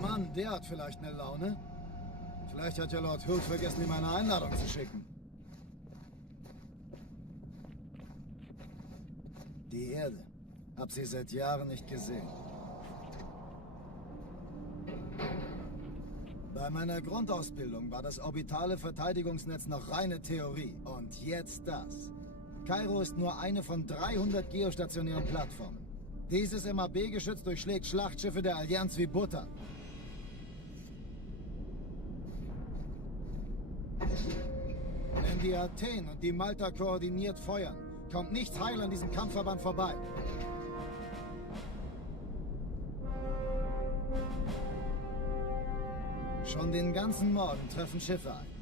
Mann, der hat vielleicht eine Laune. Vielleicht hat ja Lord Hood vergessen, ihm eine Einladung zu schicken. Die Erde. Hab sie seit Jahren nicht gesehen. Bei meiner Grundausbildung war das orbitale Verteidigungsnetz noch reine Theorie. Und jetzt das. Kairo ist nur eine von 300 geostationären Plattformen. Dieses MAB-Geschütz durchschlägt Schlachtschiffe der Allianz wie Butter. Wenn die Athen und die Malta koordiniert feuern, kommt nichts heil an diesem Kampfverband vorbei. Schon den ganzen Morgen treffen Schiffe ein.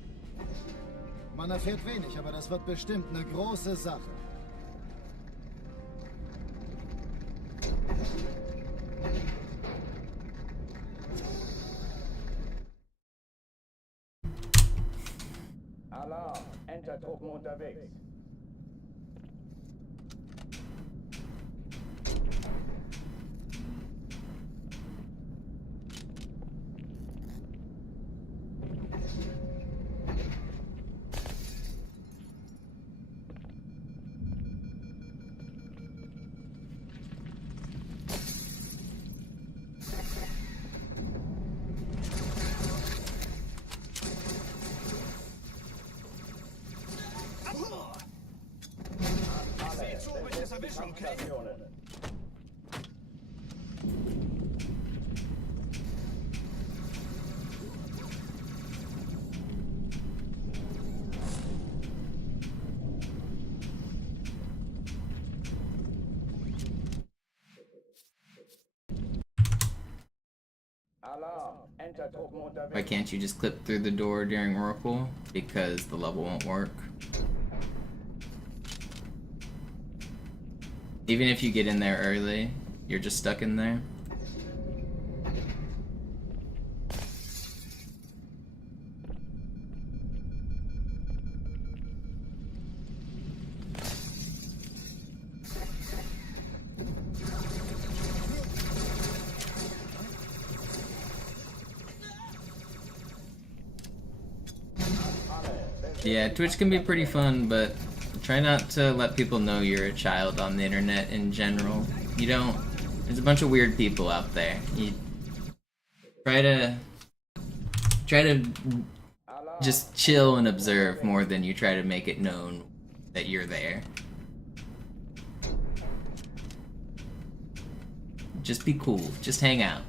Man erfährt wenig, aber das wird bestimmt eine große Sache. Alarm! Entertruppen unterwegs. Kampfstationen. Alarm. Enter Truppen unterwegs. Why can't you just clip through the door during Oracle? Because the level won't work. Even if you get in there early, you're just stuck in there. Yeah, Twitch can be pretty fun, but try not to let people know you're a child on the internet in general. You don't... There's a bunch of weird people out there. You try to just chill and observe more than you try to make it known that you're there. Just be cool. Just hang out.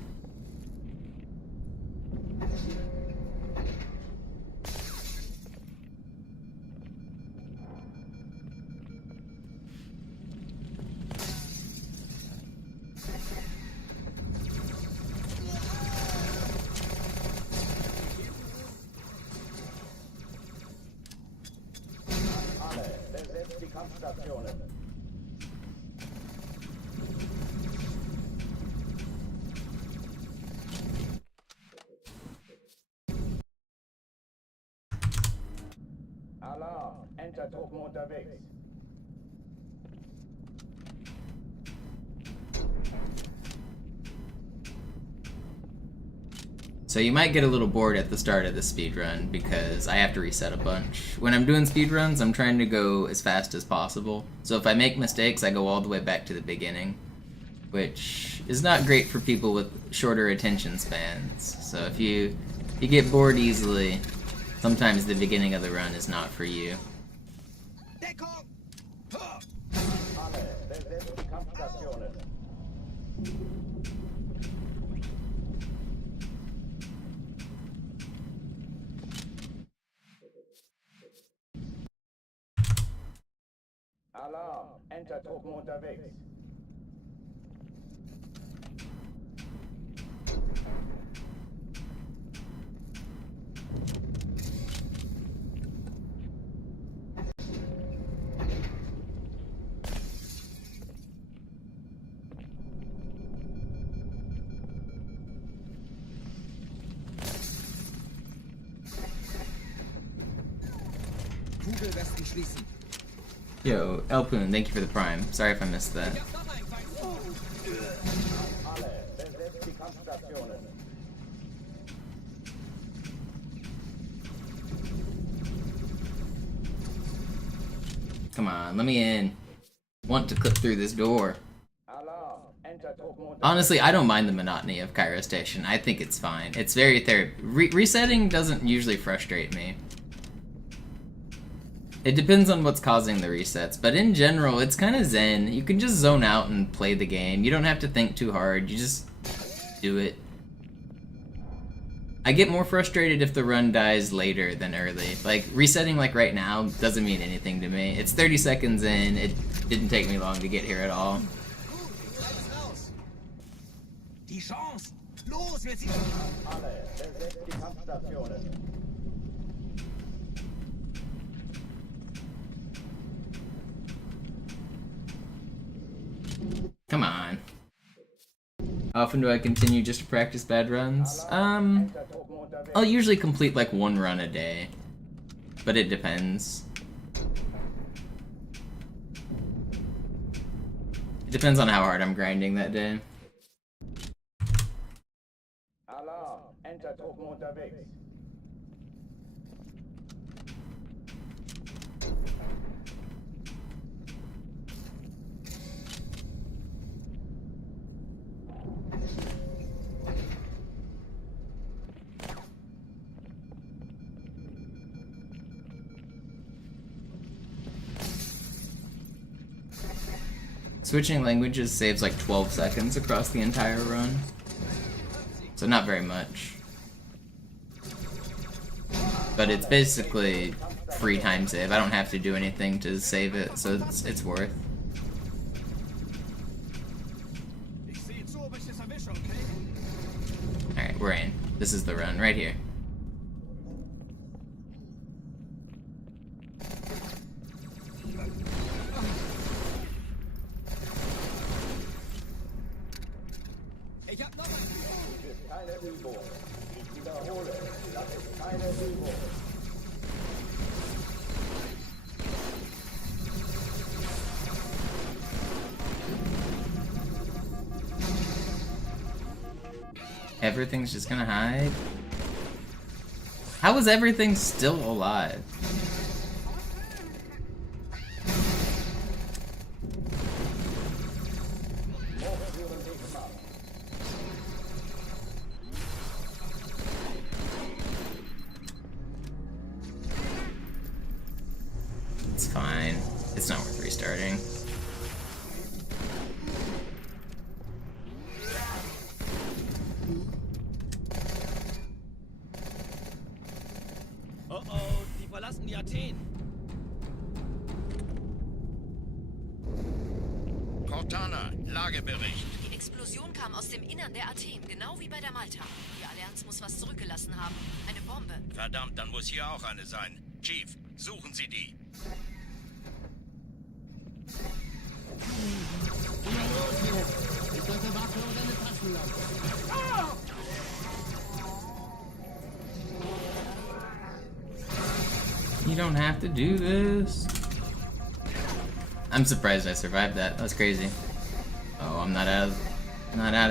Besetzt die Kampfstationen. Alarm. Enter Truppen unterwegs. So you might get a little bored at the start of the speedrun because I have to reset a bunch. When I'm doing speedruns, I'm trying to go as fast as possible. So if I make mistakes, I go all the way back to the beginning, which is not great for people with shorter attention spans. So if you get bored easily, sometimes the beginning of the run is not for you. Alle. Besetzt die Kampfstationen. Alarm. Enter Truppen unterwegs. Kugelwesten schließen. Yo, Elpoon, thank you for the prime. Sorry if I missed that. Alle. Besetzt die Kampfstationen. Come on, let me in. Want to clip through this door. Alarm. Enter Truppen unterwegs. Honestly, I don't mind the monotony of Cairo Station. I think it's fine. It's very resetting doesn't usually frustrate me. It depends on what's causing the resets, but in general, it's kind of zen. You can just zone out and play the game. You don't have to think too hard. You just do it. I get more frustrated if the run dies later than early. Like, resetting like right now doesn't mean anything to me. It's 30 seconds in. It didn't take me long to get here at all. Die Chance! Los, wir ziehen! Alle. Besetzt die Kampfstationen. Come on. How often do I continue just to practice bad runs? I'll usually complete like one run a day, but it depends. It depends on how hard I'm grinding that day. Alarm. Enter Truppen unterwegs. Switching languages saves like 12 seconds across the entire run. So not very much. But it's basically free time save. I don't have to do anything to save it, so it's worth. Alright, we're in. This is the run, right here. Ich hab noch ein... Dies ist keine Übung. Ich wiederhole, das ist keine Übung. Everything's just gonna hide? How is everything still alive? It's fine. It's not worth restarting. Oh oh, die verlassen die Athen. Cortana, Lagebericht. Die Explosion kam aus dem Innern der Athen, genau wie bei der Malta. Die Allianz muss was zurückgelassen haben. Eine Bombe. Verdammt, dann muss hier auch eine sein. Chief, suchen Sie die. Na los jetzt! Ich sollte Waffe oder eine Taschenlampe. You don't have to do this. I'm surprised I survived that. That's crazy. Oh, I'm not out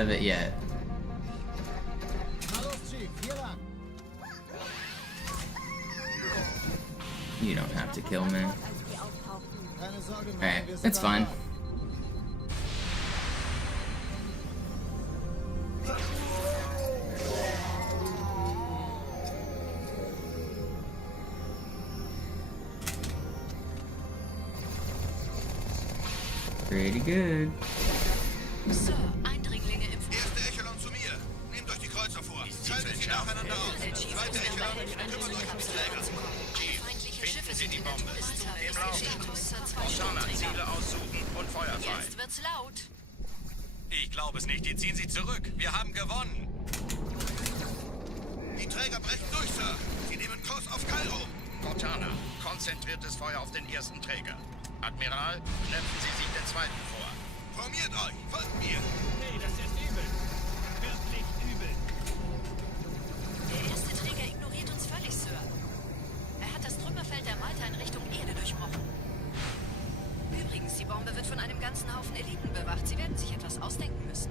of it yet. Na los, Chief, hier lang. You don't have to kill me. Keine Sorge, Mann, Alright, wir sind it's fine. da. Pretty good. Sir, Eindringlinge im Erste Echelon zu mir. Nehmt euch die Kreuzer vor. Schaltet sie nacheinander aus. Zweite Echelon, kümmert euch ums Träger. Chief, finden Sie die Bombe. Im Laufen. Cortana, Ziele aussuchen und Feuer frei. Jetzt wird's laut. Ich glaube es nicht. Die ziehen sie zurück. Wir haben gewonnen. Die Träger brechen durch, Sir. Sie nehmen Kurs auf Kairo. Cortana, konzentriertes Feuer auf den ersten Träger. Admiral, knöpfen Sie sich den zweiten vor. Formiert euch, folgt mir. Nee, das ist übel. Wirklich übel. Der erste Träger ignoriert uns völlig, Sir. Er hat das Trümmerfeld der Malta in Richtung Erde durchbrochen. Übrigens, die Bombe wird von einem ganzen Haufen Eliten bewacht. Sie werden sich etwas ausdenken müssen.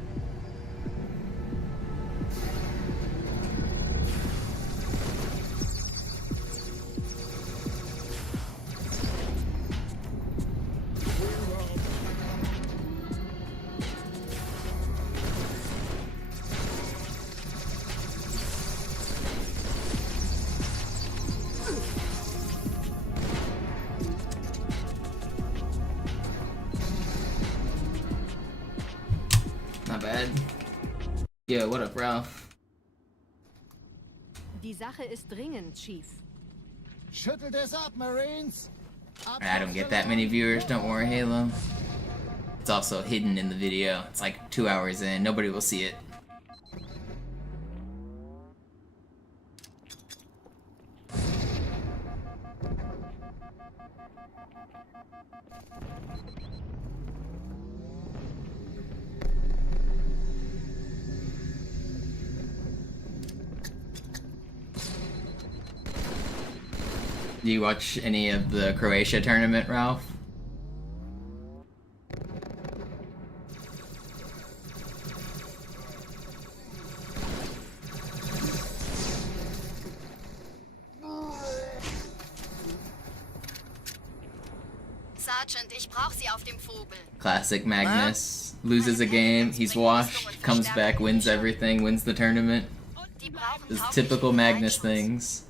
Not bad. Yo, what up, Ralph? Die Sache ist dringend, Chief. Schüttelt es ab, Marines. I don't get that many viewers, don't worry, Halo. It's also hidden in the video. It's like 2 hours in, nobody will see it. Do you watch any of the Croatia tournament, Ralph? Sergeant, ich brauch Sie auf dem Vogel. Classic Magnus. Loses a game, he's washed, comes back, wins everything, wins the tournament. Die brauchen Just hauptsächlich typical Magnus Freischuss. things.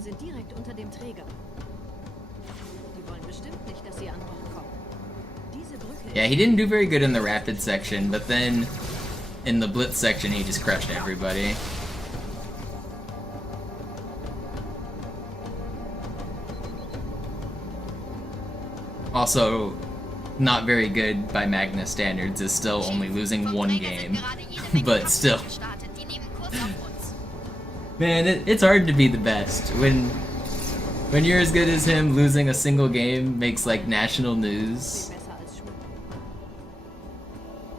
sind direkt unter dem Träger. Die wollen bestimmt nicht, dass sie an Bord kommen. Diese Brücke Yeah, he didn't do very good in the rapid section, but then in the blitz section he just crushed everybody. Also, not very good by Magnus standards is still only losing one game, but still. Man, it's hard to be the best. When you're as good as him, losing a single game makes like national news.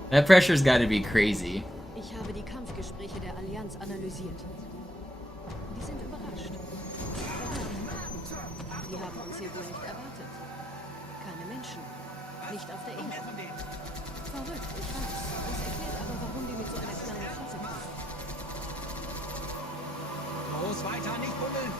That pressure's gotta be crazy. Ich habe die Kampfgespräche der Allianz analysiert. Die sind überrascht. Die haben uns hier wohl nicht erwartet. Keine Menschen. Nicht auf der Insel. Verrückt, ich weiß. Das erklärt aber, warum die mit so einer kleinen Flotte kommen. Los, weiter, nicht bummeln!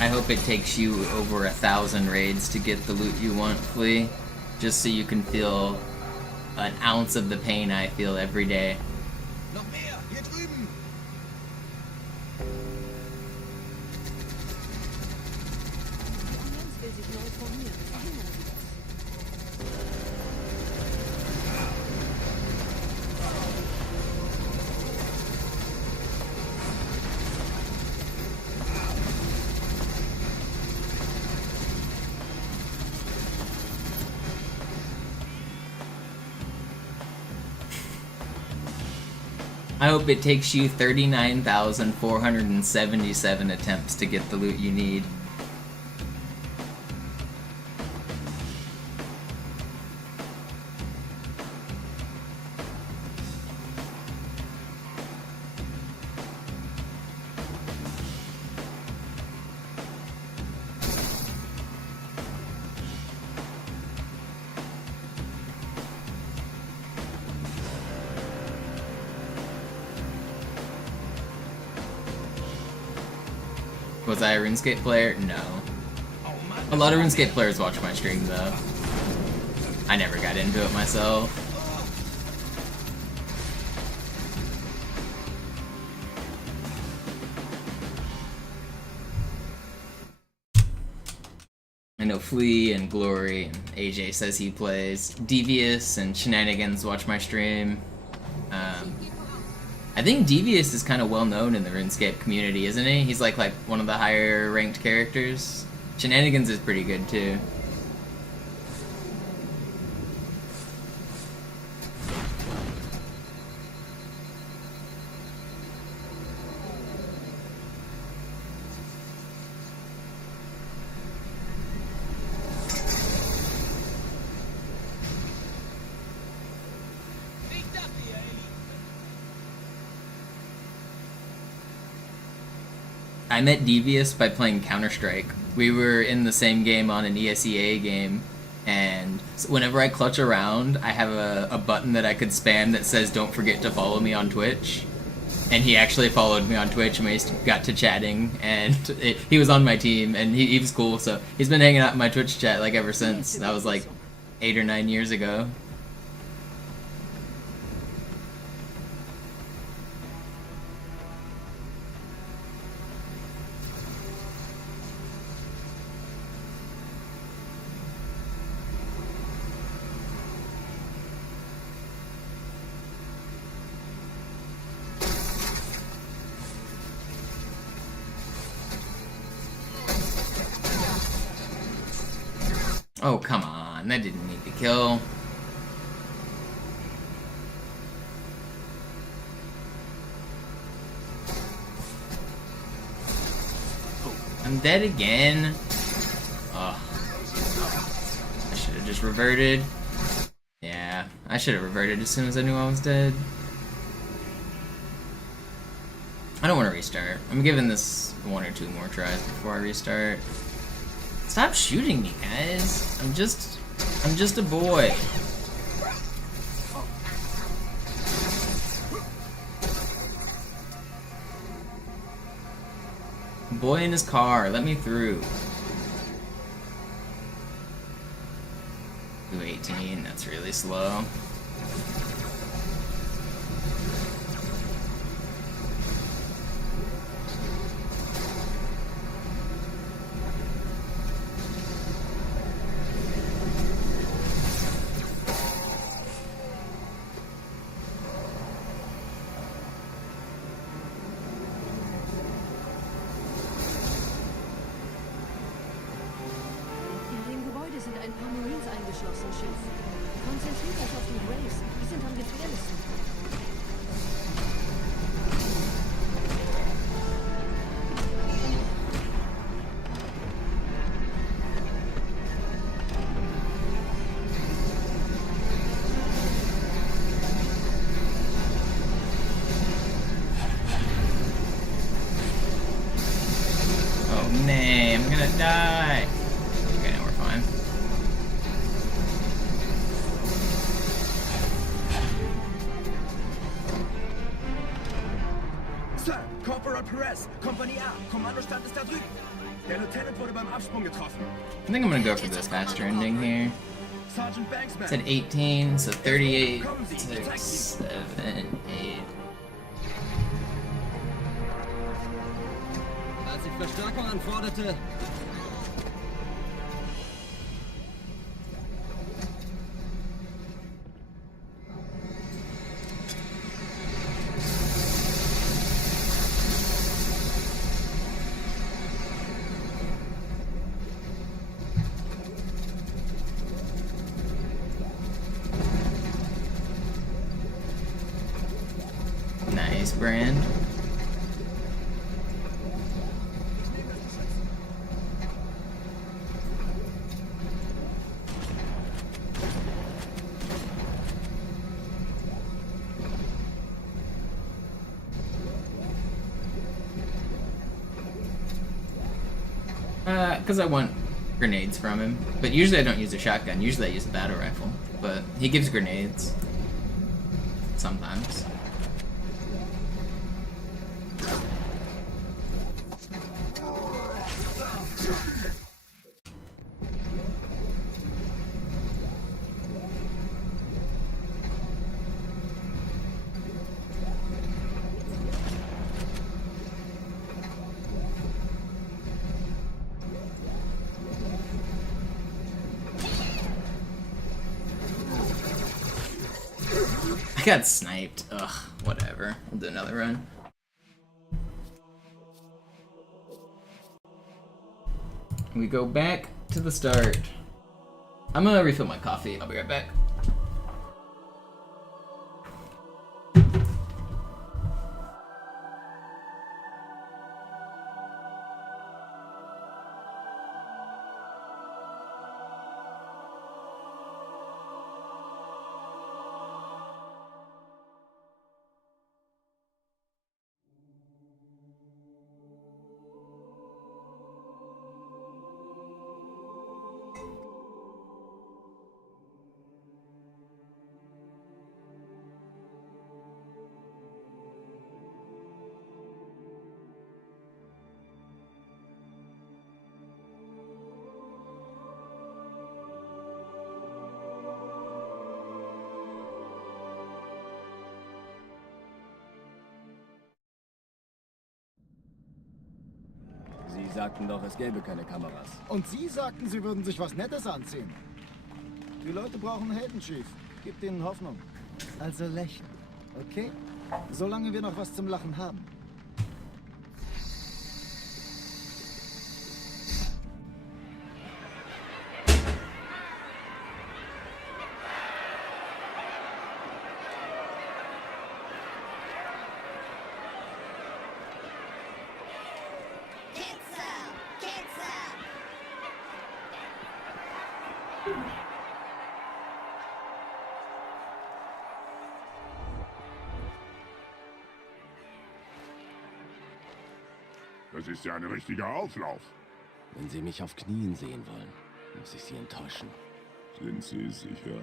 I hope it takes you over 1,000 raids to get the loot you want, Flea. Just so you can feel an ounce of the pain I feel every day. Noch mehr, hier drüben! Die Allianz will sich neu formieren. Verhindern Sie das. I hope it takes you 39,477 attempts to get the loot you need. Was I a RuneScape player? No. A lot of RuneScape players watch my stream though. I never got into it myself. I know Flea and Glory and AJ says he plays. Devious and Shenanigans watch my stream. I think Devious is kind of well known in the RuneScape community, isn't he? He's like one of the higher ranked characters. Shenanigans is pretty good too. I met Devious by playing Counter-Strike. We were in the same game on an ESEA game, and whenever I clutch around, I have a button that I could spam that says don't forget to follow me on Twitch. And he actually followed me on Twitch, and we got to chatting, and he was on my team, and he was cool, so he's been hanging out in my Twitch chat like ever since. That was like 8 or 9 years ago. Oh, come on. That didn't need to kill. Oh, I'm dead again. Oh. I should have just reverted. Yeah, I should have reverted as soon as I knew I was dead. I don't want to restart. I'm giving this 1 or 2 more tries before I restart. Stop shooting me, guys. I'm just a boy. Boy in his car, let me through. 218, that's really slow. Konzentriert euch auf die Waves. Die sind am gefährlichsten. Oh, nay, I'm gonna die. Okay, now we're fine. Sir, Corporal Perez, Kompanie A, Kommandostand ist da drüben. Der Lieutenant wurde beim Absprung getroffen. I think I'm gonna go for this faster ending here. Sergeant Banksman. It's at 18, so 38, 6, 7, 8. Als ich Verstärkung anforderte, Nice, Brand. Because I want grenades from him. But usually I don't use a shotgun. Usually I use a battle rifle. But he gives grenades. Sometimes. I got sniped. Ugh, whatever. We'll do another run. We go back to the start. I'm gonna refill my coffee. I'll be right back. Sie sagten doch, es gäbe keine Kameras. Und Sie sagten, Sie würden sich was Nettes anziehen. Die Leute brauchen Helden, Chief. Gib ihnen Hoffnung. Also lächeln, okay? Solange wir noch was zum Lachen haben. Das ist ja ein richtiger Auflauf. Wenn Sie mich auf Knien sehen wollen, muss ich Sie enttäuschen. Sind Sie sicher?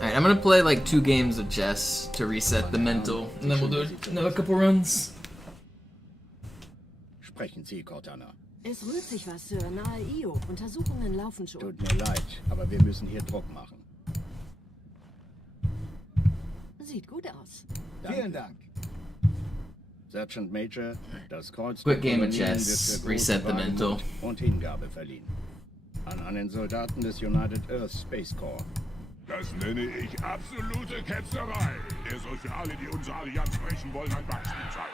Alright, I'm gonna play like 2 games of chess to reset the mental, and then we'll do another couple runs. Sprechen Sie, Cortana. Es rührt sich was, Sir, nahe Io. Untersuchungen laufen schon. Tut mir leid, aber wir müssen hier Druck machen. Sieht gut aus. Vielen Dank. Sergeant Major, das Kreuz Quick der game of Kolonien chess, wird für reset große the mental. Wagemut und Hingabe verliehen. An einen Soldaten des United Earth Space Corps. Das nenne ich absolute Ketzerei. Er soll für alle, die unsere Allianz brechen wollen, ein Beispiel sein.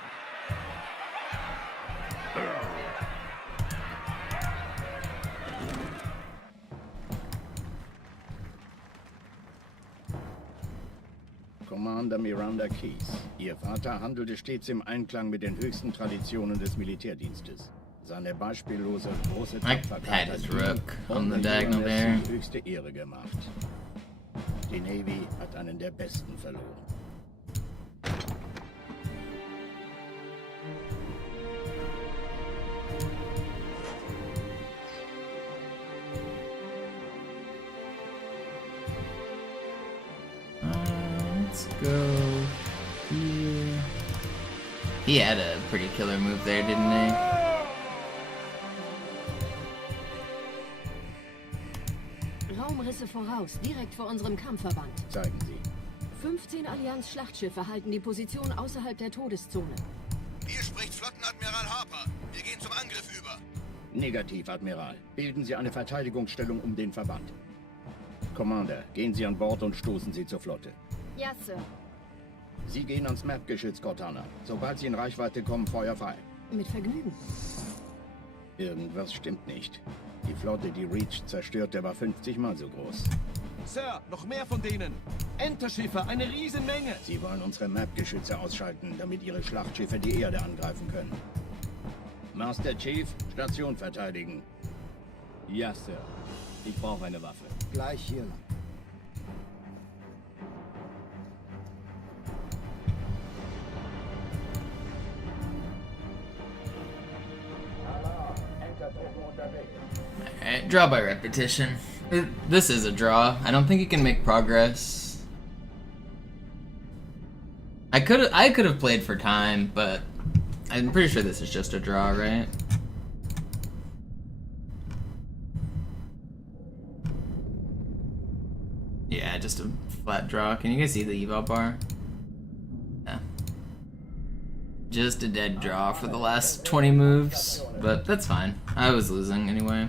Commander Miranda Keys. Ihr Vater handelte stets im Einklang mit den höchsten Traditionen des Militärdienstes. Seine beispiellose große Tapferkeit had his hat ihm rook on the und diagonal der there. die höchste Ehre gemacht. Die Navy hat einen der besten verloren. Let's go here. He had a pretty killer move there, didn't he? Raumrisse voraus, direkt vor unserem Kampfverband. Zeigen Sie. 15 Allianz-Schlachtschiffe halten die Position außerhalb der Todeszone. Hier spricht Flottenadmiral Harper. Wir gehen zum Angriff über. Negativ, Admiral. Bilden Sie eine Verteidigungsstellung um den Verband. Commander, gehen Sie an Bord und stoßen Sie zur Flotte. Ja, Sir. Sie gehen ans Map-Geschütz, Cortana. Sobald Sie in Reichweite kommen, Feuer frei. Mit Vergnügen. Irgendwas stimmt nicht. Die Flotte, die Reach zerstörte, war 50 Mal so groß. Sir, noch mehr von denen. Enterschiffe, eine Riesenmenge. Sie wollen unsere Map-Geschütze ausschalten, damit Ihre Schlachtschiffe die Erde angreifen können. Master Chief, Station verteidigen. Ja, Sir. Ich brauche eine Waffe. Gleich hier lang. Alright, draw by repetition. This is a draw. I don't think you can make progress. I could have played for time, but I'm pretty sure this is just a draw, right? Yeah, just a flat draw. Can you guys see the eval bar? Yeah. Just a dead draw for the last 20 moves, but that's fine. I was losing anyway.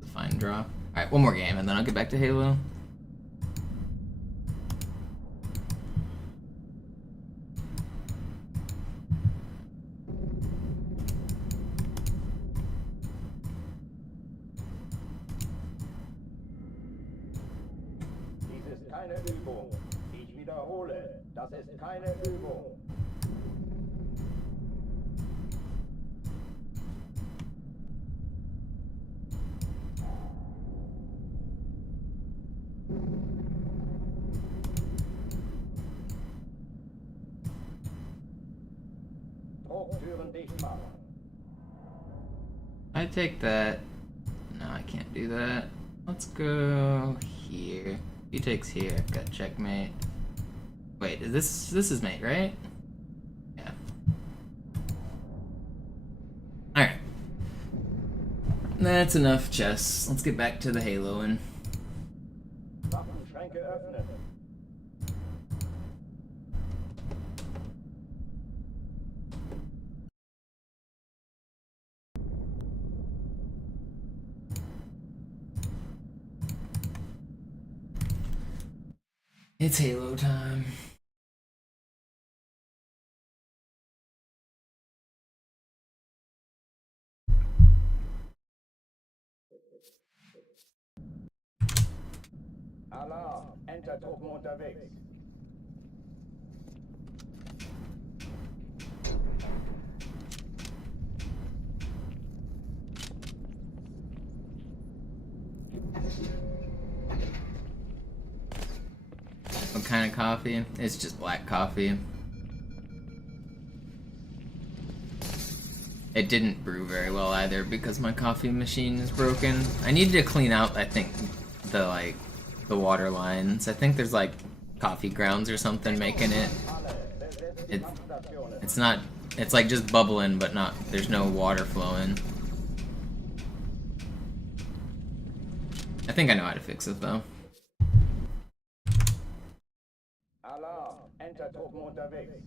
It's a fine draw. Alright, one more game and then I'll get back to Halo. Dies ist keine Übung. Ich wiederhole, das ist keine Übung. Drucktüren dicht machen. I take that. No, I can't do that. Let's go here. He takes here. I've got checkmate. Wait, this is mate, right? Yeah. Alright. That's enough chess. Let's get back to the Haloing. Waffenschränke öffnen. It's Halo time. Alarm, Entertruppen unterwegs. What kind of coffee? It's just black coffee. It didn't brew very well either because my coffee machine is broken. I needed to clean out, I think, the water lines. I think there's like coffee grounds or something making it. It's not, it's like just bubbling, but not, there's no water flowing. I think I know how to fix it though. Alarm! Entertruppen unterwegs.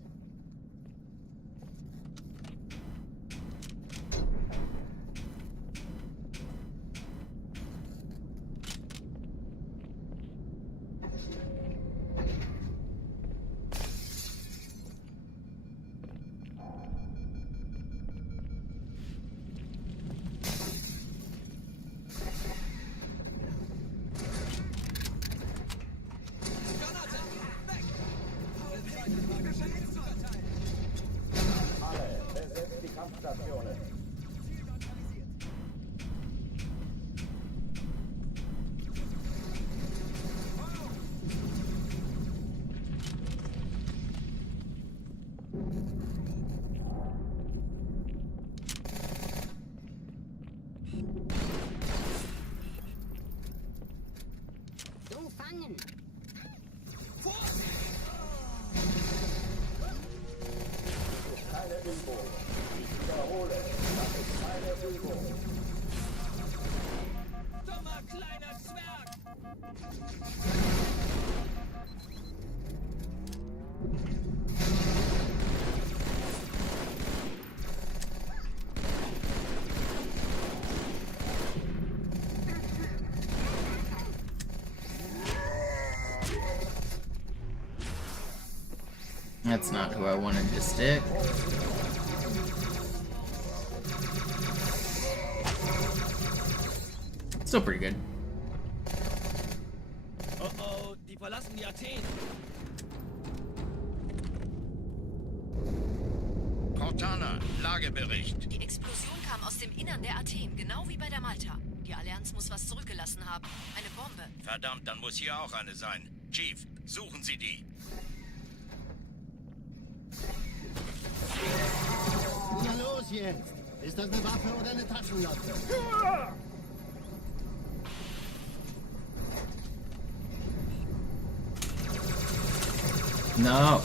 That's not who I wanted to stick. Still pretty good. Oh oh, die verlassen die Athen. Cortana, Lagebericht. Die Explosion kam aus dem Innern der Athen, genau wie bei der Malta. Die Allianz muss was zurückgelassen haben. Eine Bombe. Verdammt, dann muss hier auch eine sein. Chief, suchen Sie die. Na los jetzt! Ist das eine Waffe oder eine Taschenlampe? No!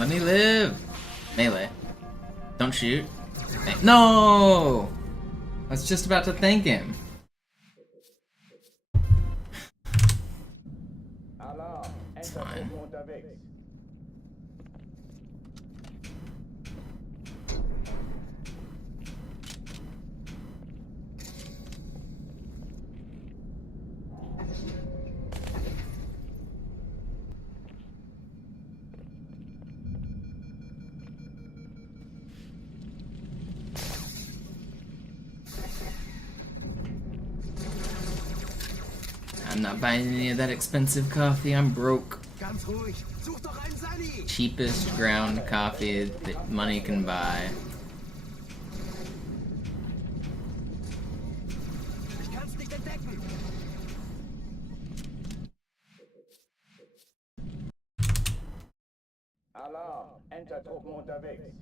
Let me live! Melee. Don't shoot. No! I was just about to thank him. Alarm! It's fine. Entertruppen unterwegs. I'm not buying any of that expensive coffee, I'm broke. Ganz ruhig. Such doch einen Sally. Cheapest ground coffee that money can buy. Ich kann's nicht entdecken. Alarm! Entertruppen unterwegs.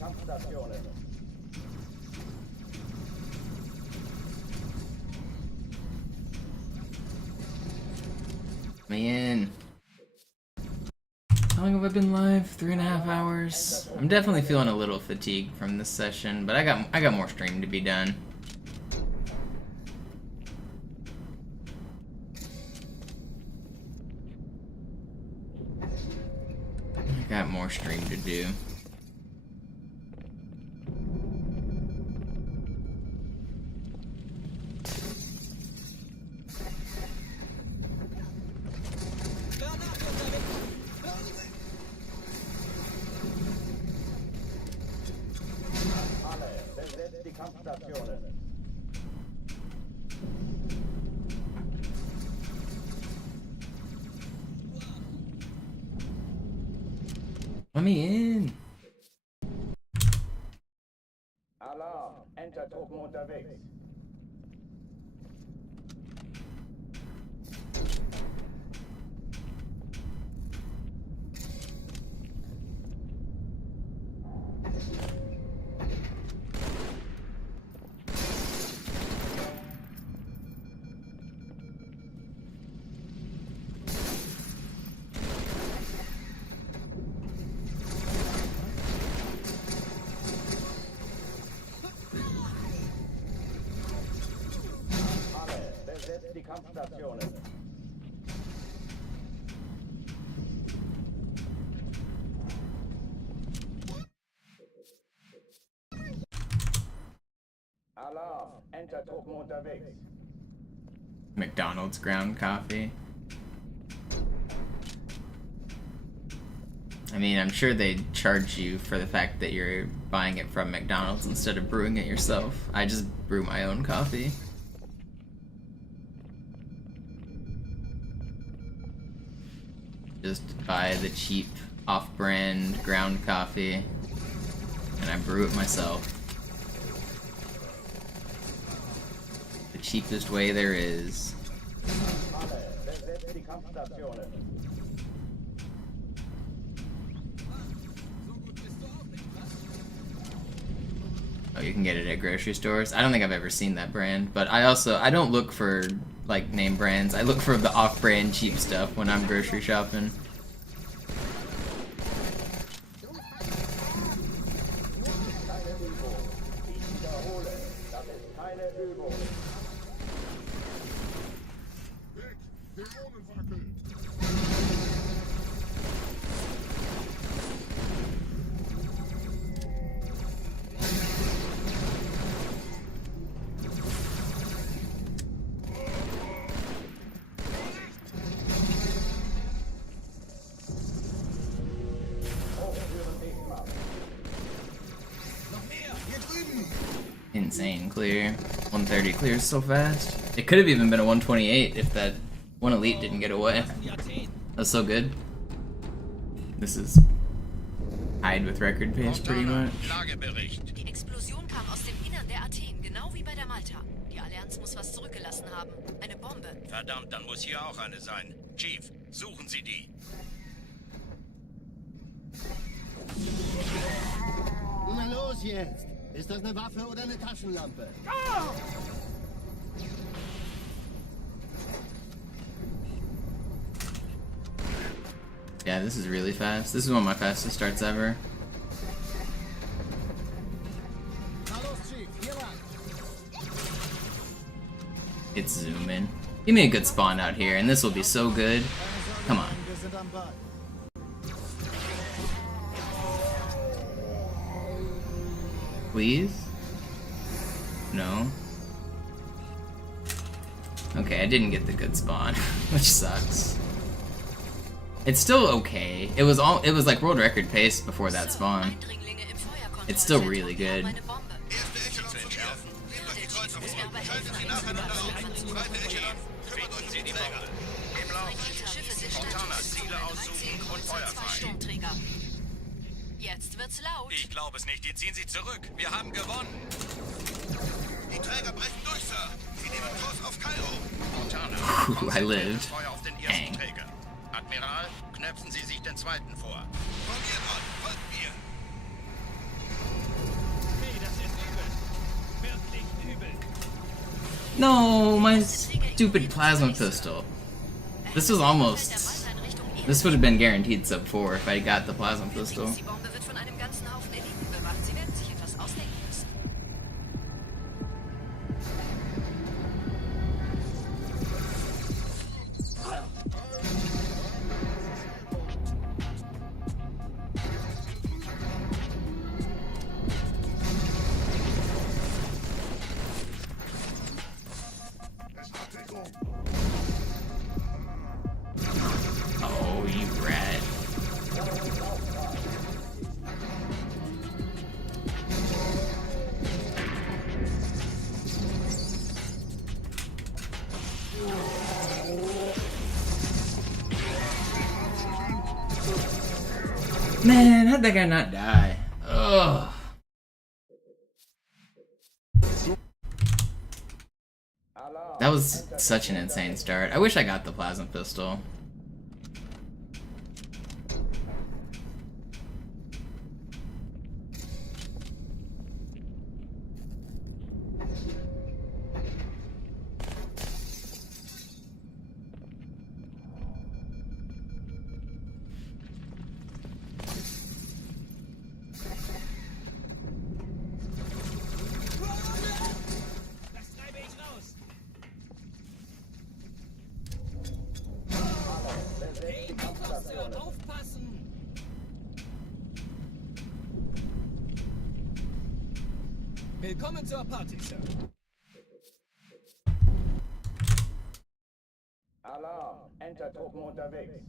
Kampfstationen. Man. How long have I been live? 3.5 hours. I'm definitely feeling a little fatigued from this session, but I got more stream to be done. I got more stream to do. Kampfstationen. Let me in. Alarm. Enter-Truppen unterwegs. Besetzt die Kampfstationen. Alarm. Enter-Truppen unterwegs. McDonald's ground coffee. I mean, I'm sure they charge you for the fact that you're buying it from McDonald's instead of brewing it yourself. I just brew my own coffee. Just buy the cheap off-brand ground coffee and I brew it myself. The cheapest way there is. Besetzt die Kampfstationen. Oh, you can get it at grocery stores. I don't think I've ever seen that brand, but I don't look for like name brands. I look for the off-brand cheap stuff when I'm grocery shopping. Insane clear. 130 clears so fast. It could have even been a 128 if that one elite didn't get away. That's so good. This is tied with record pace pretty much. Die Explosion kam aus dem Innern der Athen, genau wie bei der Malta. Die Allianz muss was zurückgelassen haben. Eine Bombe. Verdammt, dann muss hier auch eine sein. Chief, suchen Sie die. Na los jetzt! Ist das eine Waffe oder eine Taschenlampe? Yeah, this is really fast. This is one of my fastest starts ever. It's zooming. Give me a good spawn out here, and this will be so good. Come on. Please? No? Okay, I didn't get the good spawn, which sucks. It's still okay. It was like world record pace before that spawn. It's still really good. Jetzt wird's laut. Ich glaube es nicht. Die ziehen sie zurück. Wir haben gewonnen. Die Träger brechen durch, Sir. Sie nehmen Kurs auf Kairo. I lived. Feuer auf den ersten Träger. Admiral, knöpfen Sie sich den zweiten vor. Formiert an, folgt mir. Hey, das ist übel. Wirklich übel. No, my stupid plasma pistol. This was almost... This would have been guaranteed sub 4 if I got the plasma pistol. Die Bombe wird von einem ganzen Haufen Eliten bewacht. Sie werden sich etwas ausdenken müssen. Oh, you rat. Man, how'd that guy not die? Ugh. That was such an insane start. I wish I got the plasma pistol. Willkommen zur Party, Sir. Alarm! Enter-Truppen unterwegs.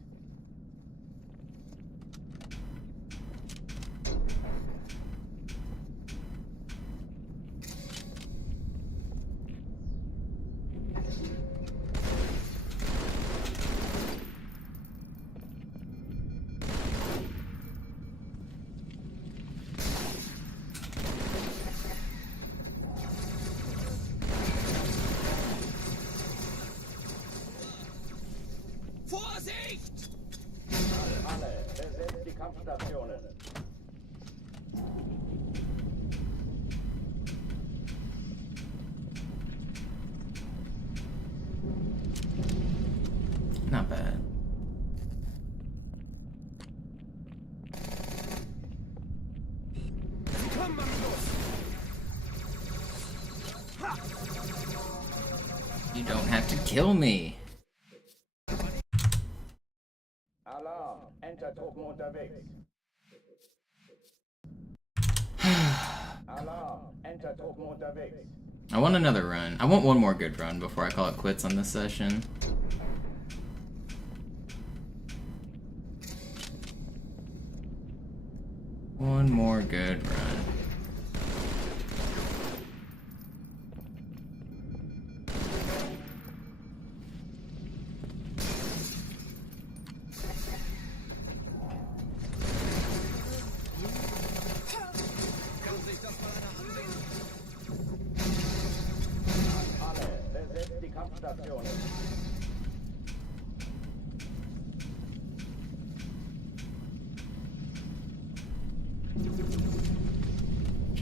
Vorsicht! Alle, besetzt die Kampfstationen. Not bad. You don't have to kill me. Alarm! Enter-Truppen unterwegs. Alarm! Enter-Truppen unterwegs. I want another run. I want one more good run before I call it quits on this session. One more good run. Alle, besetzt die Kampfstationen.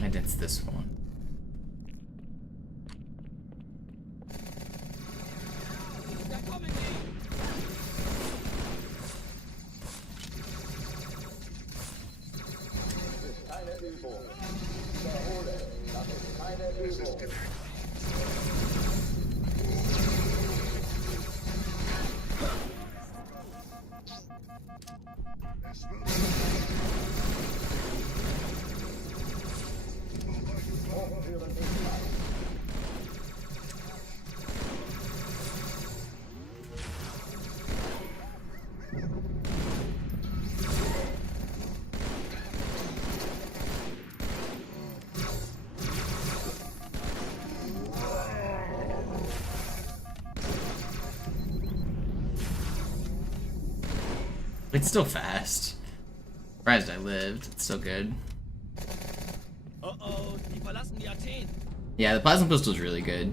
And it's this one. Da kommen sie! Das ist keine Übung. Wiederhole, das ist keine Übung. Hochführen sichtbar. It's still fast. Surprised I lived. It's still good. Oh, die verlassen die Athen. Yeah, the plasma pistol is really good.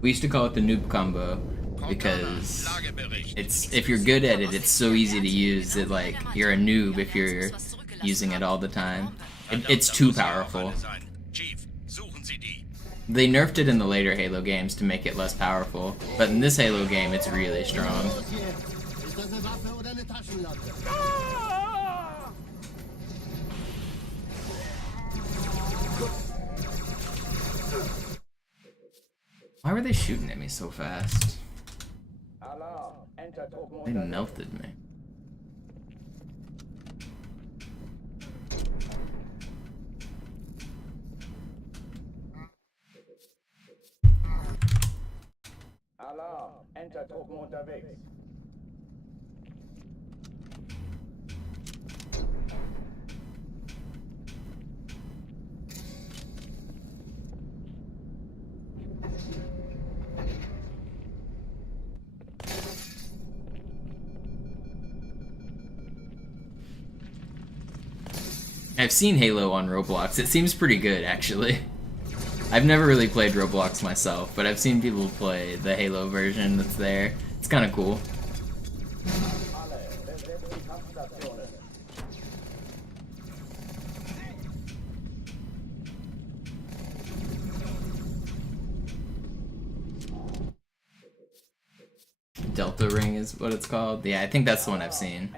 We used to call it the noob combo because it's if you're good at it, it's so easy to use that like you're a noob if you're using it all the time. It's too powerful. They nerfed it in the later Halo games to make it less powerful, but in this Halo game, it's really strong. Ist das eine Waffe oder eine Taschenlampe? Why were they shooting at me so fast? Alarm! Enter-Truppen They unterwegs. melted me. Alarm! Enter-Truppen unterwegs. I've seen Halo on Roblox. It seems pretty good, actually. I've never really played Roblox myself, but I've seen people play the Halo version that's there. It's kind of cool. Delta Ring is what it's called. Yeah, I think that's the one I've seen.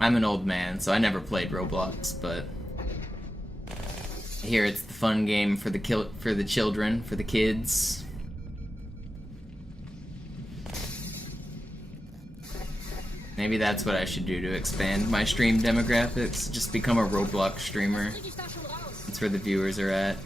I'm an old man, so I never played Roblox, but I hear it's the fun game for the children, for the kids. Maybe that's what I should do to expand my stream demographics. Just become a Roblox streamer. That's where the viewers are at.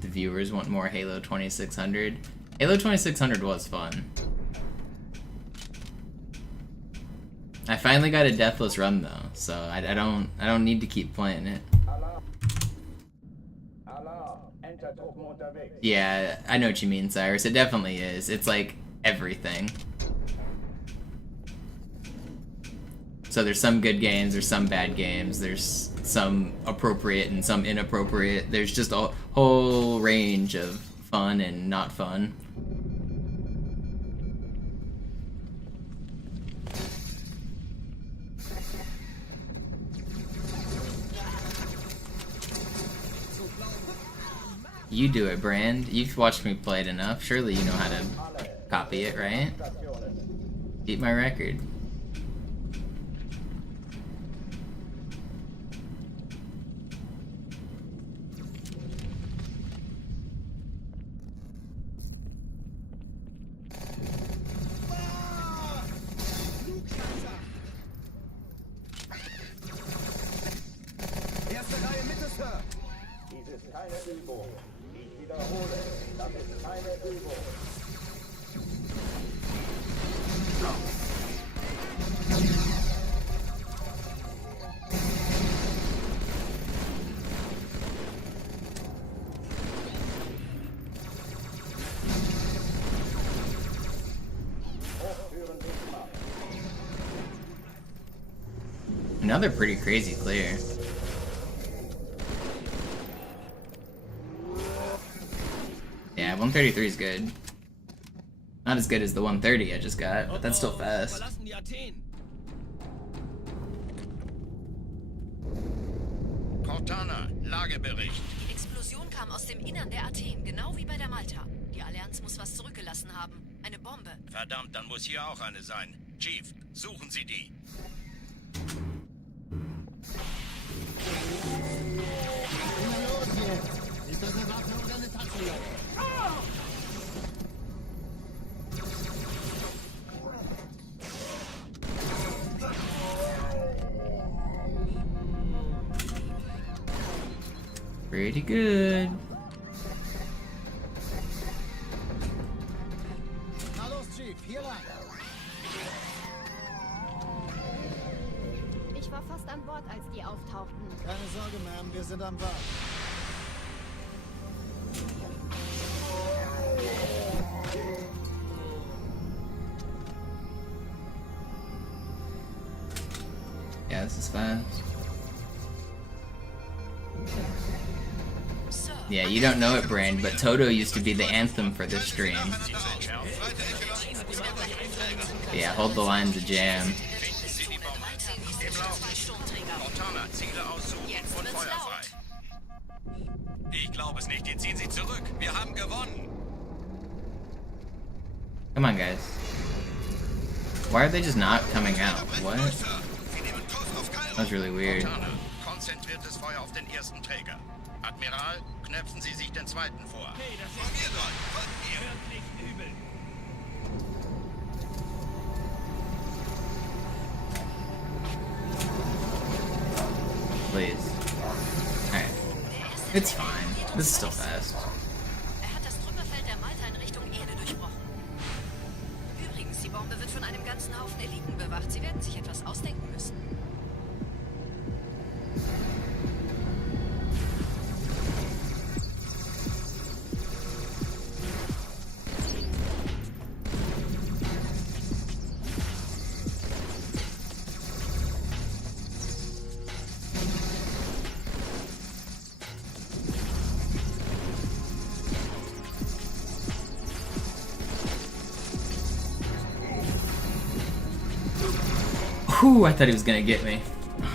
The viewers want more Halo 2600. Halo 2600 was fun. I finally got a deathless run though, so I don't need to keep playing it. Yeah, I know what you mean, Cyrus. It definitely is. It's like everything. So there's some good games, there's some bad games, there's some appropriate and some inappropriate. There's just a whole range of fun and not fun. You do it, Brand. You've watched me play it enough. Surely you know how to copy it, right? Beat my record. Another pretty crazy clear. Yeah, 133 is good. Not as good as the 130 I just got, but that's still fast. Cortana, Lagebericht. Die Explosion kam aus dem Innern der Athen, genau wie bei der Malta. Die Allianz muss was zurückgelassen haben. Eine Bombe. Verdammt, dann muss hier auch eine sein. Chief, suchen Sie die. Na los jetzt! Ist das eine Waffe oder eine Taschenlampe? Pretty good. Na los, Chief, hier lang. Ich war fast an Bord, als die auftauchten. Keine Sorge, Ma'am, wir sind am Bord. Yeah, this is fast. Yeah, you don't know it, Brand, but Toto used to be the anthem for this stream. Yeah, hold the line's a jam. Ich glaube es nicht, die ziehen sie zurück. Wir haben gewonnen. Come on, guys. Why are they just not coming out? What? That's really weird. Konzentriertes Feuer auf den ersten Träger. Admiral, knöpfen Sie sich den zweiten vor. Hey, das ist wirklich übel. Please. Alright. Der erste It's fine. This is still fast. Er hat das Trümmerfeld der Malta in Richtung Erde durchbrochen. Übrigens, die Bombe wird von einem ganzen Haufen Eliten bewacht. Sie werden sich etwas ausdenken müssen. Whew, I thought he was gonna get me.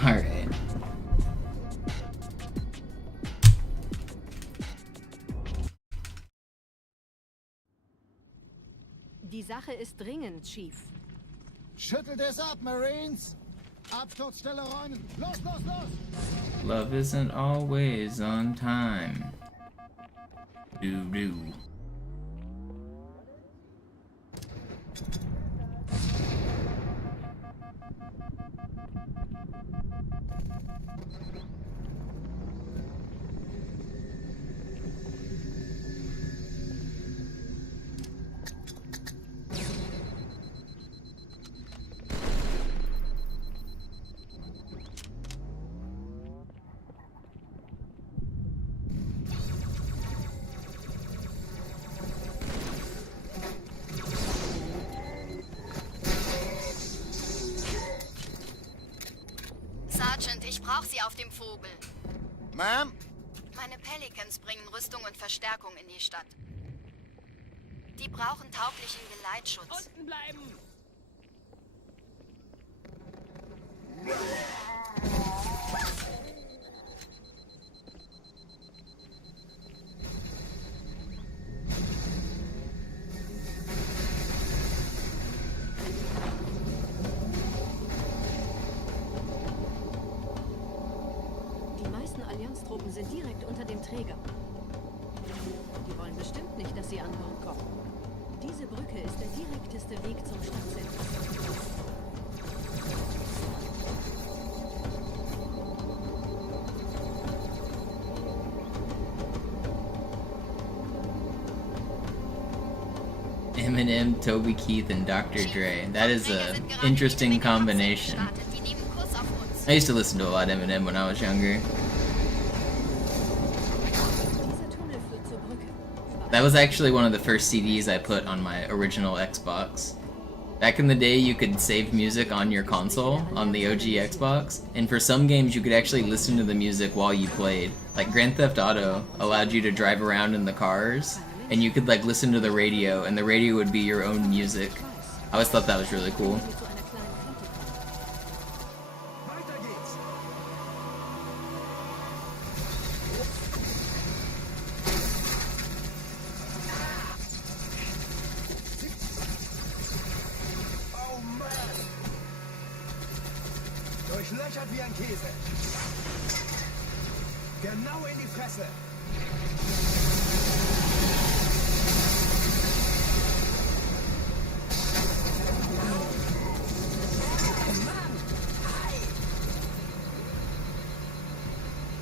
Alright. Die Sache ist dringend, Chief. Schüttelt es ab, Marines! Absturzstelle räumen! Los, los, los! Love isn't always on time. Do. Sergeant, ich brauche Sie auf dem Vogel. Ma'am? Meine Pelicans bringen Rüstung und Verstärkung in die Stadt. Die brauchen tauglichen Geleitschutz. Unten bleiben! Die meisten Allianztruppen sind direkt unter dem Träger. Die wollen bestimmt nicht, dass sie an Bord kommen. Diese Brücke ist der direkteste Weg zum Stadtzentrum. Eminem, Toby Keith, and Dr. Dre. That is a interesting combination. I used to listen to a lot of Eminem when I was younger. That was actually one of the first CDs I put on my original Xbox. Back in the day, you could save music on your console, on the OG Xbox, and for some games you could actually listen to the music while you played. Like Grand Theft Auto allowed you to drive around in the cars, and you could like listen to the radio, and the radio would be your own music. I always thought that was really cool. Durchlöchert wie ein Käse. Genau in die Fresse.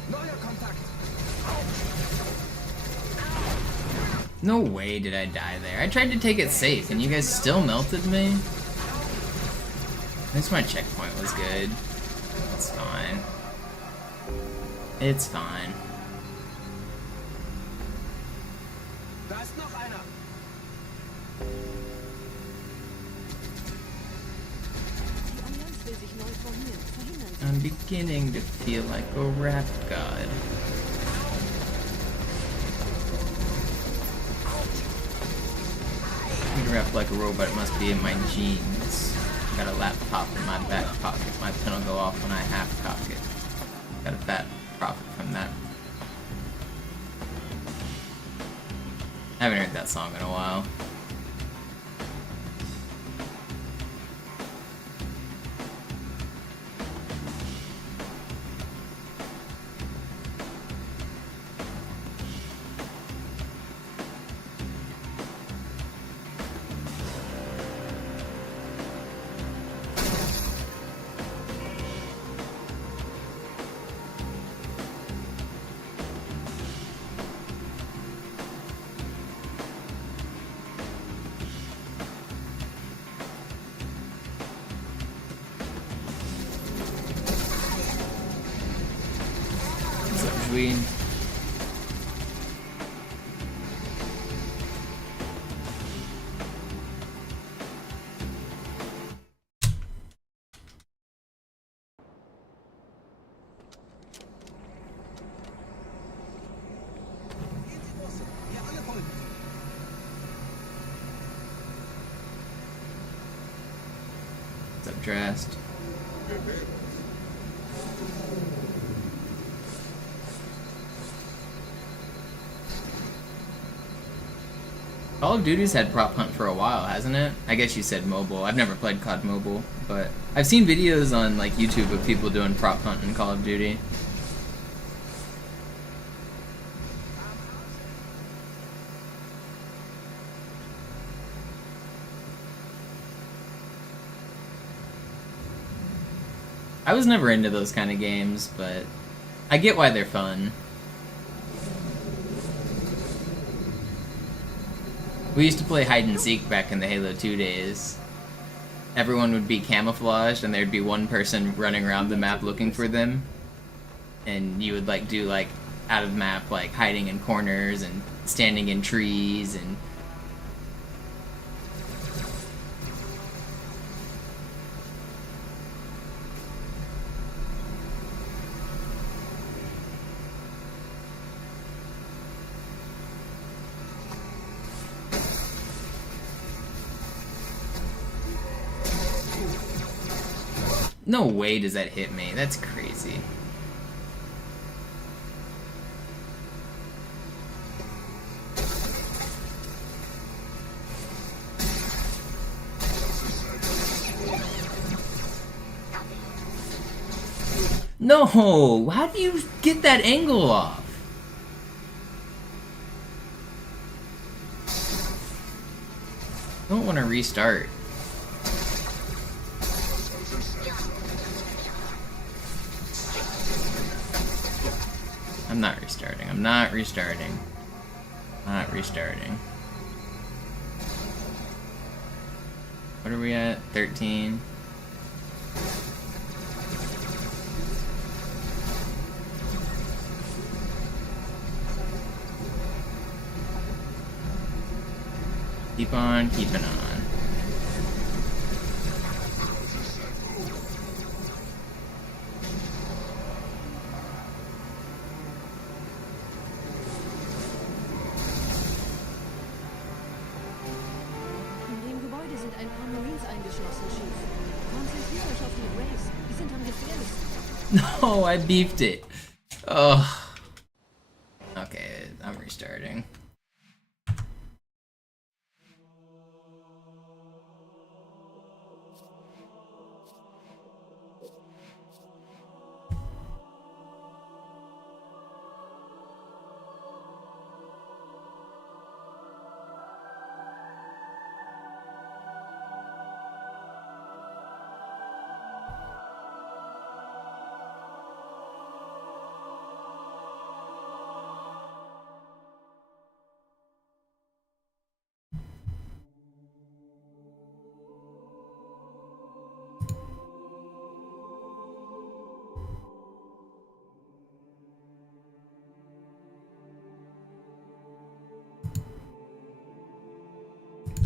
Neuer Kontakt. No way did I die there. I tried to take it safe, and you guys still melted me? At least my checkpoint was good. It's fine. It's fine. Da ist noch einer. I'm beginning to feel like a rap god. You rap like a robot must be in my genes. Got a laptop in my back pocket. My pen will go off when I half cock it. Got a fat profit from that. I haven't heard that song in a while. we? What's up, Drast? Call of Duty's had prop hunt for a while, hasn't it? I guess you said mobile. I've never played COD Mobile, but I've seen videos on like YouTube of people doing prop hunt in Call of Duty. I was never into those kind of games, but I get why they're fun. We used to play hide and seek back in the Halo 2 days. Everyone would be camouflaged and there'd be one person running around the map looking for them. And you would like do like out of map like hiding in corners and standing in trees and no way does that hit me. That's crazy. No! How do you get that angle off? I don't want to restart. I'm not restarting. I'm not restarting. Not restarting. What are we at? 13. Keep on keeping on. No, I beefed it. Oh. Okay, I'm restarting.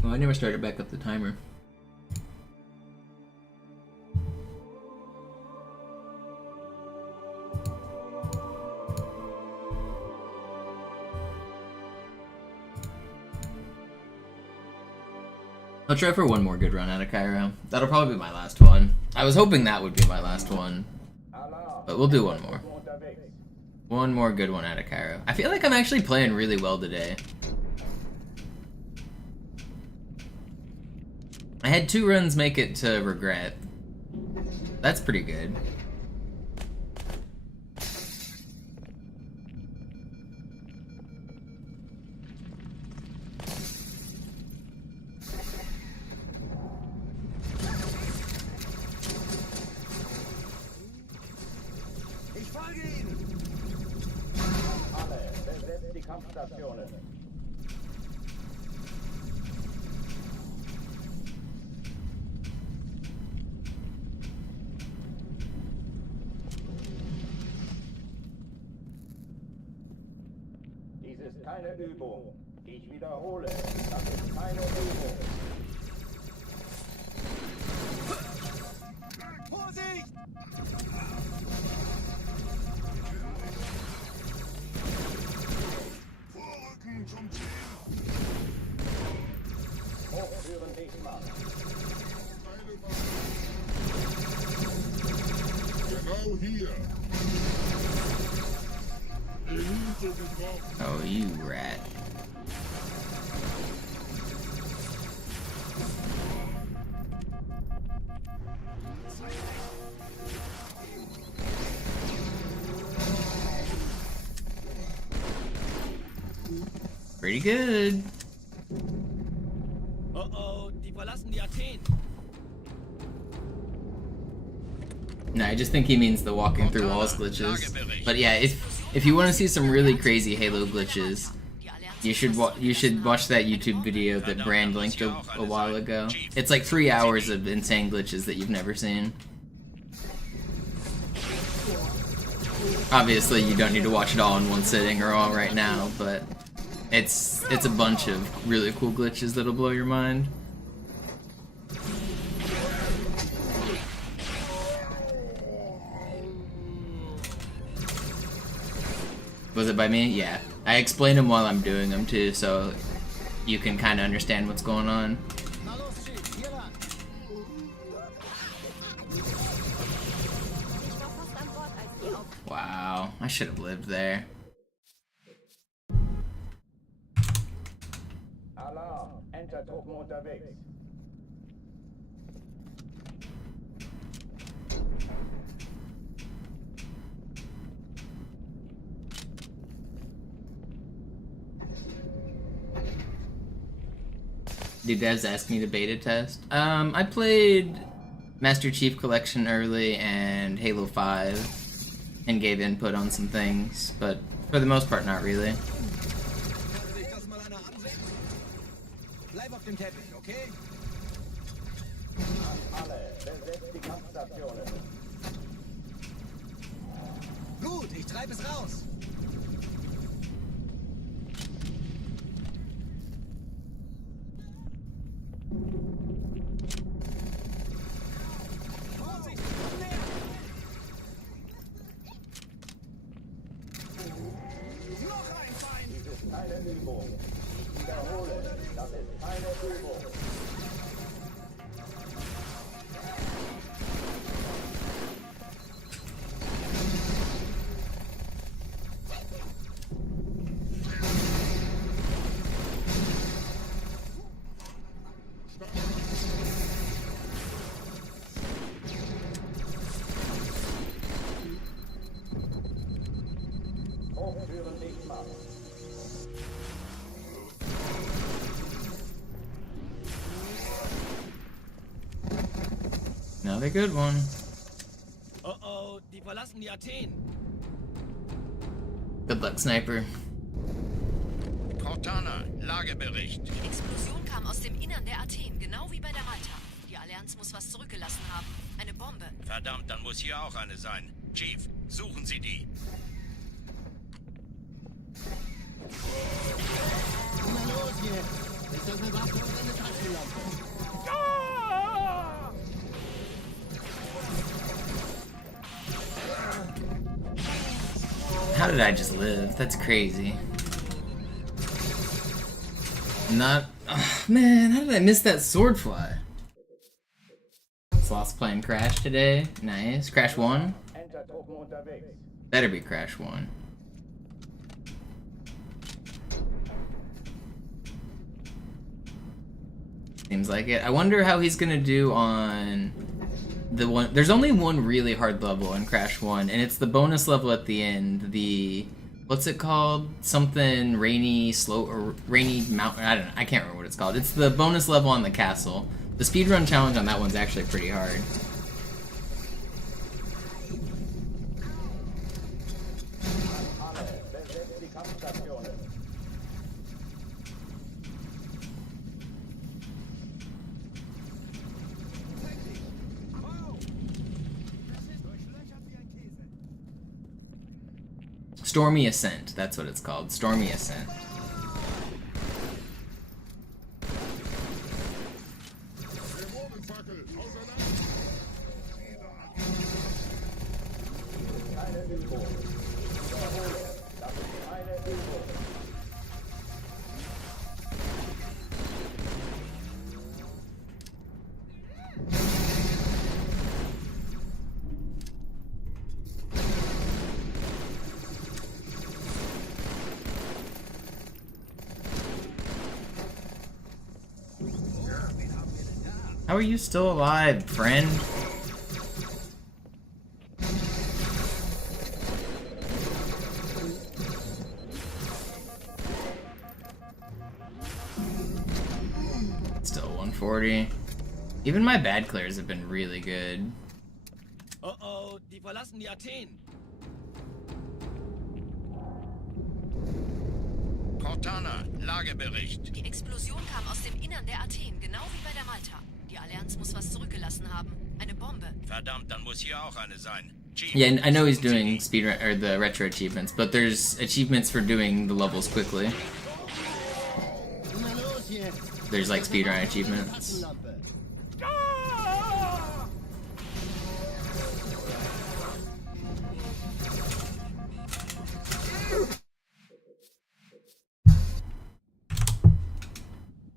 Oh, I never started back up the timer. I'll try for one more good run out of Cairo. That'll probably be my last one. I was hoping that would be my last one. But we'll do one more. One more good one out of Cairo. I feel like I'm actually playing really well today. I had 2 runs make it to regret. That's pretty good. Kampfstationen. keine Übung. Ich wiederhole, das ist keine Übung. Vorsicht! Vorrücken zum Ziel. Hochführen dicht machen. Genau hier. Elite getroffen. Oh, you rat. Pretty good. Oh oh, die verlassen die Athen. No, I just think he means the walking through walls glitches. But yeah, if you want to see some really crazy Halo glitches, you should watch that YouTube video that Brand linked a while ago. It's like 3 hours of insane glitches that you've never seen. Obviously, you don't need to watch it all in one sitting or all right now, but it's a bunch of really cool glitches that'll blow your mind. Was it by me? Yeah. I explain them while I'm doing them too, so you can kind of understand what's going on. Wow, I should have lived there. Alarm, Entertruppen unterwegs. Did devs ask me to beta test? I played Master Chief Collection early and Halo 5 and gave input on some things, but for the most part, not really. Bleib auf dem Teppich, okay? Alle, besetzt die Kampfstationen. Gut, ich treibe es raus. Vorsicht, komm näher! Noch ein Feind! Dies ist keine Übung. Ich wiederhole, das ist keine Übung. Hochführen dicht machen. Another good one. Oh oh, die verlassen die Athen. Good luck, Sniper. Cortana, Lagebericht. Die Explosion kam aus dem Innern der Athen, genau wie bei der Malta. Die Allianz muss was zurückgelassen haben. Eine Bombe. Verdammt, dann muss hier auch eine sein. Chief, suchen Sie die. Na los jetzt! Ist das eine Waffe oder eine Taschenlampe? How did I just live? That's crazy. Not... Oh, man, how did I miss that sword fly? Sloth's playing Crash today. Nice. Crash 1? Entertruppen unterwegs. Better be Crash 1. Seems like it. I wonder how he's gonna do on the one. There's only one really hard level in Crash 1, and it's the bonus level at the end. The what's it called? Something rainy slow or rainy mountain. I don't know. I can't remember what it's called. It's the bonus level on the castle. The speedrun challenge on that one's actually pretty hard. Alle, besetzt die Kampfstationen. Stormy Ascent. That's what it's called. Stormy Ascent. How are you still alive, friend? Still 140. Even my bad clears have been really good. Oh oh, die verlassen die Athen. Cortana, Lagebericht. Die Explosion kam aus dem Innern der Athen, genau wie bei der Malta. Die Allianz muss was zurückgelassen haben. Eine Bombe. Verdammt, dann muss hier auch eine sein. Chief, Yeah, I know he's doing speedrun or the retro achievements, but there's achievements for doing the levels quickly. Na los jetzt! There's like speedrun achievements.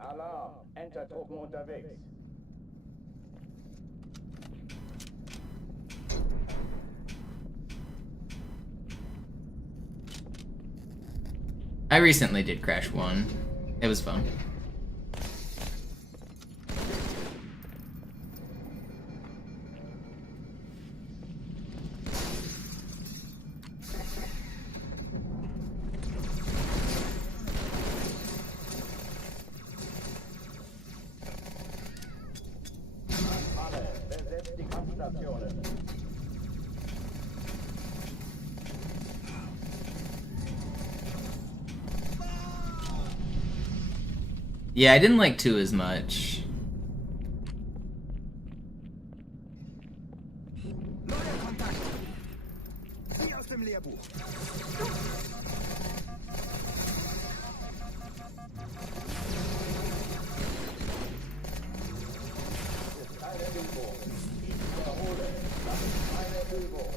Alarm! Entertruppen unterwegs. I recently did Crash 1. It was fun. Alle, besetzt die Kampfstationen. Yeah, I didn't like 2 as much. Neuer Kontakt. Wie aus dem Lehrbuch. Eine Übung. Ich wiederhole, das ist eine Übung.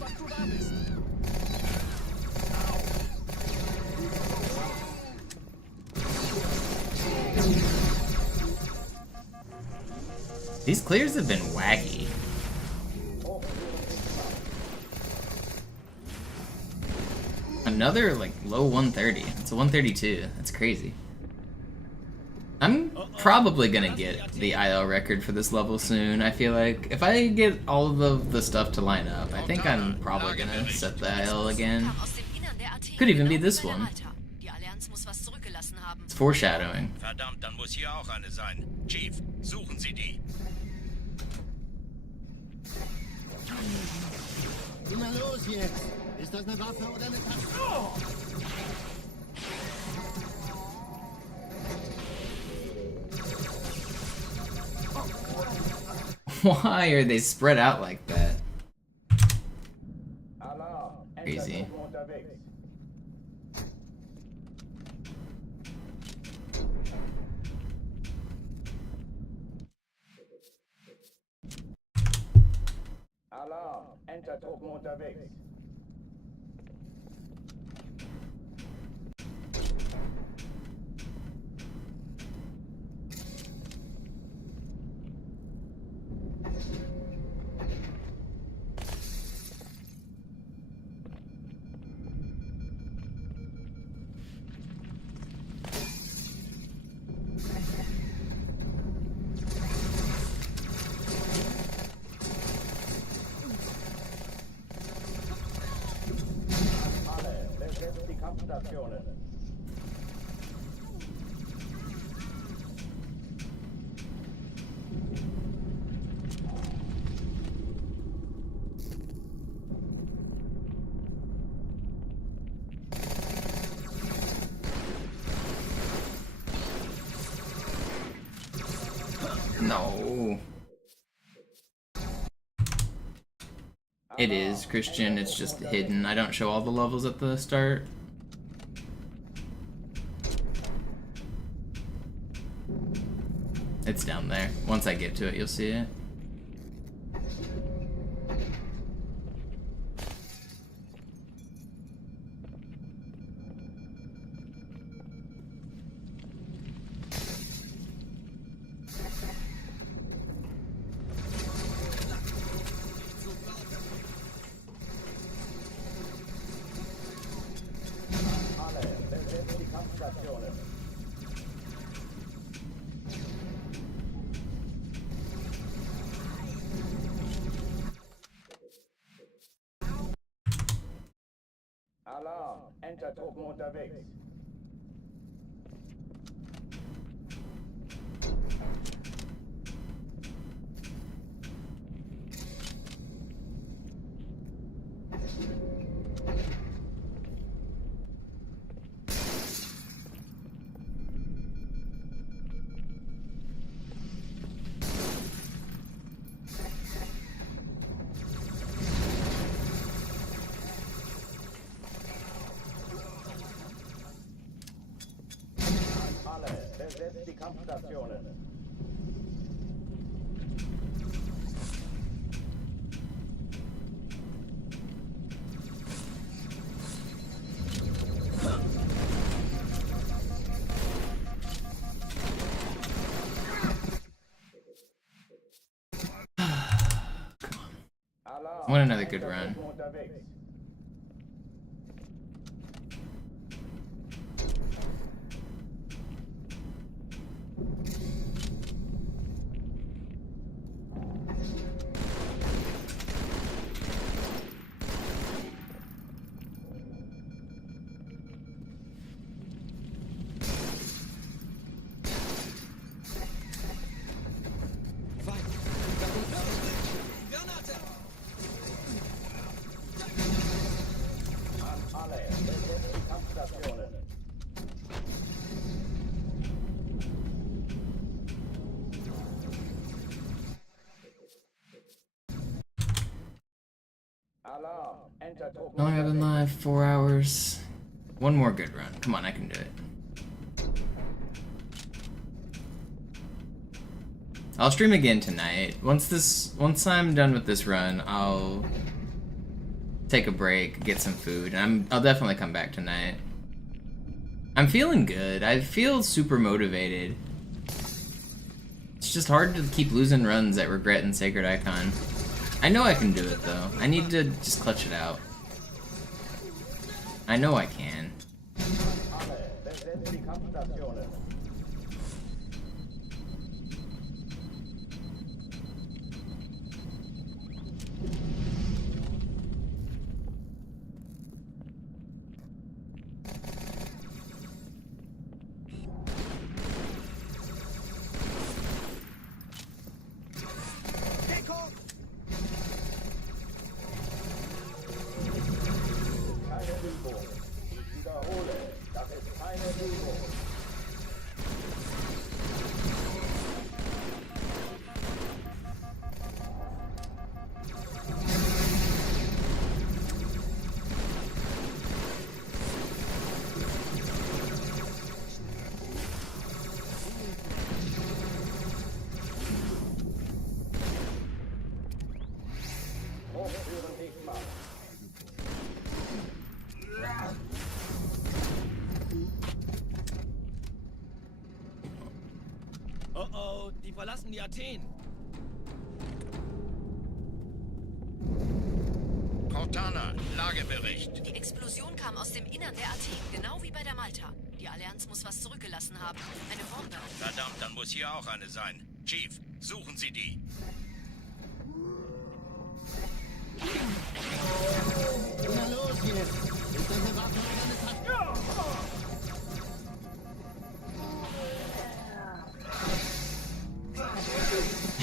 Was du da bist. These clears have been wacky. Another like low 130. It's a 132. That's crazy. I'm probably gonna get the IL record for this level soon. I feel like if I get all of the stuff to line up, I think I'm probably gonna set the IL again. Kam aus dem Innern der Athen, Could even be genau wie this bei der one. Malta. Die Allianz muss was zurückgelassen haben. It's foreshadowing. Verdammt, dann muss hier auch eine sein. Chief, suchen Sie die. Na los jetzt! Ist das eine Waffe oder eine Taste? Why are they spread out like that? Alarm! Crazy. Entertruppen unterwegs. Alarm! Entertruppen unterwegs. Alle, besetzt die Kampfstationen. No. It is, Christian, it's just hidden. I don't show all the levels at the start. It's down there. Once I get to it, you'll see it. Alle, Entertruppen unterwegs. Besetzt die Kampfstationen. I want another good run. How long have I been live? 4 hours. One more good run. Come on, I can do it. I'll stream again tonight. Once I'm done with this run, I'll take a break, get some food, and I'll definitely come back tonight. I'm feeling good. I feel super motivated. It's just hard to keep losing runs at Regret and Sacred Icon. I know I can do it though. I need to just clutch it out. I know I can. Oh, die verlassen die Athen. Cortana, Lagebericht. Die Explosion kam aus dem Innern der Athen, genau wie bei der Malta. Die Allianz muss was zurückgelassen haben. Eine Bombe. Verdammt, dann muss hier auch eine sein. Chief, suchen Sie die. Na los jetzt! Ist das eine Waffe oder eine Taste?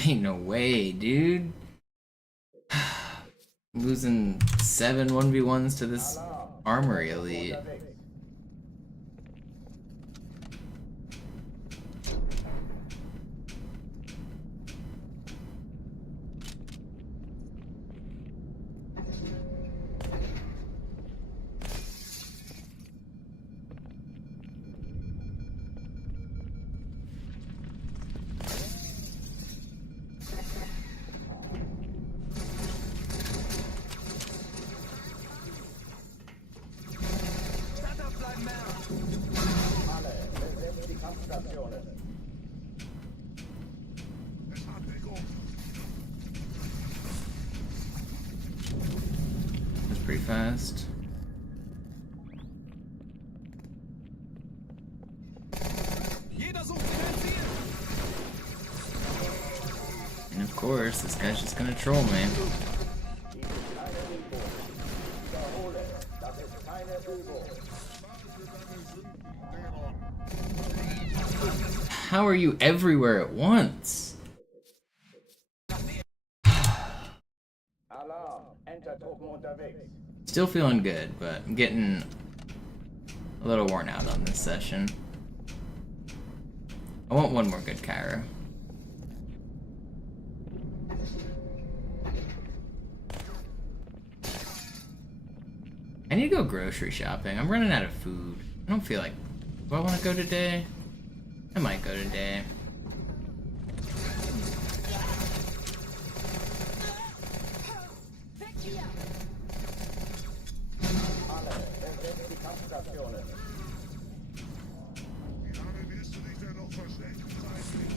Ain't no way, dude. Losing 7 1v1s to this Armory Elite. That's pretty fast. And of course, this guy's just gonna troll me. Das ist keine Übung. How are you everywhere at once? Alarm. Entertruppen unterwegs. Still feeling good, but I'm getting a little worn out on this session. I want one more good Cairo. I need to go grocery shopping. I'm running out of food. I don't feel like... Do I want to go today? I might go today. Alle, besetzt die Kampfstationen. Wie lange willst du dich denn noch verstecken, Feigling?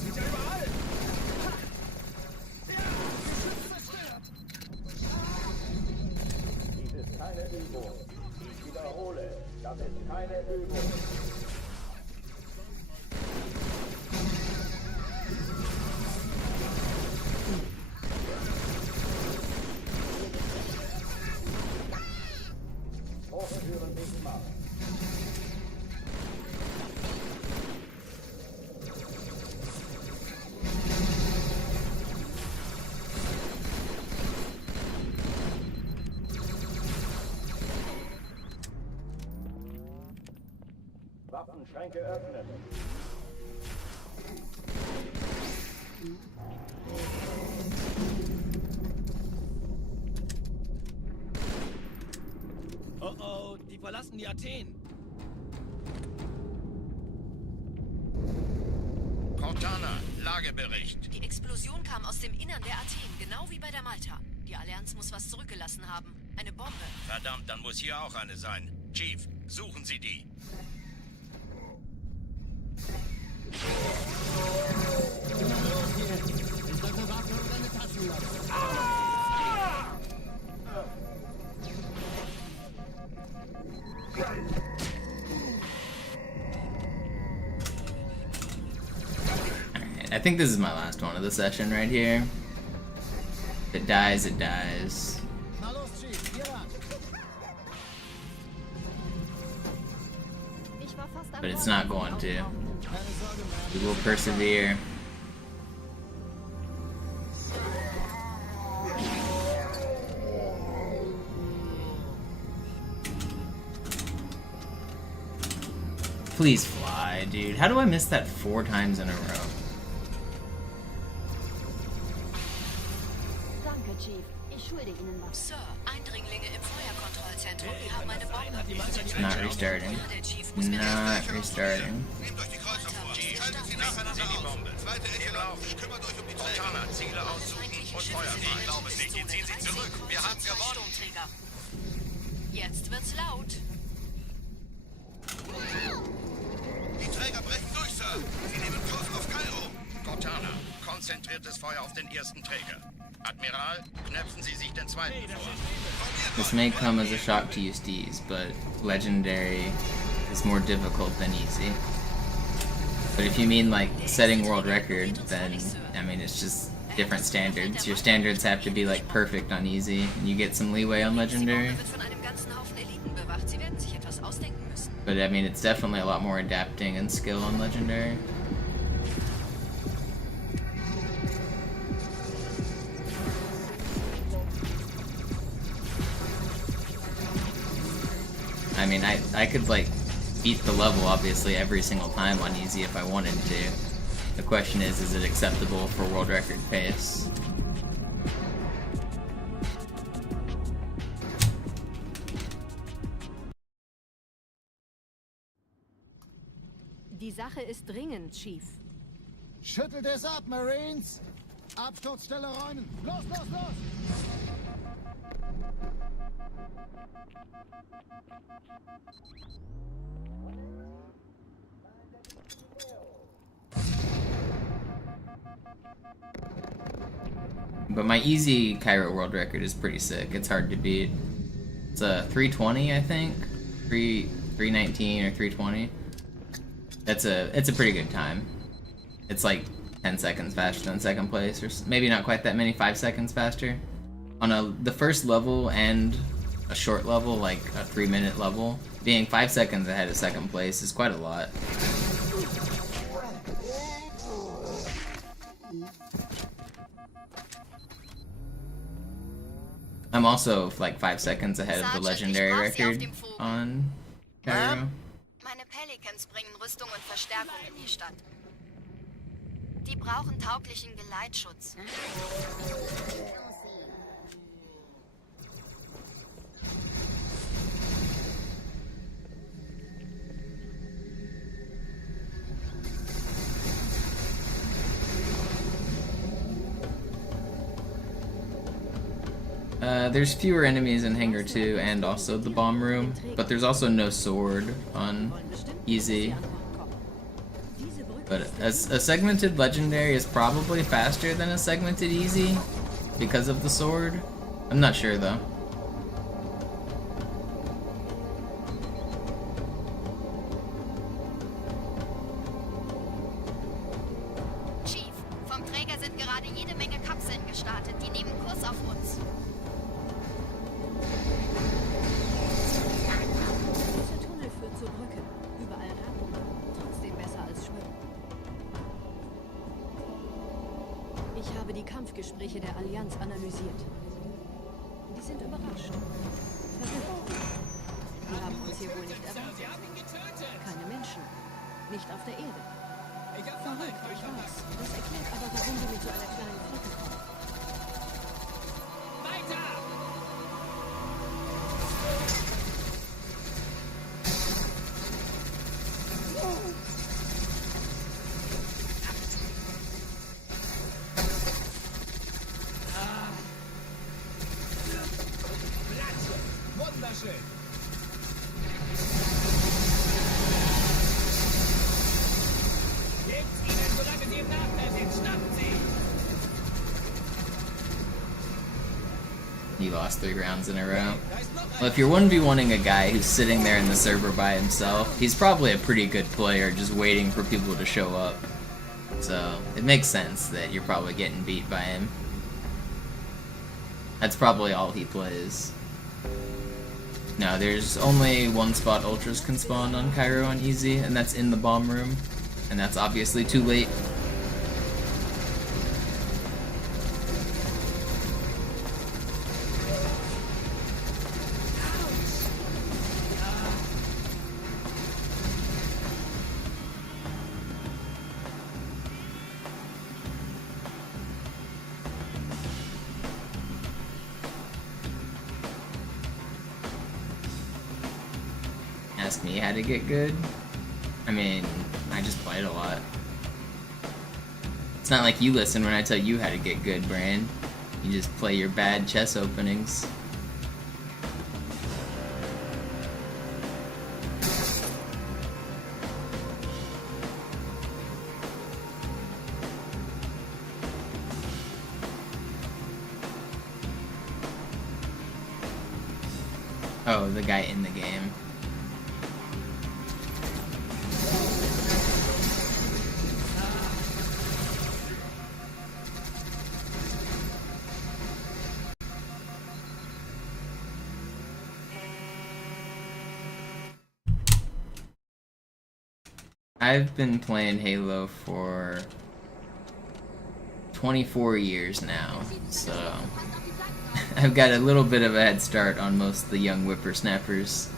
Sind ja überall! Ja, Geschütz zerstört! Dies ist keine Übung. Ich wiederhole, das ist keine Übung. Hochführen Bismarck. Waffenschränke öffnen. Oh oh, die verlassen die Athen. Cortana, Lagebericht. Die Explosion kam aus dem Innern der Athen, genau wie bei der Malta. Die Allianz muss was zurückgelassen haben. Eine Bombe. Verdammt, dann muss hier auch eine sein. Chief, suchen Sie die. Ich sollte Waffe und deine Taschen lassen. Alright, I think this is my last one of the session right here. If it dies, it dies. Na los, Chief, hier lang. Ich war fast But it's not going to. Keine Sorge, man. We will persevere. Please fly, dude. How do I miss that 4 times in a row? Danke, Chief. Ich schulde Ihnen was. Sir, Eindringlinge im Feuerkontrollzentrum. Die haben eine Bombe. Not restarting. Der Chief muss mir Not restarting. Nehmt euch die Kreuzer vor. Schaltet sie nacheinander Die aus. Bombe. Zweite Echelon, Lauf. kümmert euch um die Träger. Cortana, Ziele aussuchen und Feuer fahren. Ich glaube es nicht. Die ziehen sie zurück. Wir haben gewonnen. Jetzt wird's laut. Die Träger brechen durch, Sir. Sie nehmen Kurs auf Kairo. Cortana, konzentriertes Feuer auf den ersten Träger. Admiral, knöpfen Sie sich den zweiten vor. This may come as a shock to you, Steez, but Legendary is more difficult than easy. But if you mean like setting world record, then I mean it's just different standards. Your standards have to be like perfect on easy, and you get some leeway on Legendary. Wird von einem ganzen Haufen Eliten bewacht. Sie werden sich etwas ausdenken müssen. But I mean it's definitely a lot more adapting and skill on Legendary. I mean, I could like beat the level obviously every single time on easy if I wanted to. The question is it acceptable for world record pace? Die Sache ist dringend, Chief. Schüttelt es ab, Marines! Absturzstelle räumen! Los, los, los! But my easy Cairo world record is pretty sick. It's hard to beat. It's a 320, I think. 319 or 320. It's a pretty good time. It's like 10 seconds faster than second place, or maybe not quite that many, 5 seconds faster. On the first level and a short level, like a 3-minute level, being 5 seconds ahead of second place is quite a lot. I'm also like 5 seconds ahead of the legendary record on Cairo. Meine Pelicans bringen Rüstung und Verstärkung in die Stadt. Die brauchen tauglichen Geleitschutz. There's fewer enemies in Hangar 2 and also the bomb room, but there's also no sword on easy. But a segmented legendary is probably faster than a segmented easy because of the sword. I'm not sure though. Chief, vom Träger sind gerade jede Menge Kapseln gestartet. Die nehmen Kurs auf uns. Dieser Tunnel führt zur Brücke. Überall Radungen. Trotzdem besser als Schwimmen. Ich habe die Kampfgespräche der Allianz analysiert. Die sind überrascht. Verwirrt. Die haben uns hier wohl nicht erwartet. Keine Menschen. Nicht auf der Erde. Verrückt, ich weiß. Das erklärt aber, warum wir mit so einer kleinen Flotte kommen. Weiter! Wunderschön! Gebt's ihnen, solange sie im Nachteil sind! Schnappt sie! You lost 3 rounds in a row. Well, if you're 1v1ing a guy who's sitting there in the server by himself, he's probably a pretty good player just waiting for people to show up. So, it makes sense that you're probably getting beat by him. That's probably all he plays. No, there's only one spot ultras can spawn on Cairo on easy, and that's in the bomb room. And that's obviously too late. Ask me how to get good. I mean, I just played a lot. It's not like you listen when I tell you how to get good, Bran. You just play your bad chess openings. Oh, the guy in the game. I've been playing Halo for 24 years now, so I've got a little bit of a head start on most of the young whippersnappers.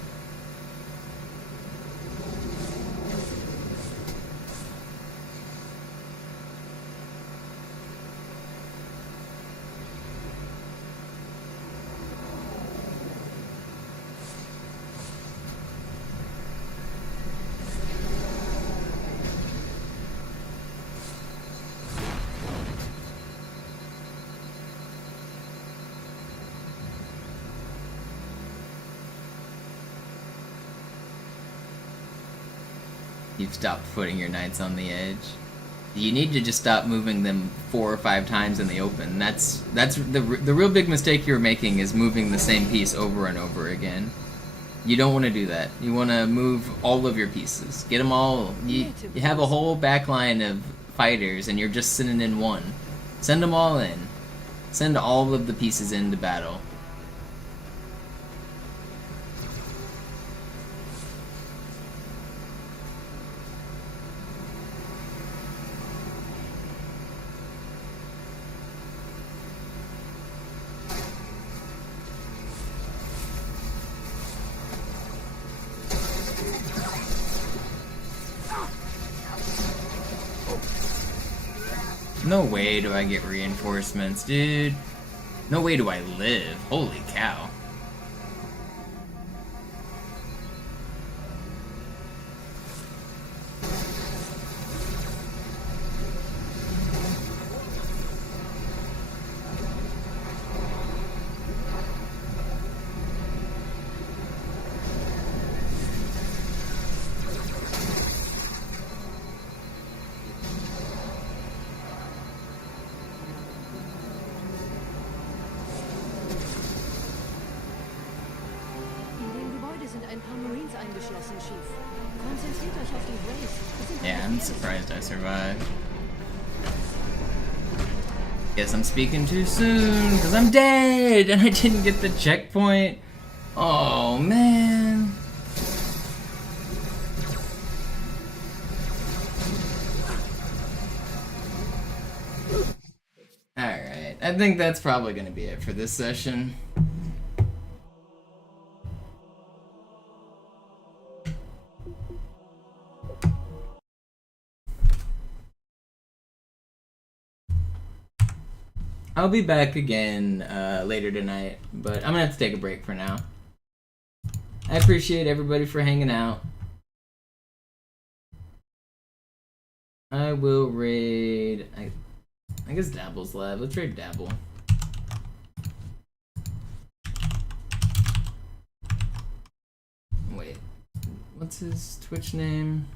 You've stopped putting your knights on the edge. You need to just stop moving them 4 or 5 times in the open. That's the real big mistake you're making, is moving the same piece over and over again. You don't want to do that. You want to move all of your pieces. Get them all. You have a whole back line of fighters and you're just sitting in one. Send them all in. Send all of the pieces into battle. No way do I get reinforcements, dude. No way do I live. Holy cow. Yeah, I'm surprised I survived. Guess I'm speaking too soon, because I'm dead, and I didn't get the checkpoint. Oh, man. Alright, I think that's probably going to be it for this session. I'll be back again later tonight, but I'm gonna have to take a break for now. I appreciate everybody for hanging out. I will raid... I guess Dabble's live. Let's raid Dabble. Wait. What's his Twitch name?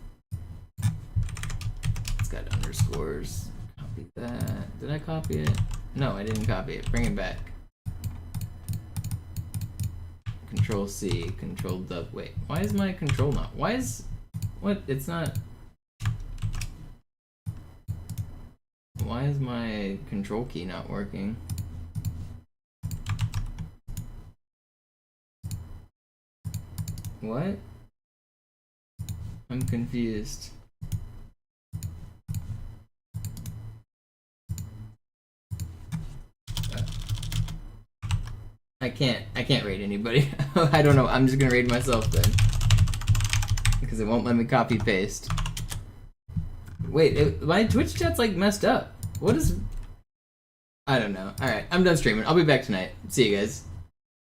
It's got underscores. Copy that. Did I copy it? No, I didn't copy it. Bring it back. Control C, Control W. Wait, why is my control not? Why is... What? It's not... Why is my control key not working? What? I'm confused. I can't raid anybody. I don't know. I'm just gonna raid myself then. Because it won't let me copy paste. Wait, my Twitch chat's like messed up. What is... I don't know. Alright, I'm done streaming. I'll be back tonight. See you guys.